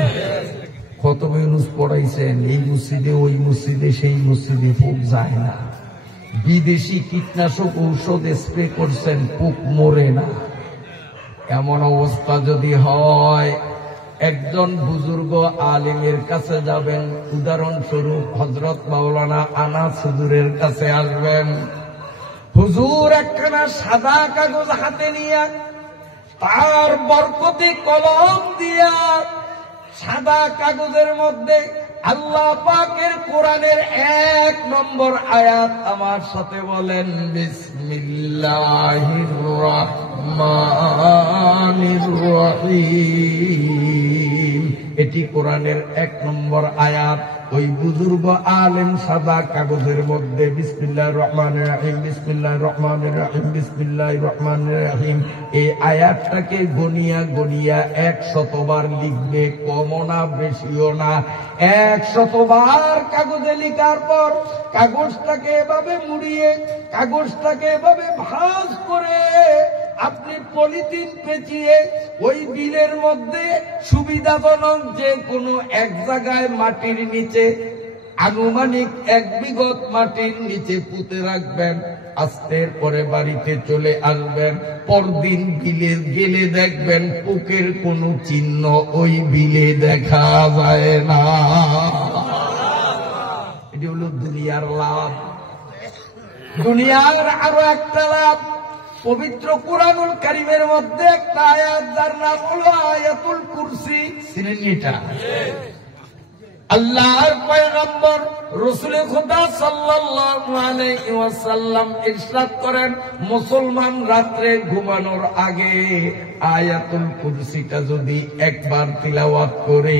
কত ইউনুস পড়াইছেন, এই মসজিদে ওই মসজিদে সেই মসজিদে পোক যায় না। বিদেশি কীটনাশক ঔষধ স্প্রে করছেন, পোক মরে না। এমন অবস্থা যদি হয়, একজন বুজুর্গ আলিমের কাছে যাবেন। উদাহরণস্বরূপ হযরত মাওলানা আনাস হুজুরের কাছে আসবেন। হুজুর একখানা সাদা কাগজ হাতে নিয়ে, তার বরকতি কলম দিয়া সাদা কাগজের মধ্যে আল্লাহ পাকের কোরআনের 1 নম্বর আয়াত আমার সাথে বলেন, বিসমিল্লাহির রহমানির রহিম। এটি কোরআনের 1 নম্বর আয়াত। ওই বুজুর্গ আলেম সাদা কাগজের মধ্যে বিসমিল্লাহির রহমানির রহিম, বিসমিল্লাহির রহমানির রহিম, বিসমিল্লাহির রহমানির রহিম এই আয়াতটাকে গনিয়া গনিয়া 100 বার লিখবে, কমও না বেশিও না। 100 বার কাগজে লিখার পর কাগজটাকে এভাবে মুড়িয়ে, কাগজটাকে এভাবে ভাঁজ করে আপনি পলিথিন পেঁচিয়ে ওই বিলের মধ্যে সুবিধাজনক যে কোনো এক জায়গায় মাটির নিচে, আনুমানিক 1 বিঘত মাটির নিচে পুঁতে রাখবেন। আস্তের পরে বাড়িতে চলে আসবেন। পরদিন বিলে গেলে দেখবেন পোকের কোনো চিহ্ন ওই বিলে দেখা যায় না। এটি হলো দুনিয়ার লাভ। দুনিয়ার আরো একটা লাভ, পবিত্র কুরআনুল কারীমের মধ্যে একটা আয়াত, যার নাম হলো আয়াতুল কুরসি। চিনেন এটা? আল্লাহর পয়গম্বর রাসূল খুদা সাল্লাল্লাহু আলাইহি ওয়াসাল্লাম ইরশাদ করেন, মুসলমান রাত্রে ঘুমানোর আগে আয়াতুল কুরসিটা যদি একবার তিলাওয়াত করে,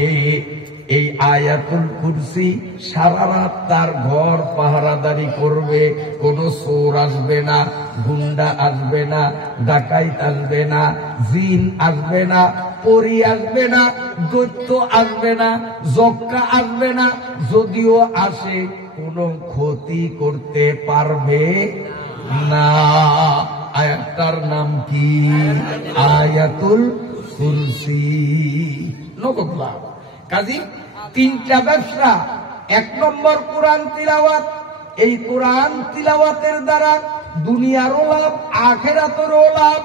এই আয়াতুল কুরসি সারা রাত তার ঘর পাহারাদারি করবে। কোন চোর আসবে না, গুন্ডা আসবে না, ডাকাইত আসবে না, জিন আসবে না, পরী আসবে না, দৈত্য আসবে না, যক্কা আসবে না। যদিও আসে কোনো ক্ষতি করতে পারবে না। আয়াতটার নাম কি? আয়াতুল কুরসি। নগদ লাভ। কাজী তিনটা ব্যবসা। 1 নম্বর কোরআন তিলাওয়াত। এই কোরআন তিলাওয়াতের দ্বারা দুনিয়ারও লাভ, আখিরাতেরও লাভ।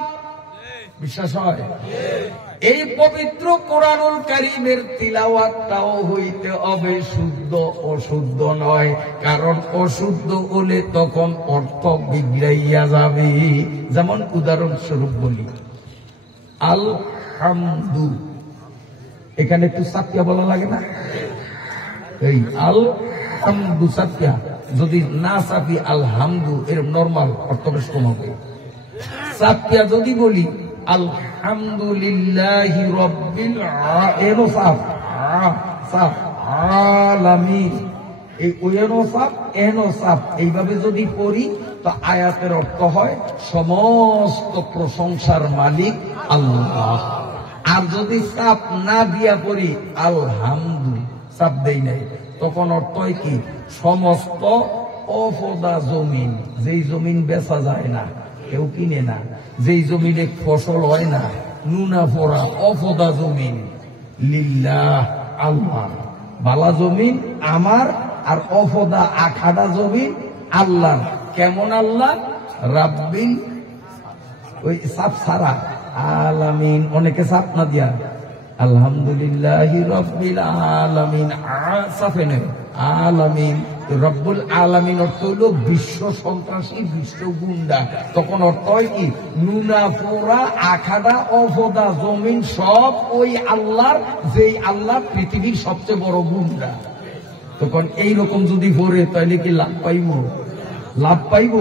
বিশ্বাস হয়? এই পবিত্র কোরআনুল কারীমের তিলাওয়াতটাও হইতে হবে শুদ্ধ, অশুদ্ধ নয়। কারণ অশুদ্ধ হলে তখন অর্থ বিগড়াইয়া যাবে। যেমন উদাহরণস্বরূপ বলি, আলহামদু, এখানে একটু সাকিয়া বলা লাগে না? এই আলহামদু সাকিয়া, যদি না সাফি আলহামদু, এর নরমাল অর্থ বেশ কম হবে। সাকিয়া যদি বলি আলহামদুলিল্লাহি রাব্বিল আলামিন, এই ওয়েনো সাফ এনো সাফ, এইভাবে যদি পড়ি তো আয়াতের অর্থ হয় সমস্ত প্রশংসার মালিক আল্লাহ। আর যদি সাপ না দিয়া পড়ি আলহামদু, সাপ দেই নাই, তখন অর্থ হয় কি? সমস্ত অফদা জমিন, যেই জমিন বেচা যায় না, কেউ কিনে না, যেই জমিনে ফসল হয় না, নুনা ফোড়া অফদা জমিন, লিল্লাহ আল্লাহ। বালা জমিন আমার, আর অফদা আখাডা জমিন আল্লাহ। কেমন আল্লাহ? রাব্বিল, ওই সাপ সারা আলামিন, অনেকে সাপ না দিয়া আলহামদুলিল্লাহি রাব্বিল আলামিন, সাফেনে আলামিন। রব্বুল আলামিন অর্থ হলো বিশ্ব সন্ত্রাসী, বিশ্ব গুন্ডা। তখন অর্থ হয় কি? নুনা পোড়া আখাডা অফদা জমিন সব ওই আল্লাহর, যেই আল্লাহ পৃথিবীর সবচেয়ে বড় গুন্ডা। তখন এইরকম যদি পড়ে তাহলে কি লাভ পাইব? লাভ পাইব।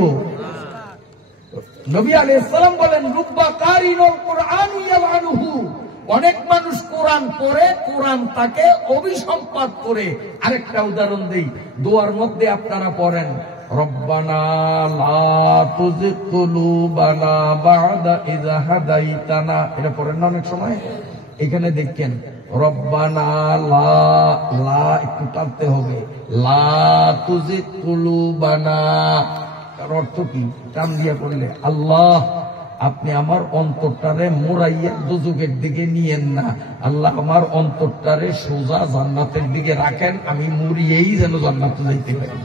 নবী আলাইহিস সালাম বলেন, রুব্বা কারিনুল কুরআন ইয়ালআনুহু, অনেক মানুষ কোরআন পড়ে, কোরআন তাকে অভিসম্পাত করে। আরেকটা উদাহরণ দেই, দোয়ার মধ্যে আপনারা পড়েন রব্বানা লা তুযিগ কুলুবানা বা'দা ইয হাদাইতানা, এটা পড়েন না অনেক সময়? এখানে দেখেন রব্বানা লা, লা একটু টানতে হবে, লা তুযিগ কুলুবানা। তার অর্থ কি? টান দিয়া পড়লে, আল্লাহ আপনি আমার অন্তরটারে মোড়াইয়া দুজুগের দিকে নিয়েন না, আল্লাহ আমার অন্তরটারে সোজা জান্নাতের দিকে রাখেন, আমি মরিয়েই যেন জান্নাতে যাইতে পারি।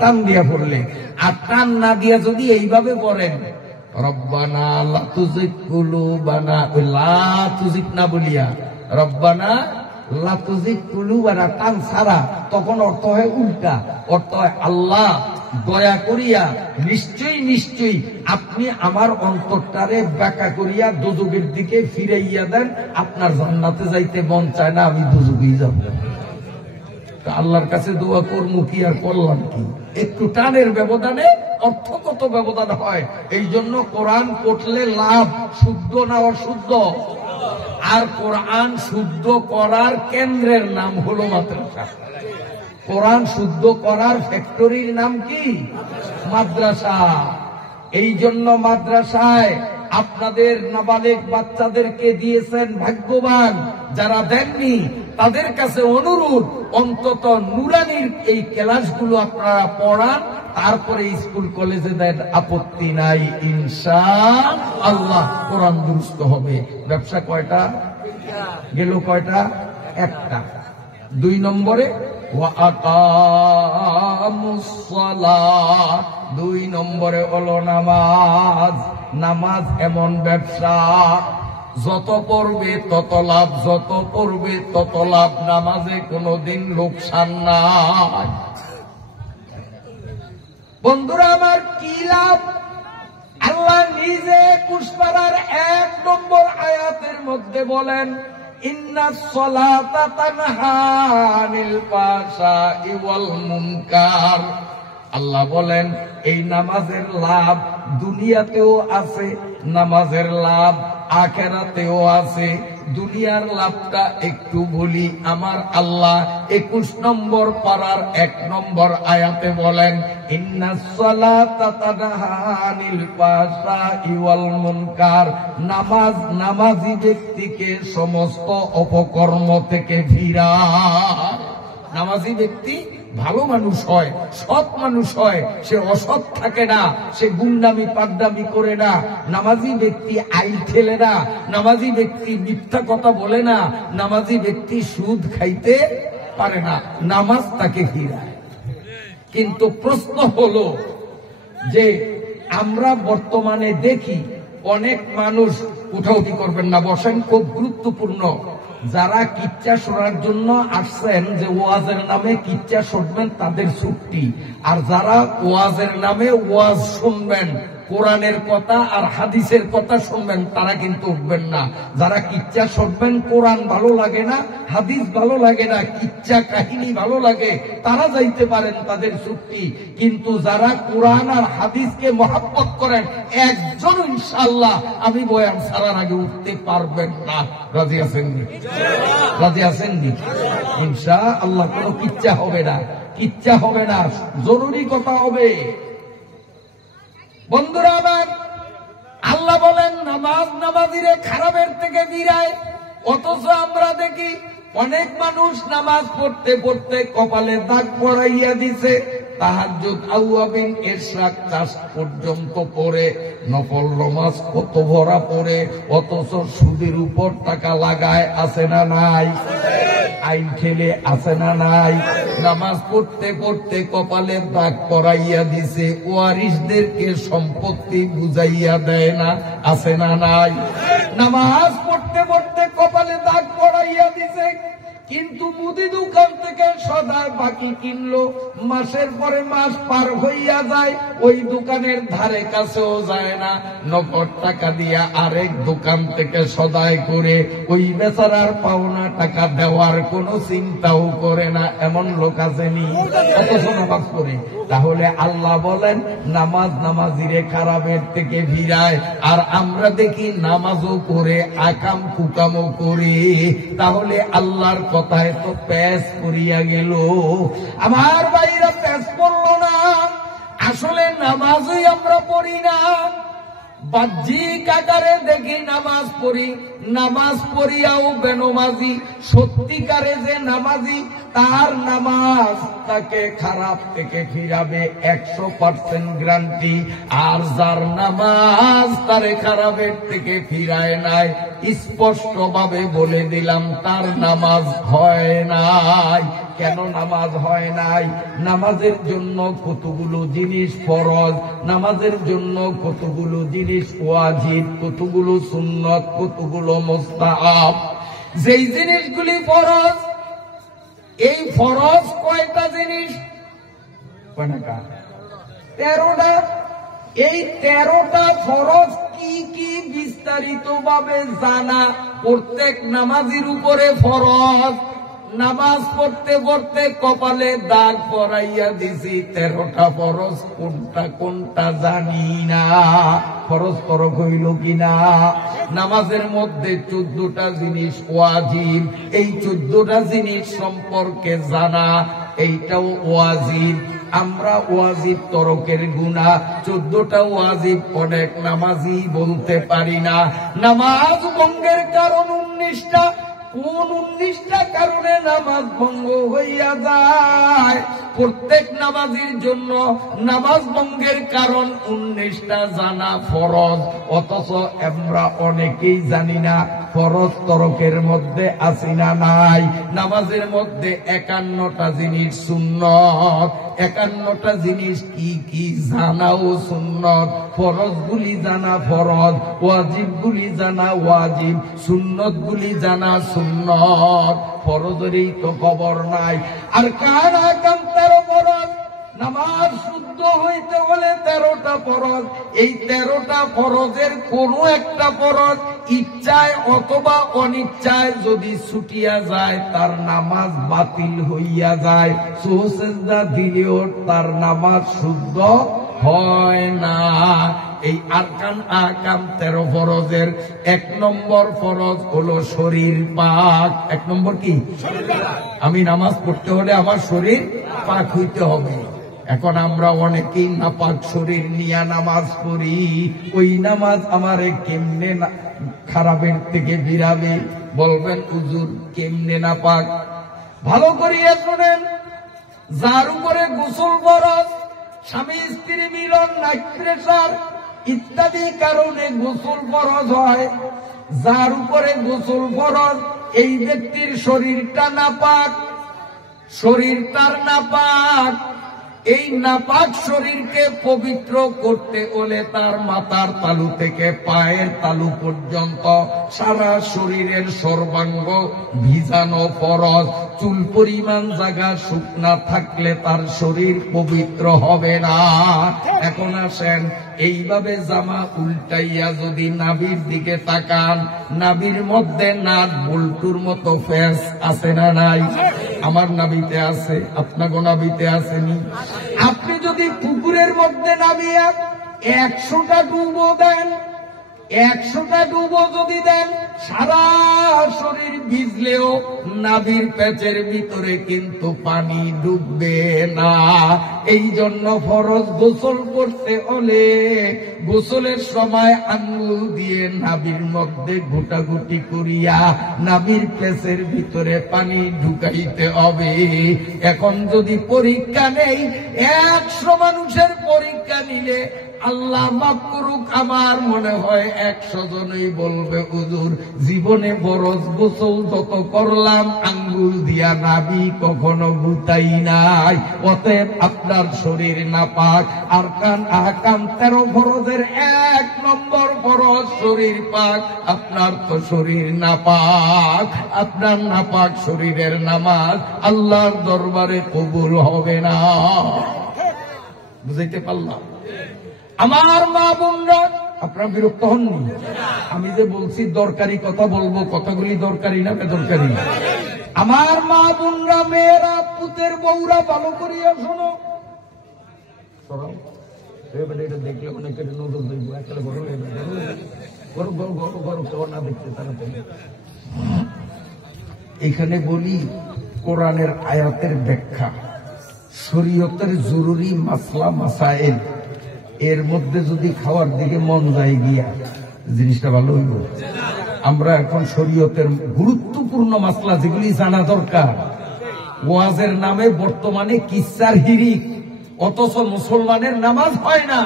টান দিয়া পড়লে। আর টান না দিয়া যদি এইভাবে পড়েন রব্বানা লা তুযিগ কুলুবানা, ওই লা তুযিগ না বলিয়া রব্বানা লা তুযিগ কুলুবানা টান ছাড়া, তখন অর্থ হয় উল্টা। অর্থ হয় আল্লাহ দয়া করিয়া নিশ্চয়ই নিশ্চয়ই আপনি আমার অন্তরটারে ব্যাকা করিয়া দুজুগের দিকে ফিরাইয়া দেন, আপনার জান্নাতে যাইতে মন চায় না, আমি দুজুগেই যাব। আল্লাহর কাছে দোয়া করবো কি আর করলাম কি? একটু টানের ব্যবধানে অর্থগত ব্যবধান হয়। এই জন্য কোরআন পড়লে লাভ, শুদ্ধ না অশুদ্ধ? আর কোরআন শুদ্ধ করার কেন্দ্রের নাম হলো মাদ্রাসা। কোরআন শুদ্ধ করার ফ্যাক্টরির নাম কি? মাদ্রাসা। এই জন্য মাদ্রাসায় আপনাদের নাবালেগ বাচ্চাদেরকে দিয়েছেন, ভাগ্যবান। যারা দেননি তাদের কাছে অনুরোধ, অন্তত নুরানির এই ক্লাসগুলো আপনারা পড়ান, তারপরে স্কুল কলেজে দেন, আপত্তি নাই, ইনশাআল্লাহ কোরআন দুরুস্ত হবে। ব্যবসা কয়টা গেল? কয়টা? একটা। 2 নম্বরে ওয়া আকামুস সালাহ, 2 নম্বরে হলো নামাজ। নামাজ এমন ব্যবসা, যত পড়বে তত লাভ, যত পড়বে তত লাভ। নামাজে কোনোদিন লোকসান নাই। বন্ধুরা আমার, কি লাভ? আল্লাহ নিজে কুশপাড়ার 1 নম্বর আয়াতের মধ্যে বলেন, ইন্নাস সালাতা তানহা আনিল ফাহশাই ওয়াল মুনকার। আল্লাহ বলেন এই নামাজের লাভ দুনিয়াতেও আছে, নামাজের লাভ আখিরাতেও আছে। দুনিয়ার লাভটা একটু বলি। আমার আল্লাহ 21 নম্বর পারার 1 নম্বর আয়াতে বলেন, ইন্নাস সালাতা তানহা আনিল ফাহশাই ওয়াল মুনকার। নামাজ নামাজি ব্যক্তিকে সমস্ত অপকর্ম থেকে ফিরায়। নামাজি ব্যক্তি ভালো মানুষ হয়, সৎ মানুষ হয়, সে অসৎ থাকে না, সে গুন্ডামি পাগডামি করে না। নামাজি ব্যক্তি আইল ঠেলে না, নামাজি ব্যক্তি মিথ্যা কথা বলে না, নামাজি ব্যক্তি সুদ খাইতে পারে না। নামাজ তাকে ফিরায়। কিন্তু প্রশ্ন হলো যে আমরা বর্তমানে দেখি অনেক মানুষ, উঠাউঠি করবেন না, বসেন, খুব গুরুত্বপূর্ণ। যারা কিচ্চা শোনার জন্য আসছেন যে ওয়াজের নামে কিচ্চা শুনবেন তাদের ছুটি, আর যারা ওয়াজের নামে ওয়াজ শুনবেন, কোরআনের কথা আর হাদিসের কথা শুনবেন, তারা কিন্তু উঠবেন না। যারা কিচ্চা শুনবেন, কোরআন ভালো লাগে না, হাদিস ভালো লাগে না, কিচ্চা কাহিনী ভালো লাগে, তারা যাইতে পারেন, তাদের ছুটি। কিন্তু যারা কোরআন আর হাদিসকে মহব্বত করেন, একজন ইনশাআল্লাহ আমি বয়ান ছাড়ার আগে উঠতে পারবেন না। রাজি আছেন নি? রাজি আছেন নি? ইনশাআল্লাহ কোনো কিচ্চা হবে না, কিচ্চা হবে না, জরুরি কথা হবে। বন্ধুরা আমার, আল্লাহ বলেন নামাজ নামাজিরে খারাপের থেকে ফিরায়। অথচ আমরা দেখি অনেক মানুষ নামাজ পড়তে পড়তে কপালে দাগ পড়াইয়া দিছে, তাহাজ্জুদ আউয়াবিন ইশরাক চাষ পর্যন্ত পড়ে, নফল নামাজ কত ভরা পড়ে, অথচ সুদের উপর টাকা লাগায়, আছে না নাই? আইন ঠেলে, আছে না নাই? নামাজ পড়তে পড়তে কপালে দাগ পড়াইয়া দিছে, ওয়ারিসদেরকে সম্পত্তি বুঝাইয়া দেয় না, আছে না নাই? নামাজ পড়তে পড়তে কপালে দাগ পড়াইয়া দিছে, কিন্তু মুদি দোকান থেকে সদায় বাকি কিনলো, মাসের পরে মাস পার হইয়া যায়, ওই দোকানের ধারে কাছেও যায় না, নগদ টাকা দিয়া আরেক দোকান থেকে সদায় করে ওই বেচারার পাওনা টাকা দেওয়ার কোনো চিন্তাও করে না। এমন লোক আছে নি? অথচ নামাজ পড়ে। তাহলে আল্লাহ বলেন নামাজ নামাজিরে খারাপের থেকে ফিরায়। আর আমরা দেখি নামাজও করে আকাম কুকামও করে। তাহলে আল্লাহর কথায় তো প্যাস করিয়া গেল। আমার ভাইরা প্যাস পড়ল না, আসলে নামাজই আমরা পড়ি না। বাহ্যিক আকারে দেখি নামাজ পড়ি, নামাজ পড়িয়াও বেনমাজি। সত্যিকারে যে নামাজি, তার নামাজ তাকে খারাপ থেকে ফিরাবে 100% গ্যারান্টি। আর যার নামাজ তারে খারাপের থেকে ফিরায় নাই, স্পষ্ট ভাবে বলে দিলাম তার নামাজ হয় নাই। কেন নামাজ হয় নাই? নামাজের জন্য কতগুলো জিনিস ফরজ, নামাজের জন্য কতগুলো জিনিস ওয়াজিব, কতগুলো সুন্নত, কতগুলো মুস্তাহাব। যেই জিনিসগুলি ফরজ, এই ফরজ কয়টা জিনিস? 13টা। এই 13টা ফরজ কি কি বিস্তারিত ভাবে জানা প্রত্যেক নামাজির উপরে ফরজ। নামাজ পড়তে পড়তে কপালে দাগ পরাইয়া দিছি, 13টা ফরজ কোনটা কোনটা জানি না। ফরজ ফরক হইল কিনা? নামাজের মধ্যে 14টা জিনিস ওয়াজিব, এই 14টা জিনিস সম্পর্কে জানা, এইটাও ওয়াজিব। আমরা ওয়াজিব তরকের গুনাহ 14টা ওয়াজিব অনেক নামাজি বলতে পারি না। নামাজ ভঙ্গের কারণ 19টা। কোন 19টা কারণে নামাজ ভঙ্গ হইয়া যায়? প্রত্যেক নামাজের জন্য নামাজ ভঙ্গের কারণ 19টা জানা ফরজ, অথচ আমরা অনেকেই জানি না ফরজ তরকের মধ্যে আছি না নাই। নামাজের মধ্যে 51টা জিনিস সুন্নত। 51টা জিনিস কি কি জানাও সুন্নত। ফরজ গুলি জানা ফরজ, ওয়াজিব গুলি জানা ওয়াজিব, সুন্নত গুলি জানা সুন্নত। ফরজেরই তো খবর নাই। আর কার আকাম 13 ফরজ। নামাজ শুদ্ধ হইতে হলে 13টা ফরজ। এই 13টা ফরজের কোন একটা ফরজ ইচ্ছায় অথবা অনিচ্ছায় যদি ছুটিয়া যায় তার নামাজ বাতিল হইয়া যায়, সুজদা দিলেও তার নামাজ শুদ্ধ হয় না। এই আরকান আহকাম 13 ফরজের 1 নম্বর ফরজ হলো শরীর পাক। 1 নম্বর কি? আমি নামাজ পড়তে হলে আমার শরীর পাক হইতে হবে। এখন আমরা অনেকেই নাপাক শরীর নিয়ে নামাজ পড়ি। ওই নামাজ আমারে কেমনে খারাপের থেকে বিরাবে? বলবেন হুজুর কেমনে নাপাক? ভালো করিয়া শুনেন, যার উপরে গোসল ফরজ, স্বামী স্ত্রী মিলন, নাইট প্রেসার ইত্যাদি কারণে গোসল ফরজ হয়, যার উপরে গোসল ফরজ, এই ব্যক্তির শরীরটা নাপাক, শরীর তার নাপাক। এই নাপাক শরীরকে পবিত্র করতে হলে তার মাথার তালু থেকে পায়ের তালু পর্যন্ত সারা শরীরের সর্বাঙ্গ ভিজানো ফরজ। চুল পরিমাণ জায়গা শুকনা থাকলে তার শরীর পবিত্র হবে না। এখন আসেন, এইভাবে জামা উল্টাইয়া যদি নাভির দিকে তাকান, নাভির মধ্যে নাট বল্টুর মতো ফেস আছে না নাই? আমার নাভিতে আছে, আপনাকে নাভিতে আসেনি। আপনি যদি পুকুরের মধ্যে নামিয়া 100টা ডুবো দেন, 100টা ডুবো যদি দেন, সারা শরীর ভিজলেও নাভির পেটের ভিতরে কিন্তু পানি ডুববে না। এই জন্য ফরজ গোসল করতে হলে গোসলের সময় আঙ্গুল দিয়ে নাভির মধ্যে গোটাগুটি করিয়া নাভির পেটের ভিতরে পানি ঢুকাইতে হবে। এখন যদি পরীক্ষা নেই, 100 মানুষের পরীক্ষা নিলে আল্লাহ মাফ করুক, আমার মনে হয় 100 জনই বলবে হুজুর জীবনে ফরজ গোসল যত করলাম আঙ্গুল দিয়া নাভি কখনো গুতাই নাই। অতএব আপনার শরীর নাপাক। আরকান আহকাম 13 ফরজের 1 নম্বর ফরজ শরীর পাক। আপনার তো শরীর নাপাক। আপনার নাপাক শরীরের নামাজ আল্লাহর দরবারে কবুল হবে না। বুঝাইতে পারলাম? আমার মা বোনরা, আপনারা বিরক্ত হননি? আমি যে বলছি দরকারি কথা বলবো, কথাগুলি দরকারি না বেদরকারি? আমার মা বোনরা, মেয়েরা, পুতের বউরা, ভালো করিয়া শোনো। এটা দেখলে অনেকের নজর দেখবো, একটা না দেখতে তাড়াতাড়ি। এখানে বলি কোরআনের আয়াতের ব্যাখ্যা, শরীয়তের জরুরি মাসলা মাসাইল, এর মধ্যে যদি খাওয়ার দিকে মন যায় গিয়া জিনিসটা ভালো হইব। আমরা এখন শরীয়তের গুরুত্বপূর্ণ মাসলা যেগুলি জানা দরকার, ওয়াজের নামে বর্তমানে কিচ্ছার হিরিক, অথচ মুসলমানের নামাজ হয় না।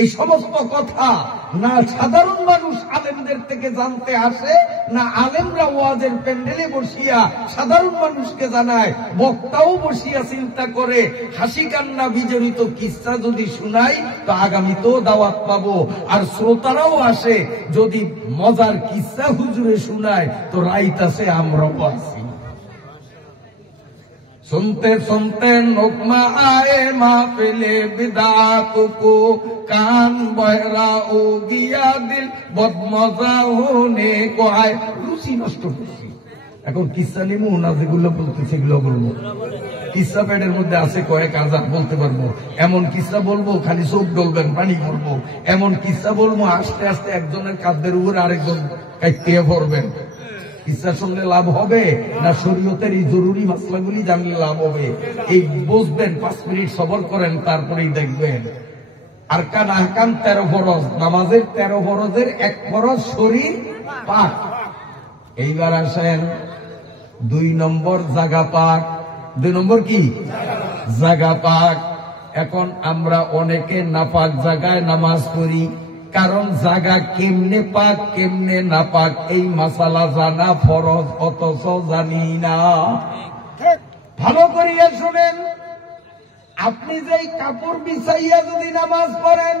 এই সমস্ত কথা না সাধারণ মানুষ আলেমদের থেকে জানতে আসে, না আলেমরা ওয়াজের প্যান্ডেলে বসিয়া সাধারণ মানুষকে জানায়। বক্তাও বসিয়া চিন্তা করে হাসি কান্না বিজড়িত কিস্সা যদি শুনাই তো আগামীতেও দাওয়াত পাবো। আর শ্রোতারাও আসে, যদি মজার কিস্সা হুজুরে শুনায় তো রাইত আছে, আমরাও আছি। सुनते सुनते नुकमा आए माफिले बिदात को, कान बहरा हो गया दिल बदमजा होने को आए। রুচি নষ্ট করছি। এখন কিস্সা নিমু না, যেগুলো বলতে সেগুলো বলবো। কিস্সা পেটের মধ্যে আছে কয়েক হাজার, বলতে পারবো। এমন কিস্সা বলবো খালি চোখ ডলবেন, পানি করবো। এমন কিস্সা বলবো আস্তে আস্তে একজনের কাঁধের উপর আরেকজন কাইতে পড়বেন। কিসা শুনলে লাভ হবে না শরীয়তের এই জরুরি মাসলাগুলি জানলে লাভ হবে? এই বুঝবেন, 5 মিনিট সবর করেন, তারপরেই দেখবেন। আরকান আহকাম 13 ফরজ, নামাজের 13 ফরজের 1 ফরজ শরীর পাক। এইবার আসেন 2 নম্বর জাগা পাক। 2 নম্বর কি? জাগা পাক। এখন আমরা অনেকে নাপাক জায়গায় নামাজ পড়ি, কারণ জায়গা কেমনে পাক কেমনে না পাক এই মাসালা জানা ফরজ, অথচ জানি না। ভালো করিয়া শুনেন, আপনি যেই কাপড় বিছাইয়া যদি নামাজ পড়েন,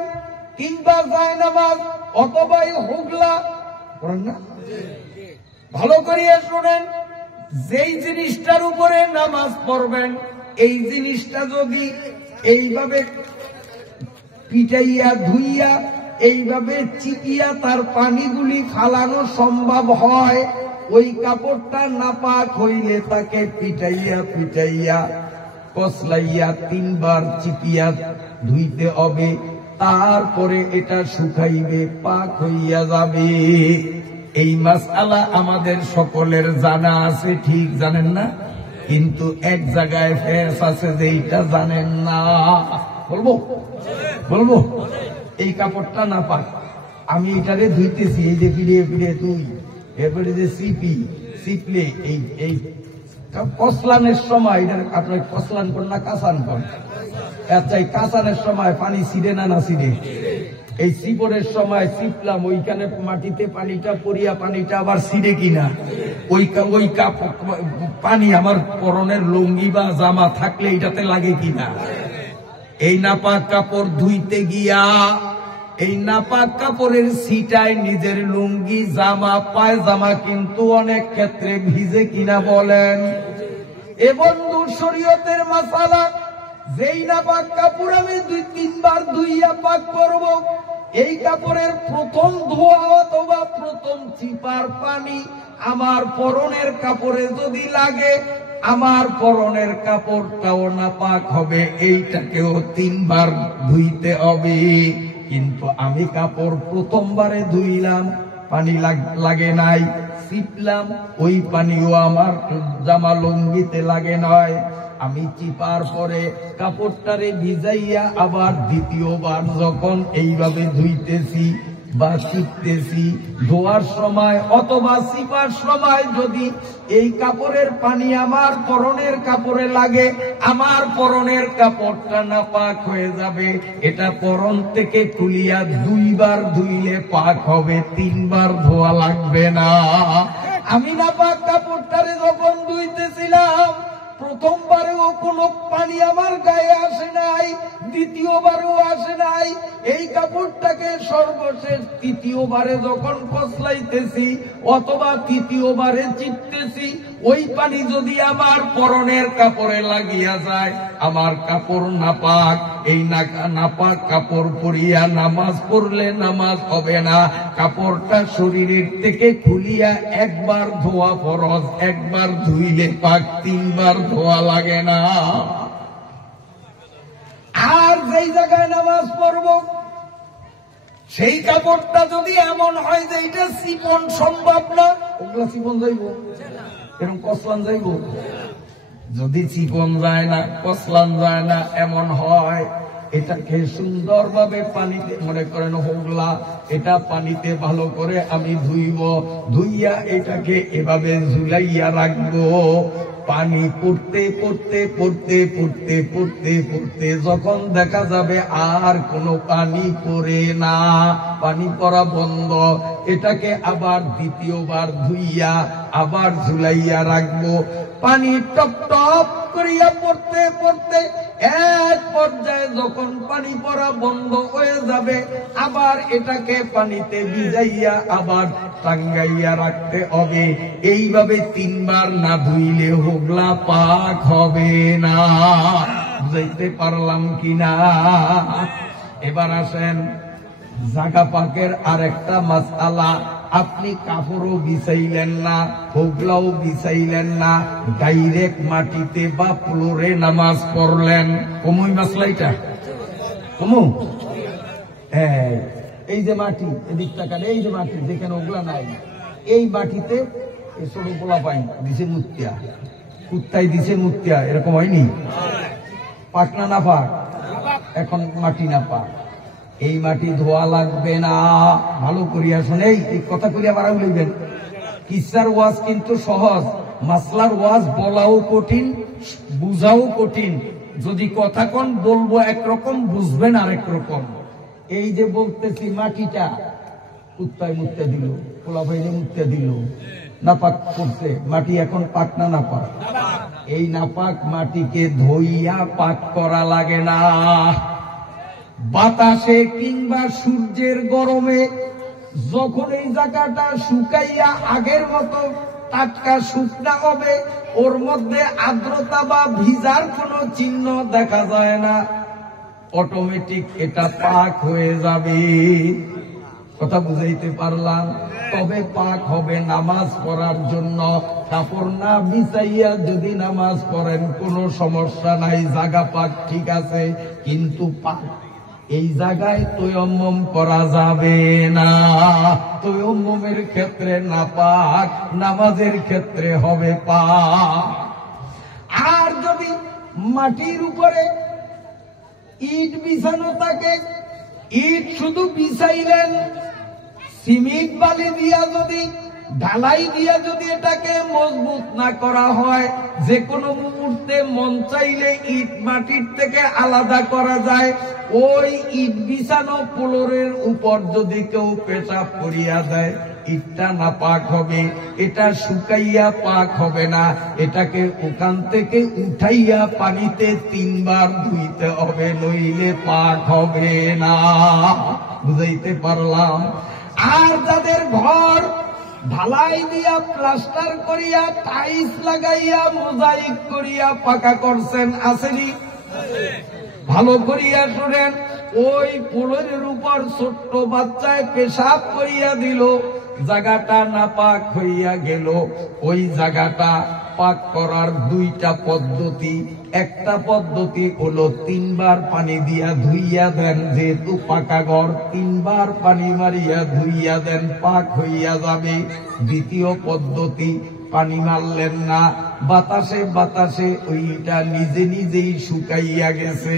কিংবা যায় নামাজ অথবা হুগলা পড়েন না, ভালো করিয়া শুনেন, যেই জিনিসটার উপরে নামাজ পড়বেন এই জিনিসটা যদি এইভাবে পিটাইয়া ধুইয়া এইভাবে চিপিয়া তার পানিগুলি ফালানো সম্ভব হয়, ওই কাপড়টা নাপাক হইলে তাকে পিটাইয়া পিটাইয়া কসলাইয়া 3 বার চিপিয়া ধুইতে হবে, তারপরে এটা শুকাইবে, পাক হইয়া যাবে। এই মাসআলা আমাদের সকলের জানা আছে, ঠিক জানেন না? কিন্তু এক জায়গায় ফেস আছে যে এইটা জানেন না। বলবো এই কাপড়টা নাপাক, আমি এটারে ধুইতেছি, এই যে ফিরে ফিরে তুই, এরপরে যে সিপলে এই কসলানের সময়, এটা আপনার কসলান কর না কাসান কর? আচ্ছা, এই কাসানের সময় পানি ছিঁড়ে না ছিঁড়ে? এই সিপরের সময় সিপলাম, ওইখানে মাটিতে পানিটা পড়িয়া পানিটা আবার ছিঁড়ে কিনা? ওই পানি আমার পরনের লুঙ্গি বা জামা থাকলে এটাতে লাগে কিনা? এই নাপাক কাপড় ধুইতে গিয়া এই নাপাক কাপড়ের ছিটায় নিজের লুঙ্গি, জামা, পায়জামা কিন্তু অনেক ক্ষেত্রে ভিজে কিনা বলেন? এ বন্ধু, শরীয়তের মাসালা, যেই নাপাক কাপড় আমি 2-3 বার ধুইয়া পাক করব, এই কাপড়ের প্রথম ধোয়া অথবা প্রথম চিপার পানি আমার পরনের কাপড়ে যদি লাগে, আমার পরনের কাপড়টাও নাপাক হবে, এইটাকেও 3 বার ধুইতে হবে। কিন্তু আমি কাপড় প্রথমবারে ধুইলাম, পানি লাগে নাই, চিপলাম, ওই পানিও আমার জামা লুঙ্গিতে লাগে নয়, আমি চিপার পরে কাপড়টারে ভিজাইয়া আবার দ্বিতীয়বার যখন এইভাবে ধুইতেছি বা চিপতেছি, ধোয়ার সময় অথবা চিপার সময় যদি এই কাপড়ের পানি আমার পরনের কাপড়ে লাগে, আমার পরনের কাপড়টা নাপাক হয়ে যাবে। এটা পরন থেকে খুলিয়া 2 বার ধুইলে পাক হবে, 3 বার ধোয়া লাগবে না। আমি নাপাক কাপড়টারে যখন ধুইতেছিলাম, প্রথমবারেও কোনো পানি আমার গায়ে আসে নাই, দ্বিতীয়বারেও আসে নাই। এই কাপড়টাকে সর্বশেষ তৃতীয়বারে যখন কসলাইতেছি অথবা তৃতীয়বারে চিপতেছি, ওই পানি যদি আমার পরনের কাপড়ে লাগিয়া যায়, আমার কাপড় নাপাক। এই নাপাক কাপড় পরিয়া নামাজ পড়লে নামাজ হবে না। কাপড়টা শরীরের থেকে খুলিয়া 1 বার ধোয়া ফরজ, 1 বার ধুইলে পাক, 3 বার ধোয়া লাগে না। আর যেই জায়গায় নামাজ পড়ব, সেই কাপড়টা যদি এমন হয় যে এটা চিপন সম্ভব না, ওগুলা চিপন যাইব, এরকম কসলান যাইব? যদি চিপন যায় না, কসলান যায় না, এমন হয়, এটাকে সুন্দরভাবে পানিতে, মনে করেন হোগলা, এটা পানিতে ভালো করে আমি ধুইব, ধুইয়া এটাকে এভাবে ঝুলাইয়া রাখবো। পানি পড়তে পড়তে পড়তে পড়তে পড়তে পড়তে যখন দেখা যাবে আর কোনো পানি পড়ে না, পানি পড়া বন্ধ, এটাকে আবার দ্বিতীয়বার ধুইয়া আবার ঝুলাইয়া রাখবো। পানি টপ টপ করিয়া পড়তে পড়তে এক পর্যায়ে যখন পানি পড়া বন্ধ হয়ে যাবে, আবার এটাকে পানিতে ভিজাইয়া আবার টাঙ্গাইয়া রাখতে হবে। এইভাবে 3 বার না ধুইলে হোগলা পাক হবে না। বুঝাইতে পারলাম কিনা? এবার আসেন জাগা পাকের আরেকটা মাসআলা। আপনি কাপড়ও বিছাইলেন না, হোগলাও বিছাইলেন না, ডাইরেক্ট মাটিতে বা ফ্লোরে নামাজ পড়লেন, কমই মাসলাইটা কমু? এই যে মাটি, এদিক তাকান, এই যে মাটি যেখানে ওগুলা নাই, এই মাটিতে ছোট পোলা পাই দিছে মুতিয়া, কুত্তাই দিছে মুতিয়া, এরকম হয়নি? পাক না না পাক? এখন মাটি না পাক, এই মাটি ধোয়া লাগবে না। ভালো করিয়া শুনে এই কথা করিয়া বাড়াও লইবেন। কিসার ওয়াজ কিন্তু সহজ, মাসলার ওয়াজ বলাও কঠিন, বুঝাও কঠিন। যদি কথা কোন বলবো একরকম, বুঝবেন আরেক রকম। এই যে বলতেছি মাটিটা কুত্তায় মুত্তে দিল, পোলা ভাইনে মুত্তে দিল, নাপাক করছে, মাটি এখন পাক না নাপাক? এই নাপাক মাটিকে ধইয়া পাক করা লাগে না। বাতাসে কিংবা সূর্যের গরমে যখন এই জায়গাটা শুকাইয়া আগের মতো টাটকা শুকনা হবে, ওর মধ্যে আর্দ্রতা বা ভিজার কোনো চিহ্ন দেখা যায় না, অটোমেটিক এটা পাক হয়ে যাবে। কথা বুঝাইতে পারলাম? তবে পাক হবে নামাজ পড়ার জন্য। কাপড় না বিছাইয়া যদি নামাজ পড়েন কোনো সমস্যা নাই, জায়গা পাক ঠিক আছে, কিন্তু পাক এই জায়গায় তয়াম্মুম করা যাবে না। তয়াম্মুমের ক্ষেত্রে না পাক, নামাজের ক্ষেত্রে হবে পাক। আর যদি মাটির উপরে ইট বিছানো থাকে, ইট শুধু বিছাইলেন, সিমেন্ট বালি দিয়া যদি ঢালাই দিয়া যদি এটাকে মজবুত না করা হয়, যে কোনো মুহূর্তে মন চাইলে ইট মাটির থেকে আলাদা করা যায়। ওই ইট বিছানো ফ্লোরের উপর যদি কেউ পেশাব করিয়া দেয়, ইটটা না পাক হবে, এটা শুকাইয়া পাক হবে না। এটাকে ওখান থেকে উঠাইয়া পানিতে 3 বার ধুইতে হবে, নইলে পাক হবে না। বুঝাইতে পারলাম? আর যাদের ঘর ঢালাই দিয়া প্লাস্টার করিয়া টাইলস লাগাইয়া মোজাইক করিয়া পাকা করছেন, আসেনি? ভালো করিয়া শুনেন, ওই ফ্লোরের উপর ছোট্ট বাচ্চায় পেশাব করিয়া দিল, জায়গাটা নাপাক হইয়া গেল। ওই জায়গাটা পাক করার 2টা পদ্ধতি। একটা পদ্ধতি হলো 3 বার পানি দিয়া ধুইয়া দেন, যেহেতু পাকা ঘর 3 বার পানি মারিয়া ধুইয়া দেন, পাক হইয়া যাবে। দ্বিতীয় পদ্ধতি, পানি মারলেন না, বাতাসে বাতাসে ওইটা নিজে নিজেই শুকাইয়া গেছে।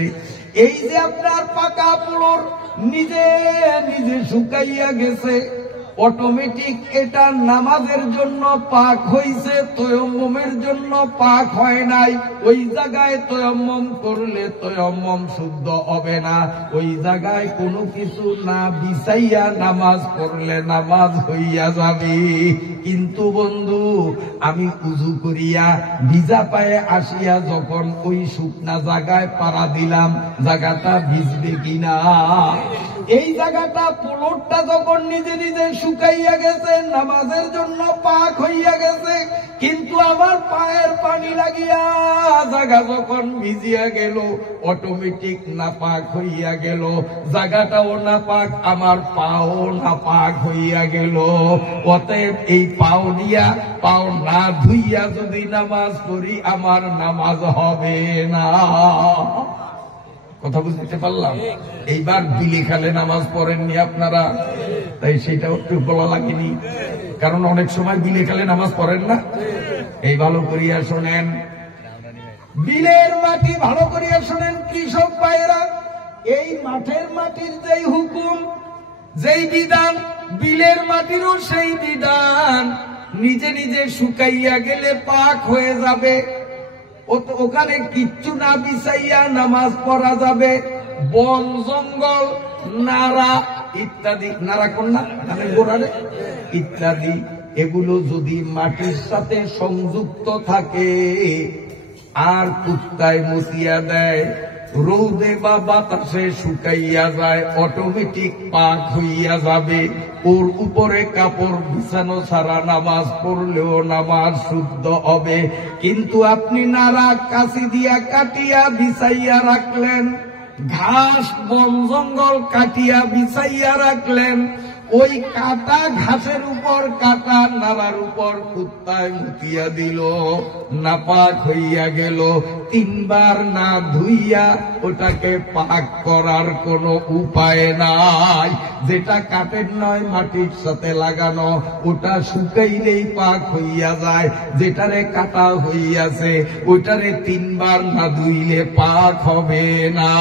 এই যে আপনার পাকা ফ্লোর নিজে নিজে শুকাইয়া গেছে, অটোমেটিক এটা নামাজের জন্য পাক হইছে, তয়াম্মুমের জন্য পাক হয় নাই। ওই জায়গায় তয়াম্মুম করলে তয়াম্মুম শুদ্ধ হবে না। ওই জায়গায় কোনো কিছু না বিছাইয়া নামাজ পড়লে নামাজ হইয়া যাবে। কিন্তু বন্ধু, আমি উযু করিয়া ভিজা পায়ে আসিয়া যখন ওই শুকনা জায়গায় পাড়া দিলাম, জায়গাটা ভিজবে কিনা? এই জায়গাটা ফ্লোরটা যখন নিজে নিজে শুকাইয়া গেছে, নামাজের জন্য পাক হইয়া গেছে, কিন্তু আমার পায়ের পানি লাগিয়া জায়গা যখন ভিজিয়া গেল, অটোমেটিক নাপাক হইয়া গেল। জায়গাটাও নাপাক, আমার পাও নাপাক হইয়া গেল। অতএব এই পাও দিয়া পাও না ধুইয়া যদি নামাজ পড়ি, আমার নামাজ হবে না। কথা বুঝতে পারলাম? এইবার বিলি খালে নামাজ পড়েননি আপনারা, তাই সেটাও একটু বলা লাগেনি, কারণ অনেক সময় বিলে খালে নামাজ পড়েন না। এই ভালো করিয়া শোনেন, বিলের মাটি ভালো করিয়া শোনেন কৃষক ভাইয়েরা, এই মাঠের মাটির যেই হুকুম, যেই বিধান, বিলের মাটিরও সেই বিধান। নিজে নিজে শুকাইয়া গেলে পাক হয়ে যাবে, ওখানে কিচ্ছু না বিছাইয়া নামাজ পড়া যাবে। বন জঙ্গল, নারা ইত্যাদি, নারা কন্যা ধানের গোড়ারে ইত্যাদি, এগুলো যদি মাটির সাথে সংযুক্ত থাকে আর কুত্তায় মুতিয়া দেয়, রৌদে বা বাতাসে শুকাইয়া যায়, অটোমেটিক পাক হইয়া যাবে। ওর উপরে কাপড় বিছানো ছাড়া নামাজ পড়লেও নামাজ শুদ্ধ হবে। কিন্তু আপনি নারা কাশি দিয়া কাটিয়া বিছাইয়া রাখলেন, ঘাস বন জঙ্গল কাটিয়া বিছাইয়া রাখলেন, ওই কাটা ঘাসের উপর কাটা নাড়ার উপর কুত্তায় মুতিয়া দিল, নাপাক হইয়া গেল। 3 বার না ধুইয়া ওটাকে পাক করার কোনো উপায় নাই। যেটা কাঠের নয়, মাটির সাথে লাগানো, ওটা শুকাইলেই পাক হইয়া যায়। যেটারে কাটা হইয়াছে ওটারে 3 বার না ধুইলে পাক হবে না।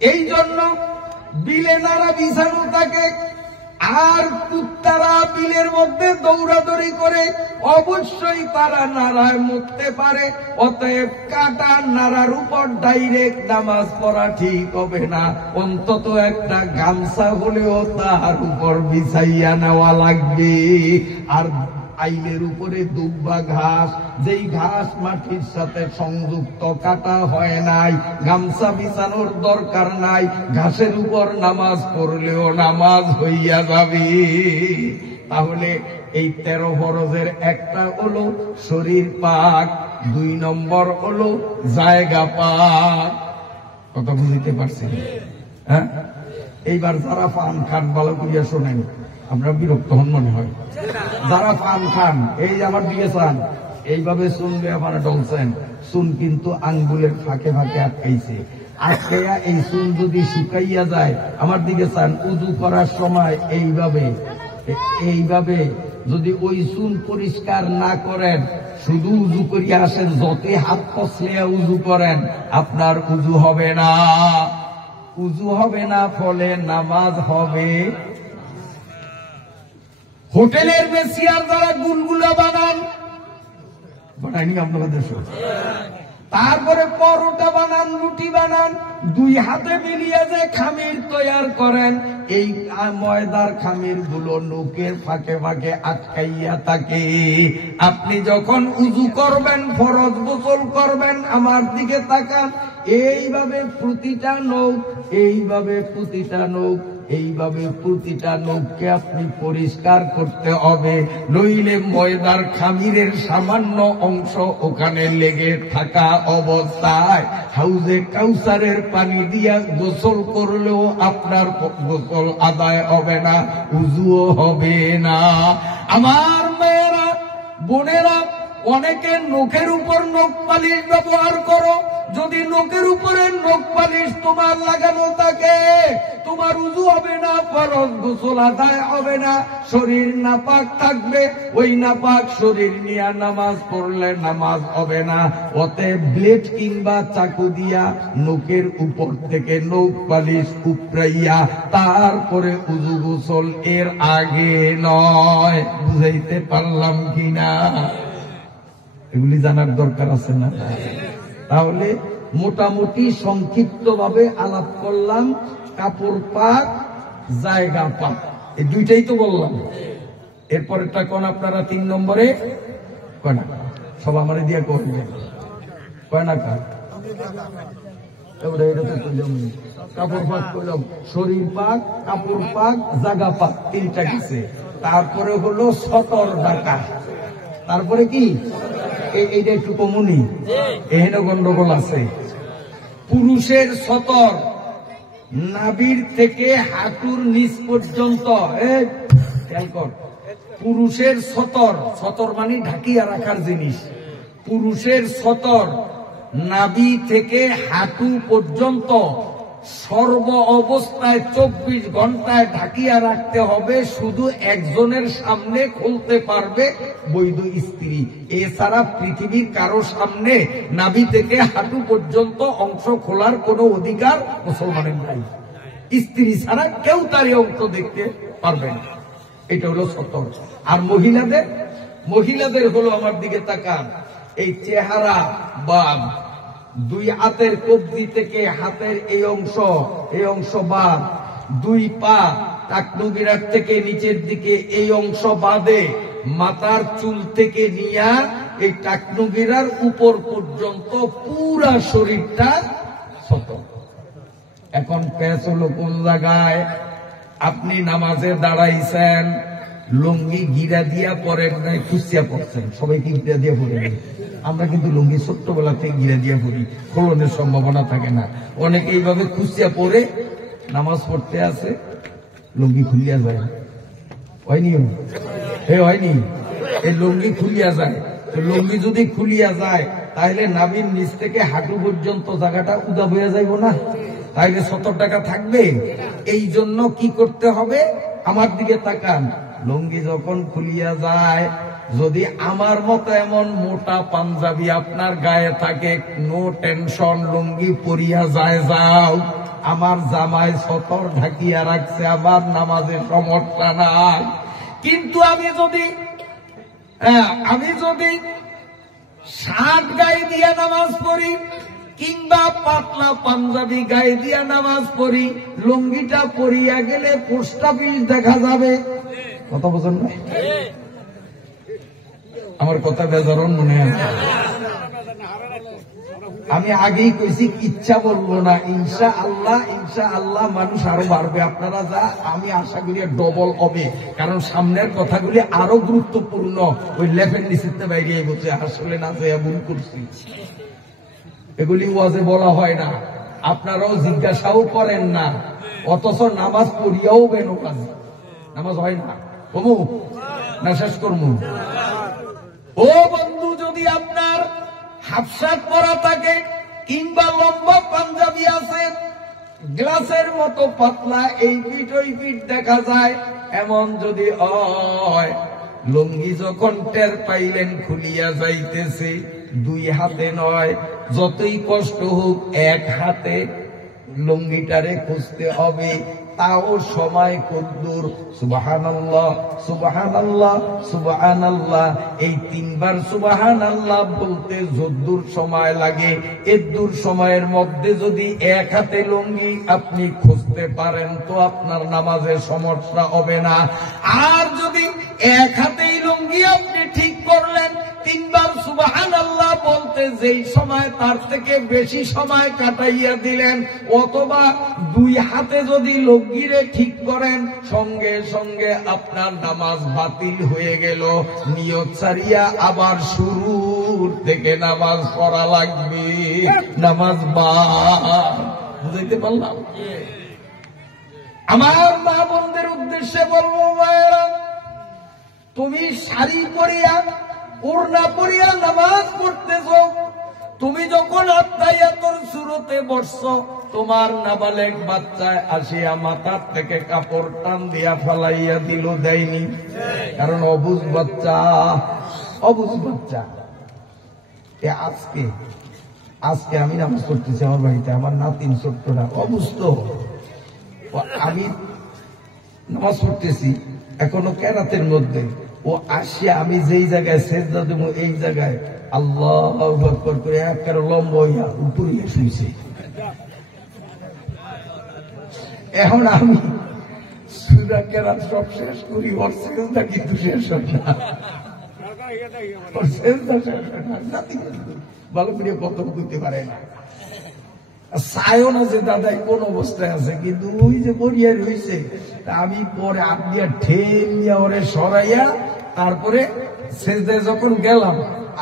এই জন্য বিলে নারা বিছানো থাকে, আর কুত্তারা বিলের মধ্যে দৌড়াদৌড়ি করে, অবশ্যই তারা নারায় মরতে পারে। অতএব কাটা নারার উপর ডাইরেক্ট নামাজ পড়া ঠিক হবে না। অন্তত একটা গামছা হলেও তার উপর বিছাইয়া নেওয়া লাগবে। আর আইলের উপরে দুব্বা ঘাস, যেই ঘাস মাটির সাথে সংযুক্ত, কাটা হয় নাই, গামছা বিছানোর দরকার নাই, ঘাসের উপর নামাজ পড়লেও নামাজ হইয়া যাবে। তাহলে এই 13 ফরজের একটা হলো শরীর পাক, 2 নম্বর হলো জায়গা পাক। কথা বুঝতে পারছেন? হ্যাঁ, এইবার যারা পান খান ভালো করিয়া শোনেন, আমরা বিরক্ত হন মনে হয়। যারা পান খান, এই আমার দিকে চান, এইভাবে শুনবে আপনারা ডলছেন, চুন কিন্তু আঙ্গুলের ফাঁকে ফাঁকে আটকাইছে। আটকাইয়া এই চুন যদি শুকাইয়া যায়, আমার দিকে চান, উজু করার সময় এইভাবে যদি ওই চুন পরিষ্কার না করেন, শুধু উজু করিয়া আসেন, যতই হাত কসলিয়া উজু করেন, আপনার উজু হবে না। উজু হবে না, ফলে নামাজ হবে। হোটেলের মেসিয়ার দ্বারা গুলগুলা বানায়নি আপনাদের দেশে? তারপরে পরোটা বানান, রুটি বানান, দুই হাতে মিলিয়ে যে খামির তৈয়ার করেন, এই ময়দার খামির গুলো নখের ফাঁকে ফাঁকে আটকাইয়া থাকে। আপনি যখন উজু করবেন, ফরজ গোসল করবেন, আমার দিকে তাকান, এইভাবে প্রতিটা নখকে আপনি পরিষ্কার করতে হবে, নইলে ময়দার খামিরের সামান্য অংশ ওখানে লেগে থাকা অবস্থায় হাউজে কাউসারের পানি দিয়া গোসল করলেও আপনার গোসল আদায় হবে না, উজুও হবে না। আমার মেয়েরা, বোনেরা, অনেকে নখের উপর নখ পালিশ ব্যবহার করো। যদি নখের উপরে নখ পালিশ তোমার লাগানো থাকে, তোমার উজু হবে না, ফরজ গোসল আদায় হবে না, শরীর নাপাক থাকবে। ওই নাপাক শরীর নিয়ে নামাজ পড়লে নামাজ হবে না। অতএব ব্লেড কিংবা চাকু দিয়া নখের উপর থেকে নখ পালিশ উপড়াইয়া তারপরে উজু গোসল, এর আগে নয়। বুঝাইতে পারলাম কিনা? এগুলি জানার দরকার আছে না? তাহলে মোটামুটি সংক্ষিপ্ত ভাবে আলাপ করলাম। কাপড় পাক, জায়গা পাক, এই দুইটাই তো বললাম। এরপরেরটা কোন আপনারা 3 নম্বরে কয়না? সব আমারে দিয়ে করবে কয়না কাজ? কাপড় পাক করলাম, শরীর পাক, কাপড় পাক, জায়গা পাক, 3টা গেছে। তারপরে হলো সতর ঢাকা। তারপরে কি? এইটা একটু কমুনি, এহেন গন্ডগোল আছে। পুরুষের সতর নাভির থেকে হাঁটুর নিচ পর্যন্ত, পুরুষের সতর মানে ঢাকিয়া রাখার জিনিস। পুরুষের সতর নাভি থেকে হাঁটু পর্যন্ত সর্ব অবস্থায় 24 ঘন্টায় ঢাকিয়া রাখতে হবে। শুধু একজনের সামনে খুলতে পারবে বৈধ স্ত্রী, এছাড়া পৃথিবীর কারো সামনে নাভি থেকে হাঁটু পর্যন্ত অংশ খোলার কোনো অধিকার মুসলমানের নাই। স্ত্রী ছাড়া কেউ তার এই অংশ দেখতে পারবে না। এটা হলো সতর। আর মহিলাদের হলো, আমার দিকে তাকান, এই চেহারা বা 2 হাতের কবজি থেকে হাতের এই অংশ বাদ, 2 পা টাকনুগিরার থেকে নিচের দিকে এই অংশ বাদে, মাথার চুল থেকে নিয়ে এই টাকনুগিরার উপর পর্যন্ত পুরা শরীরটা সতর। এখন পেঁচ হলো কোন জায়গায়? আপনি নামাজে দাঁড়াইছেন, লুঙ্গি গিরা দিয়া পরেন নাই, খুশিয়া পড়ছেন। সবাই কি গিরা দিয়া পড়েন? আমরা কিন্তু লুঙ্গি ছোট্টবেলা থেকে গিরা দিয়া পড়ি, খোলনের সম্ভাবনা থাকে না। অনেকে এইভাবে খুশিয়া পরে নামাজ পড়তে আসে, লুঙ্গি খুলিয়া যায়। হয়নি? হয়নি? এই লুঙ্গি খুলিয়া যায়। তো লুঙ্গি যদি খুলিয়া যায়, তাহলে নাভির নিচ থেকে হাঁটু পর্যন্ত জায়গাটা উদা হয়ে যাইব না? তাইলে 70 টাকা থাকবে। এই জন্য কি করতে হবে? আমার দিকে তাকান, লুঙ্গি যখন খুলিয়া যায়, যদি আমার মতো এমন মোটা পাঞ্জাবি আপনার গায়ে থাকে, নো টেনশন, লুঙ্গি পরিয়া যায়, যাও। আমার জামাই সতর ঢাকিয়া রাখছে, আমার নামাজের সমস্যা নাই। কিন্তু আমি যদি শার্ট গায়ে দিয়া নামাজ পড়ি, কিংবা পাতলা পাঞ্জাবি গায়ে দিয়া নামাজ পড়ি, লুঙ্গিটা পরিয়া গেলে পোস্ট অফিস দেখা যাবে। কথা বোঝেন না? আমার কথা বেজারণ মনে হয়। আমি আগেই কইছি, ইচ্ছা বলবো না, ইনশাআল্লাহ মানুষ আরো বাড়বে। আপনারা যা, আমি আশা করি ডবল হবে, কারণ সামনের কথাগুলি আরো গুরুত্বপূর্ণ। ওই লেফের নিচেতে বাইরে বলছে, আসলে না যে ভুল করছি, এগুলি ওয়াজে বলা হয় না। আপনারাও জিজ্ঞাসাও করেন না, অথচ নামাজ পড়িয়াও বেনকাজ। নামাজ হয় না, কমু না শেষ করমু? ও বন্ধু, যদি আপনার হাফ শার্ট পরা থাকে কিংবা লম্বা পাঞ্জাবি আছে, গ্লাসের মতো পাতলা, এই পিঠ ওই পিঠ দেখা যায়, এমন যদি হয়, লুঙ্গি যখন টের পাইলেন খুলিয়া যাইতেছে, দুই হাতে নয়, যতই কষ্ট হোক এক হাতে লুঙ্গিটারে খুঁজতে হবে। তাও সময় কদ্দুর? সুবহানাল্লাহ, সুবহানাল্লাহ, সুবহানাল্লাহ, এই তিনবার সুবহানাল্লাহ বলতে যদ্দুর সময় লাগে, এদ্দুর সময়ের মধ্যে যদি এক হাতে লুঙ্গি আপনি খুঁজতে পারেন তো আপনার নামাজের সমস্যা হবে না। আর যদি এক হাতেই লুঙ্গি আপনি ঠিক করলেন, তিনবার সুবহানাল্লাহ বলতে যেই সময় তার থেকে বেশি সময় কাটাইয়া দিলেন, অথবা দুই হাতে যদি লুঙ্গিরে ঠিক করেন, সঙ্গে সঙ্গে আপনার নামাজ বাতিল হয়ে গেল। নিয়ত ছাড়িয়া আবার শুরুর থেকে নামাজ পড়া লাগবে। নামাজ বুঝাইতে পারলাম? আমার মা বোনদের উদ্দেশ্যে বলবো, মায়েরা, তুমি শাড়ি পরিয়া ওড়না পরিয়া নামাজ পড়তেছ, তুমি যখন আত্মায়াতুর শুরুতে বসছ, তোমার নাবালেগ বাচ্চায় আসিয়া মাথার থেকে কাপড় টান দিয়া ফালাইয়া দিল, দেয়নি? কারণ অবুঝ বাচ্চা, অবুঝ বাচ্চা। আজকে আমি নামাজ পড়তেছি আমার বাড়িতে, আমার নাতিন ছোট্টরা অবুঝতো, আমি নামাজ পড়তেছি এখনো কেরাতের মধ্যে, ও আসিয়া আমি যেই জায়গায় সেজদা দেব, এই জায়গায় আল্লাহু আকবার করে একেবারে লম্বা হইয়া উপরে শুইছে। এখন আমি সূরা কেরাত সব শেষ করি, ওর সেজদা কিন্তু শেষ হয় না, ওর সেজদা শেষ হয় না, ভালো করে কথা বুঝতে পারে না, চায়ও না যে দাদা কোন অবস্থায় আছে, কিন্তু ওই যে বরিয়া রয়েছে, আমি পরে আপনি ঠেলিয়া ওরে সরাইয়া তারপরে সেজদায় যখন গেলাম,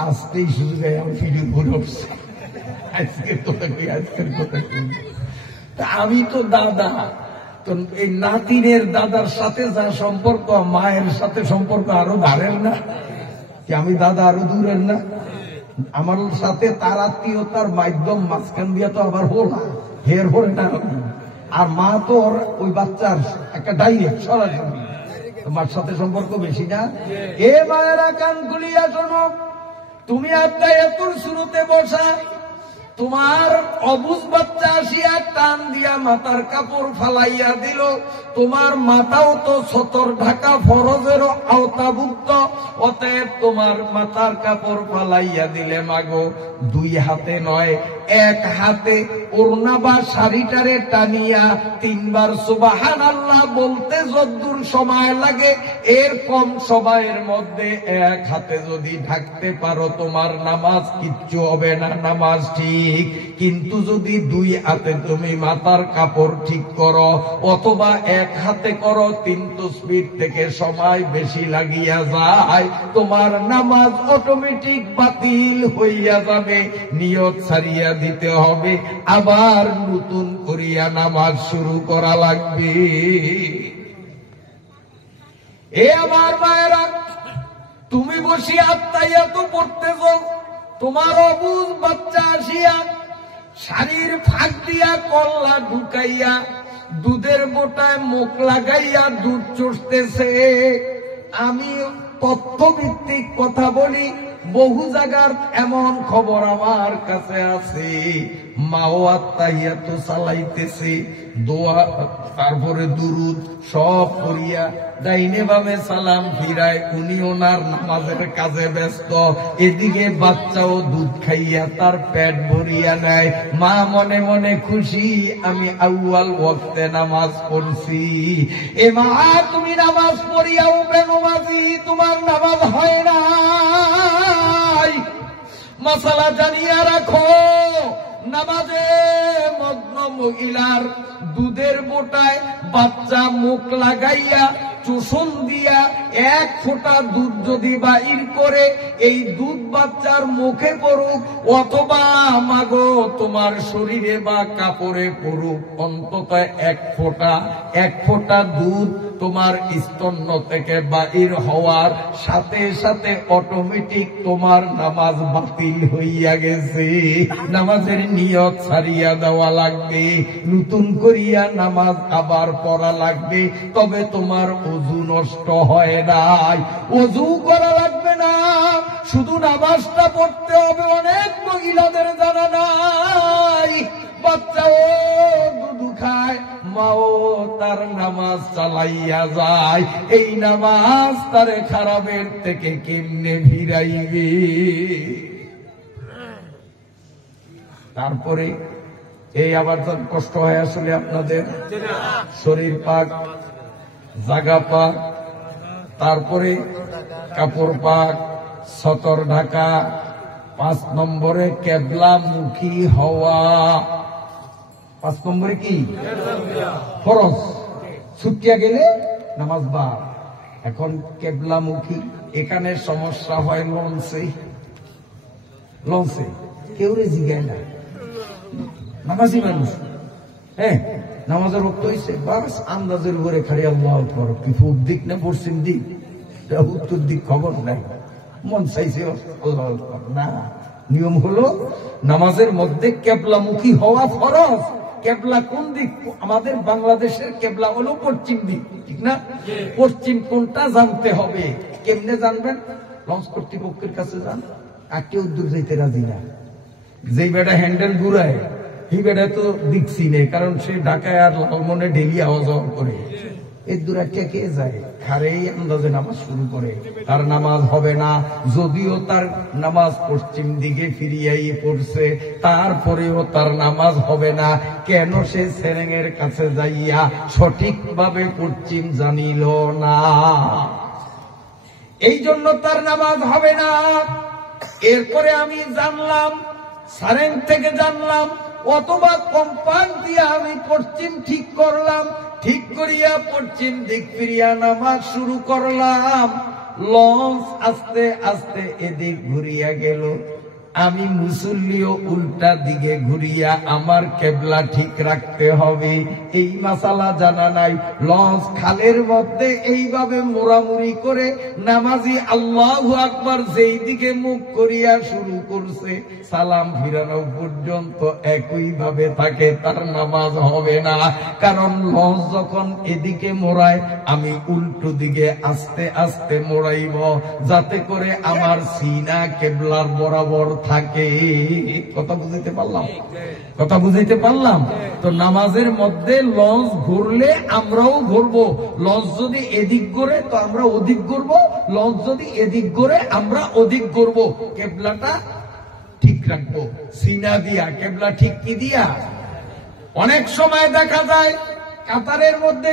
আসতেই সুযোগ আমার ভিডিও করে উঠছে, আজকের কথা কই, আজকের কথা কই। আমি তো দাদা, তো এই নাতিনের দাদার সাথে যা সম্পর্ক, মায়ের সাথে সম্পর্ক আরো ধারের না কি? আমি দাদা আরো দূরের না? আমার সাথে তার আত্মীয়তার মাধ্যম মাঝখান দিয়া তো আবার হোলা হের হরে না, আর মা তো ওই বাচ্চার একটা ডাইরেক্ট সরাসরি, তোমার সাথে সম্পর্ক বেশি না? এ মায়েরা কান খুলিয়া শোনো, তুমি আত্মায়াতুর শুরুতে বসা, তোমার অবুঝ বাচ্চা আসিয়া টান দিয়া মাথার কাপড় ফালাইয়া দিল, তোমার মাথাও তো সতর ঢাকা ফরজেরও আওতাভুক্ত, অতএব তোমার মাথার কাপড় ফালাইয়া দিলে মাগো, দুই হাতে নয় এক হাতে ওড়না বা শাড়িটারে টানিয়া তিনবার সুবহানাল্লাহ বলতে যদ্দুর সময় লাগে, এর কম সময়ের মধ্যে এক হাতে যদি ঢাকতে পারো, তোমার নামাজ কিচ্ছু হবে না, নামাজ ঠিক। কিন্তু যদি দুই হাতে তুমি মাথার কাপড় ঠিক করো, অথবা এক হাতে করো, 3 তাসবিহ থেকে সময় বেশি লাগিয়া যায়, তোমার নামাজ অটোমেটিক বাতিল হইয়া যাবে। নিয়ত ছাড়িয়া দিতে হবে, আবার নতুন করিয়া নামাজ শুরু করা লাগবে। এ আমার মায়েরা, তুমি বসিয়া আত্মায়াত পড়তেছ, তোমার অবুঝ বাচ্চা আসিয়া শাড়ির ফাঁক দিয়া কল্লা ঢুকাইয়া দুধের বোটায় মুখ লাগাইয়া দুধ চড়তেছে। আমি তথ্যভিত্তিক কথা বলি, বহু জায়গার এমন খবর আমার কাছে আছে, মাও আত্মাহিয়াত চালাইতেছে, দোয়া তারপরে দুরুদ সব করিয়া ডাইনে বামে সালাম ফিরায়, উনি ওনার নামাজের কাজে ব্যস্ত, এদিকে বাচ্চাও দুধ খাইয়া তার পেট ভরিয়া নেয়। মা মনে মনে খুশি, আমি আউয়াল ওয়াক্তে নামাজ পড়ছি। এ মা, তুমি নামাজ পড়িয়াও বেনমাজি, তোমার নামাজ হয় না। মাসালা জানিয়া রাখো, নামাজে মগ্ন মহিলার দুধের বোটায় বাচ্চা মুখ লাগাইয়া চোষণ দিয়া এক ফোঁটা দুধ যদি বাহির করে এই দুধ বাচ্চার মুখে পড়ুক অথবা মাগো তোমার শরীরে বা কাপড়ে পড়ুক, অন্তত এক ফোঁটা দুধ তোমার স্তন্য থেকে বাহির হওয়ার সাথে সাথে অটোমেটিক তোমার নামাজ বাতিল হইয়া গেছে। নামাজের নিয়ত ছাড়িয়া দেওয়া লাগবে, নতুন করিয়া নামাজ আবার পড়া লাগবে, তবে তোমার ওযু নষ্ট হয় নাই। ওযু করা লাগবে না, শুধু নামাজটা পড়তে হবে। অনেক মহিলাদের জানা নাই, বাচ্চাও দুধ খায়, মাও তার নামাজ চালাইয়া যায়, এই নামাজ তার খারাপের থেকে কেমনে ফিরাইবে? তারপরে এই আবার তো কষ্ট হয় আসলে আপনাদের, শরীর পাক, জাগা পাক, তারপরে কাপড় পাক, সতর ঢাকা, 5 নম্বরে কেবলামুখী হওয়া। 5 নম্বরে কি ফরজ, ছুটিয়া গেলে নামাজ বাদ। এখন কেবলামুখী, এখানে সমস্যা হয় লঞ্চে কেউ রে জিগায় না, নামাজি মানুষ, হ্যাঁ নামাজের রক্ত হয়েছে, বাস আন্দাজের উপরে খালি আল্লাহ আকবার, কি পূব দিক না পশ্চিম দিক, উত্তর দিক খবর নাই, মন চাইছে আল্লাহ আকবার। না, নিয়ম হলো নামাজের মধ্যে কেবলামুখী হওয়া ফরজ। কেবলা কোন দিক? আমাদের বাংলাদেশের কেবলা হলো পশ্চিম দিক, ঠিক না? পশ্চিম কোনটা জানতে হবে। কেমনে জানবেন? লঞ্চ কর্তৃপক্ষের কাছে যান, আর কেউ দূর যাইতে রাজি না। যে বেটা হ্যান্ডেল ঘুরায় এই বেটা তো দিচ্ছি নেই, কারণ সে ঢাকায় আর লালমনে ডেলি আওয়া যাওয়া করে, এর দূর কে যায়, খারেই আন্দাজে নামাজ শুরু করে, তার নামাজ হবে না। যদিও তার নামাজ পশ্চিম দিকে ফিরিয়াই পড়ছে, তারপরেও তার নামাজ হবে না। কেন? সে সেরেঙের কাছে যাইয়া সঠিকভাবে পশ্চিম জানিল না, এই জন্য তার নামাজ হবে না। এরপরে আমি জানলাম, সারেং থেকে জানলাম, অথবা কম্পাস দিয়ে আমি পশ্চিম ঠিক করলাম, ঠিক করিয়া পশ্চিম দিক ফিরিয়া নামাজ শুরু করলাম। লঞ্চ আস্তে আস্তে এদিক ঘুরিয়া গেল, আমি মুসল্লিও উল্টা দিকে ঘুরিয়া আমার কেবলা ঠিক রাখতে হবে। এই মাসালা জানা নাই। লঞ্চ খালের মধ্যে এইভাবে মোড়ামুড়ি করে নামাজি আল্লাহু আকবার যেই দিকে মুখ করিয়া শুরু করছে, সালাম ফিরানো পর্যন্ত একইভাবে থাকে, তার নামাজ হবে না। কারণ লঞ্চ যখন এদিকে মোড়ায়, আমি উল্টো দিকে আস্তে আস্তে মোড়াইব, যাতে করে আমার সিনা কেবলার বরাবর থাকে। কথা বুঝাইতে পারলাম? কথা বুঝাইতে পারলাম? তো নামাজের মধ্যে লঞ্চ ঘুরলে আমরাও ঘুরবো, লঞ্চ যদি এদিক ঘুরে তো আমরা ওদিক ঘুরবো, লঞ্চ যদি এদিক ঘুরে আমরা ওদিক ঘুরবো। কেবলাটা ঠিক রাখবো, সিনা দিয়া। কেবলা ঠিক কি দিয়া? অনেক সময় দেখা যায় কাতারের মধ্যে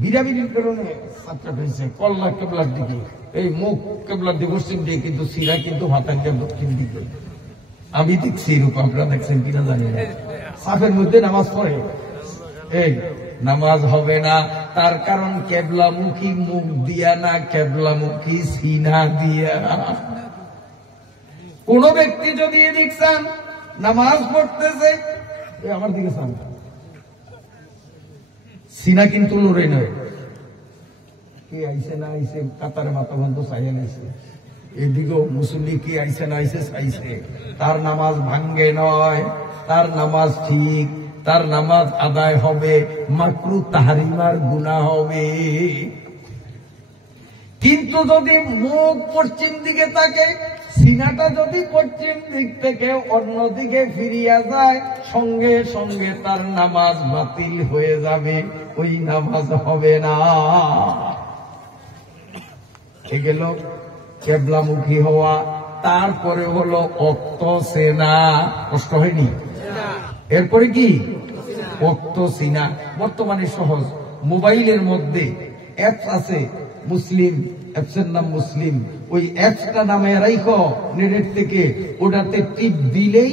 ভিড়াভিড়ির কারণে যাত্রা পেয়েছে কল্লা কেবলার দিকে, এই মুখ কেবলার দিকে পশ্চিম দিকে, কিন্তু সিরা কিন্তু ভাতার দক্ষিণ দিকে। আমি দেখছি এরকম, আপনারা দেখছেন কিনা জানি না। সাফের মধ্যে নামাজ পড়ে, এই নামাজ হবে না। তার কারণ কেবলামুখী মুখ দিয়া না, কেবলামুখী সিনা দিয়া। কোন ব্যক্তি যদি এদিক চান, নামাজ পড়তেছে, আমার দিকে চান, সিনা কিন্তু লড়ে নয়, কে আইসে না আইসে কাতারে মাথা বন্ধ চাইয়া নাইছে, এদিকেও মুসল্লি কে আইসে না আইসে চাইছে, তার নামাজ ভাঙ্গে নয়, তার নামাজ ঠিক, তার নামাজ আদায় হবে, মাকরু তাহরিমার গুনাহ হবে। কিন্তু যদি মুখ পশ্চিম দিকে থাকে, সিনাটা যদি পশ্চিম দিক থেকে অন্যদিকে ফিরিয়া যায়, সঙ্গে সঙ্গে তার নামাজ বাতিল হয়ে যাবে, ওই নামাজ হবে না। এ গেল কেবলামুখী হওয়া। তারপরে হলো অক্ত সেনা, কষ্ট হয়নি? এরপরে কি? অক্ত সিনা। বর্তমানে সহজ, মোবাইলের মধ্যে অ্যাপস আছে, মুসলিম অ্যাপসের নাম মুসলিম, ওই অ্যাপসটা নামে রাইখো নেটের থেকে, ওটাতে টিপ দিলেই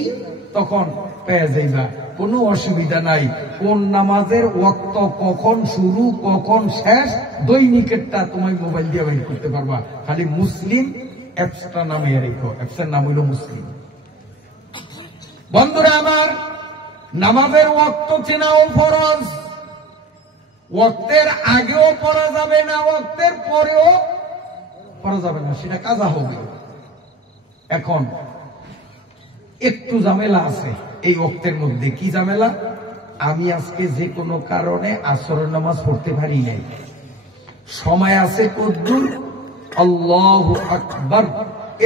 তখন পেয়ে যাইবা। কোনো অসুবিধা নাই। কোন নামাজের ওয়াক্ত কখন শুরু কখন শেষ দৈনিকেরটা তুমি মোবাইল দিয়ে বের করতে পারবা। খালি মুসলিম অ্যাপসটা নামিয়ে রেখো, অ্যাপসের নাম হইল মুসলিম। বন্ধুরা আমার, নামাজের ওয়াক্ত চেনাও ফরজ। ওয়াক্তের আগেও পড়া যাবে না, ওয়াক্তের পরেও পড়া যাবে না, সেটা কাজা হবে। এখন একটু ঝামেলা আছে এই ওয়াক্তের মধ্যে। কি ঝামেলা? আমি আজকে যে কোনো কারণে আসরের নামাজ পড়তে পারি নাই, সময় আছে কদ্দুর, আল্লাহু আকবার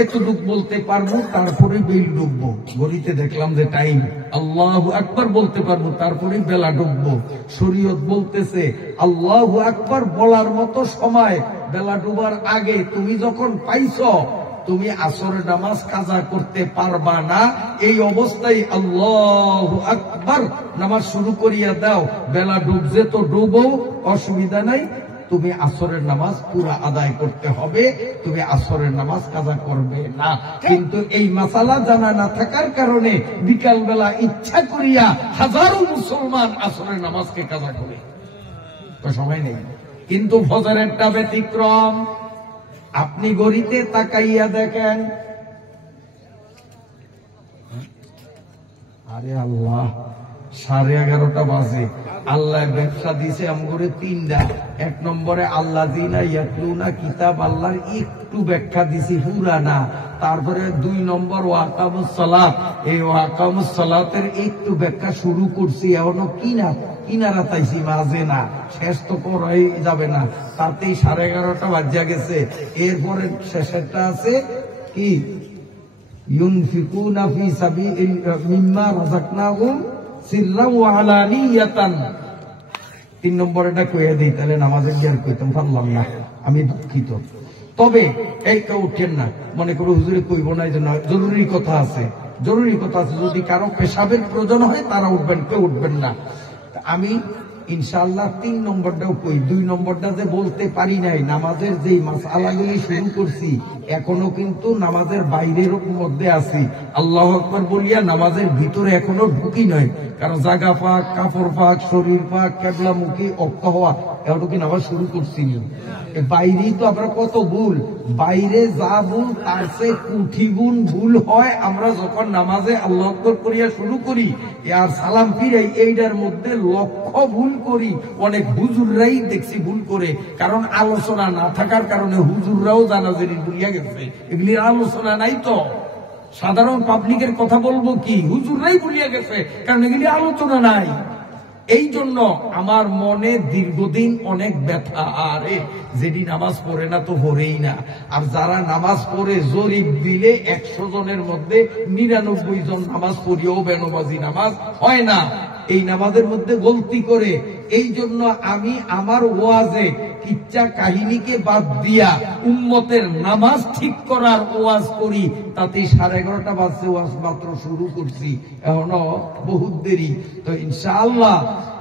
এতটুক বলতে পারবো, তারপরে বেল ডুববো। ঘড়িতে দেখলাম যে টাইম, আল্লাহু আকবার বলতে পারবো, তারপরে বেলা ডুববো। শরীয়ত বলতেছে আল্লাহু আকবার বলার মতো সময় বেলা ডুবার আগে তুমি যখন পাইছো, তুমি আসরের নামাজ কাজা করতে পারবা না। এই অবস্থায় আল্লাহু আকবার নামাজ শুরু করিয়া দাও, বেলা ডুবছে তো ডুবো, অসুবিধা নাই। তুমি আসরের নামাজ পুরা আদায় করতে হবে, তুমি আসরের নামাজ কাজা করবে না। কিন্তু এই মাসালা জানা না থাকার কারণে বিকাল বেলা ইচ্ছা করিয়া হাজারো মুসলমান আসরের নামাজকে কাজা করে, তো সময় নেই। কিন্তু ফজরেরটা ব্যতিক্রম। আপনি ঘড়িতে তাকাইয়া দেখেন, আরে আল্লাহ 11:30 বাজে। আল্লাহ ব্যবসা দিছে আমগরে 3টা। 1 নম্বরে আল্লাহ জিনা ইয়াতলুনা কিতাব আল্লাহর একটু ব্যাখ্যা দিছি পুরা না। তারপরে 2 নম্বর ওয়াকামুস সালাত, এই ওয়াকামুস সালাতের একটু ব্যাখ্যা শুরু করছি, এখনো কিনারা তাইছি মাঝে না, শেষ তো করাই যাবে না, তাতেই 11:30 বাজিয়া গেছে। এরপরে শেষেরটা আছে কি, ইউনফিকুনা ফি সাবিলিল মিম্মা রাযাকনাহুম সিররাও ওয়া আলানিয়াতান। 3 নম্বরটা কইয়া দিই, তাহলে নামাজে গিয়ে কইতাম পারলাম না, আমি দুঃখিত। তবে এই কেউ উঠেন না, মনে করো হুজুরে কইব না, এই জন্য জরুরি কথা আছে, জরুরি কথা আছে। যদি কারো পেশাবের প্রয়োজন হয় তারা উঠবেন, কেউ উঠবেন না। আমি ইনশাআল্লাহ 3 নম্বরটাও কই। 2 নম্বরটা যে বলতে পারি নাই, নামাজের যেই মাসআলাগুলি শুরু করছি এখনো কিন্তু নামাজের বাইরের মধ্যে আছি। আল্লাহু আকবার বলিয়া নামাজের ভিতরে এখনো ঢুকি নয়, কারণ জায়গা পাক, কাপড় পাক, শরীর পাক, কেবলামুখী, অক্ষ হওয়া, এখনো কি নামাজ শুরু করছি। বাইরেই তো আমরা কত ভুল, বাইরে যা ভুল তার চেয়ে কোটি গুণ ভুল হয় আমরা যখন নামাজে আল্লাহু আকবার করিয়া শুরু করি আর সালাম ফিরাই, এইটার মধ্যে লক্ষ ভুল করি। অনেক হুজুররাই দেখছি ভুল করে, কারণ আলোচনা না থাকার কারণে হুজুররাও জানাজানি ভুলিয়া গেছে। এগুলির আলোচনা নাই তো, সাধারণ পাবলিকের কথা বলবো কি, হুজুররাই ভুলিয়া গেছে, কারণ এগুলি আলোচনা নাই। এই জন্য আমার মনে দীর্ঘদিন অনেক ব্যথা, আরে যেটি নামাজ পড়ে না তো পড়েই না। আর যারা নামাজ পড়ে জরিপ দিলে 100 জনের মধ্যে 99 জন নামাজ পড়িয়েও বেনবাজি নামাজ হয় না। এই নামাজের মধ্যে গলতি করে। এই জন্য আমি আমার ওয়াজে কিচ্ছা কাহিনীকে বাদ দিয়া উম্মতের নামাজ ঠিক করার ওয়াজ করি। তাতে 11:30 বাজছে, ওয়াজ মাত্র শুরু করছি, এখনো বহুত দেরি। তো ইনশাআল্লাহ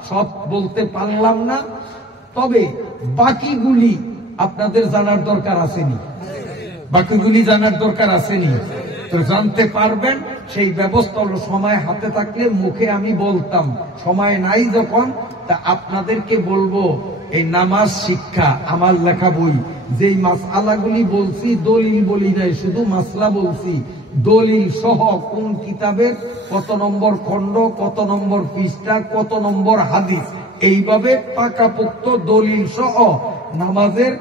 সব বলতে পারলাম না, তবে বাকিগুলি আপনাদের জানার দরকার আসেনি, বাকিগুলি জানার দরকার আসেনি, তো জানতে পারবেন। সেই ব্যবস্থা হলো, সময় হাতে থাকলে মুখে আমি বলতাম, সময় নাই যখন, তা আপনাদেরকে বলবো এই নামাজ শিক্ষা আমার লেখা বই, যেই মাসআলাগুলি বলছি দলিল বলি নাই, শুধু মাসলা বলছি, দলিল সহ কোন কিতাবের কত নম্বর খণ্ড, কত নম্বর পৃষ্ঠা, কত নম্বর হাদিস, এইভাবে পাকাপোক্ত দলিল সহ নামাজের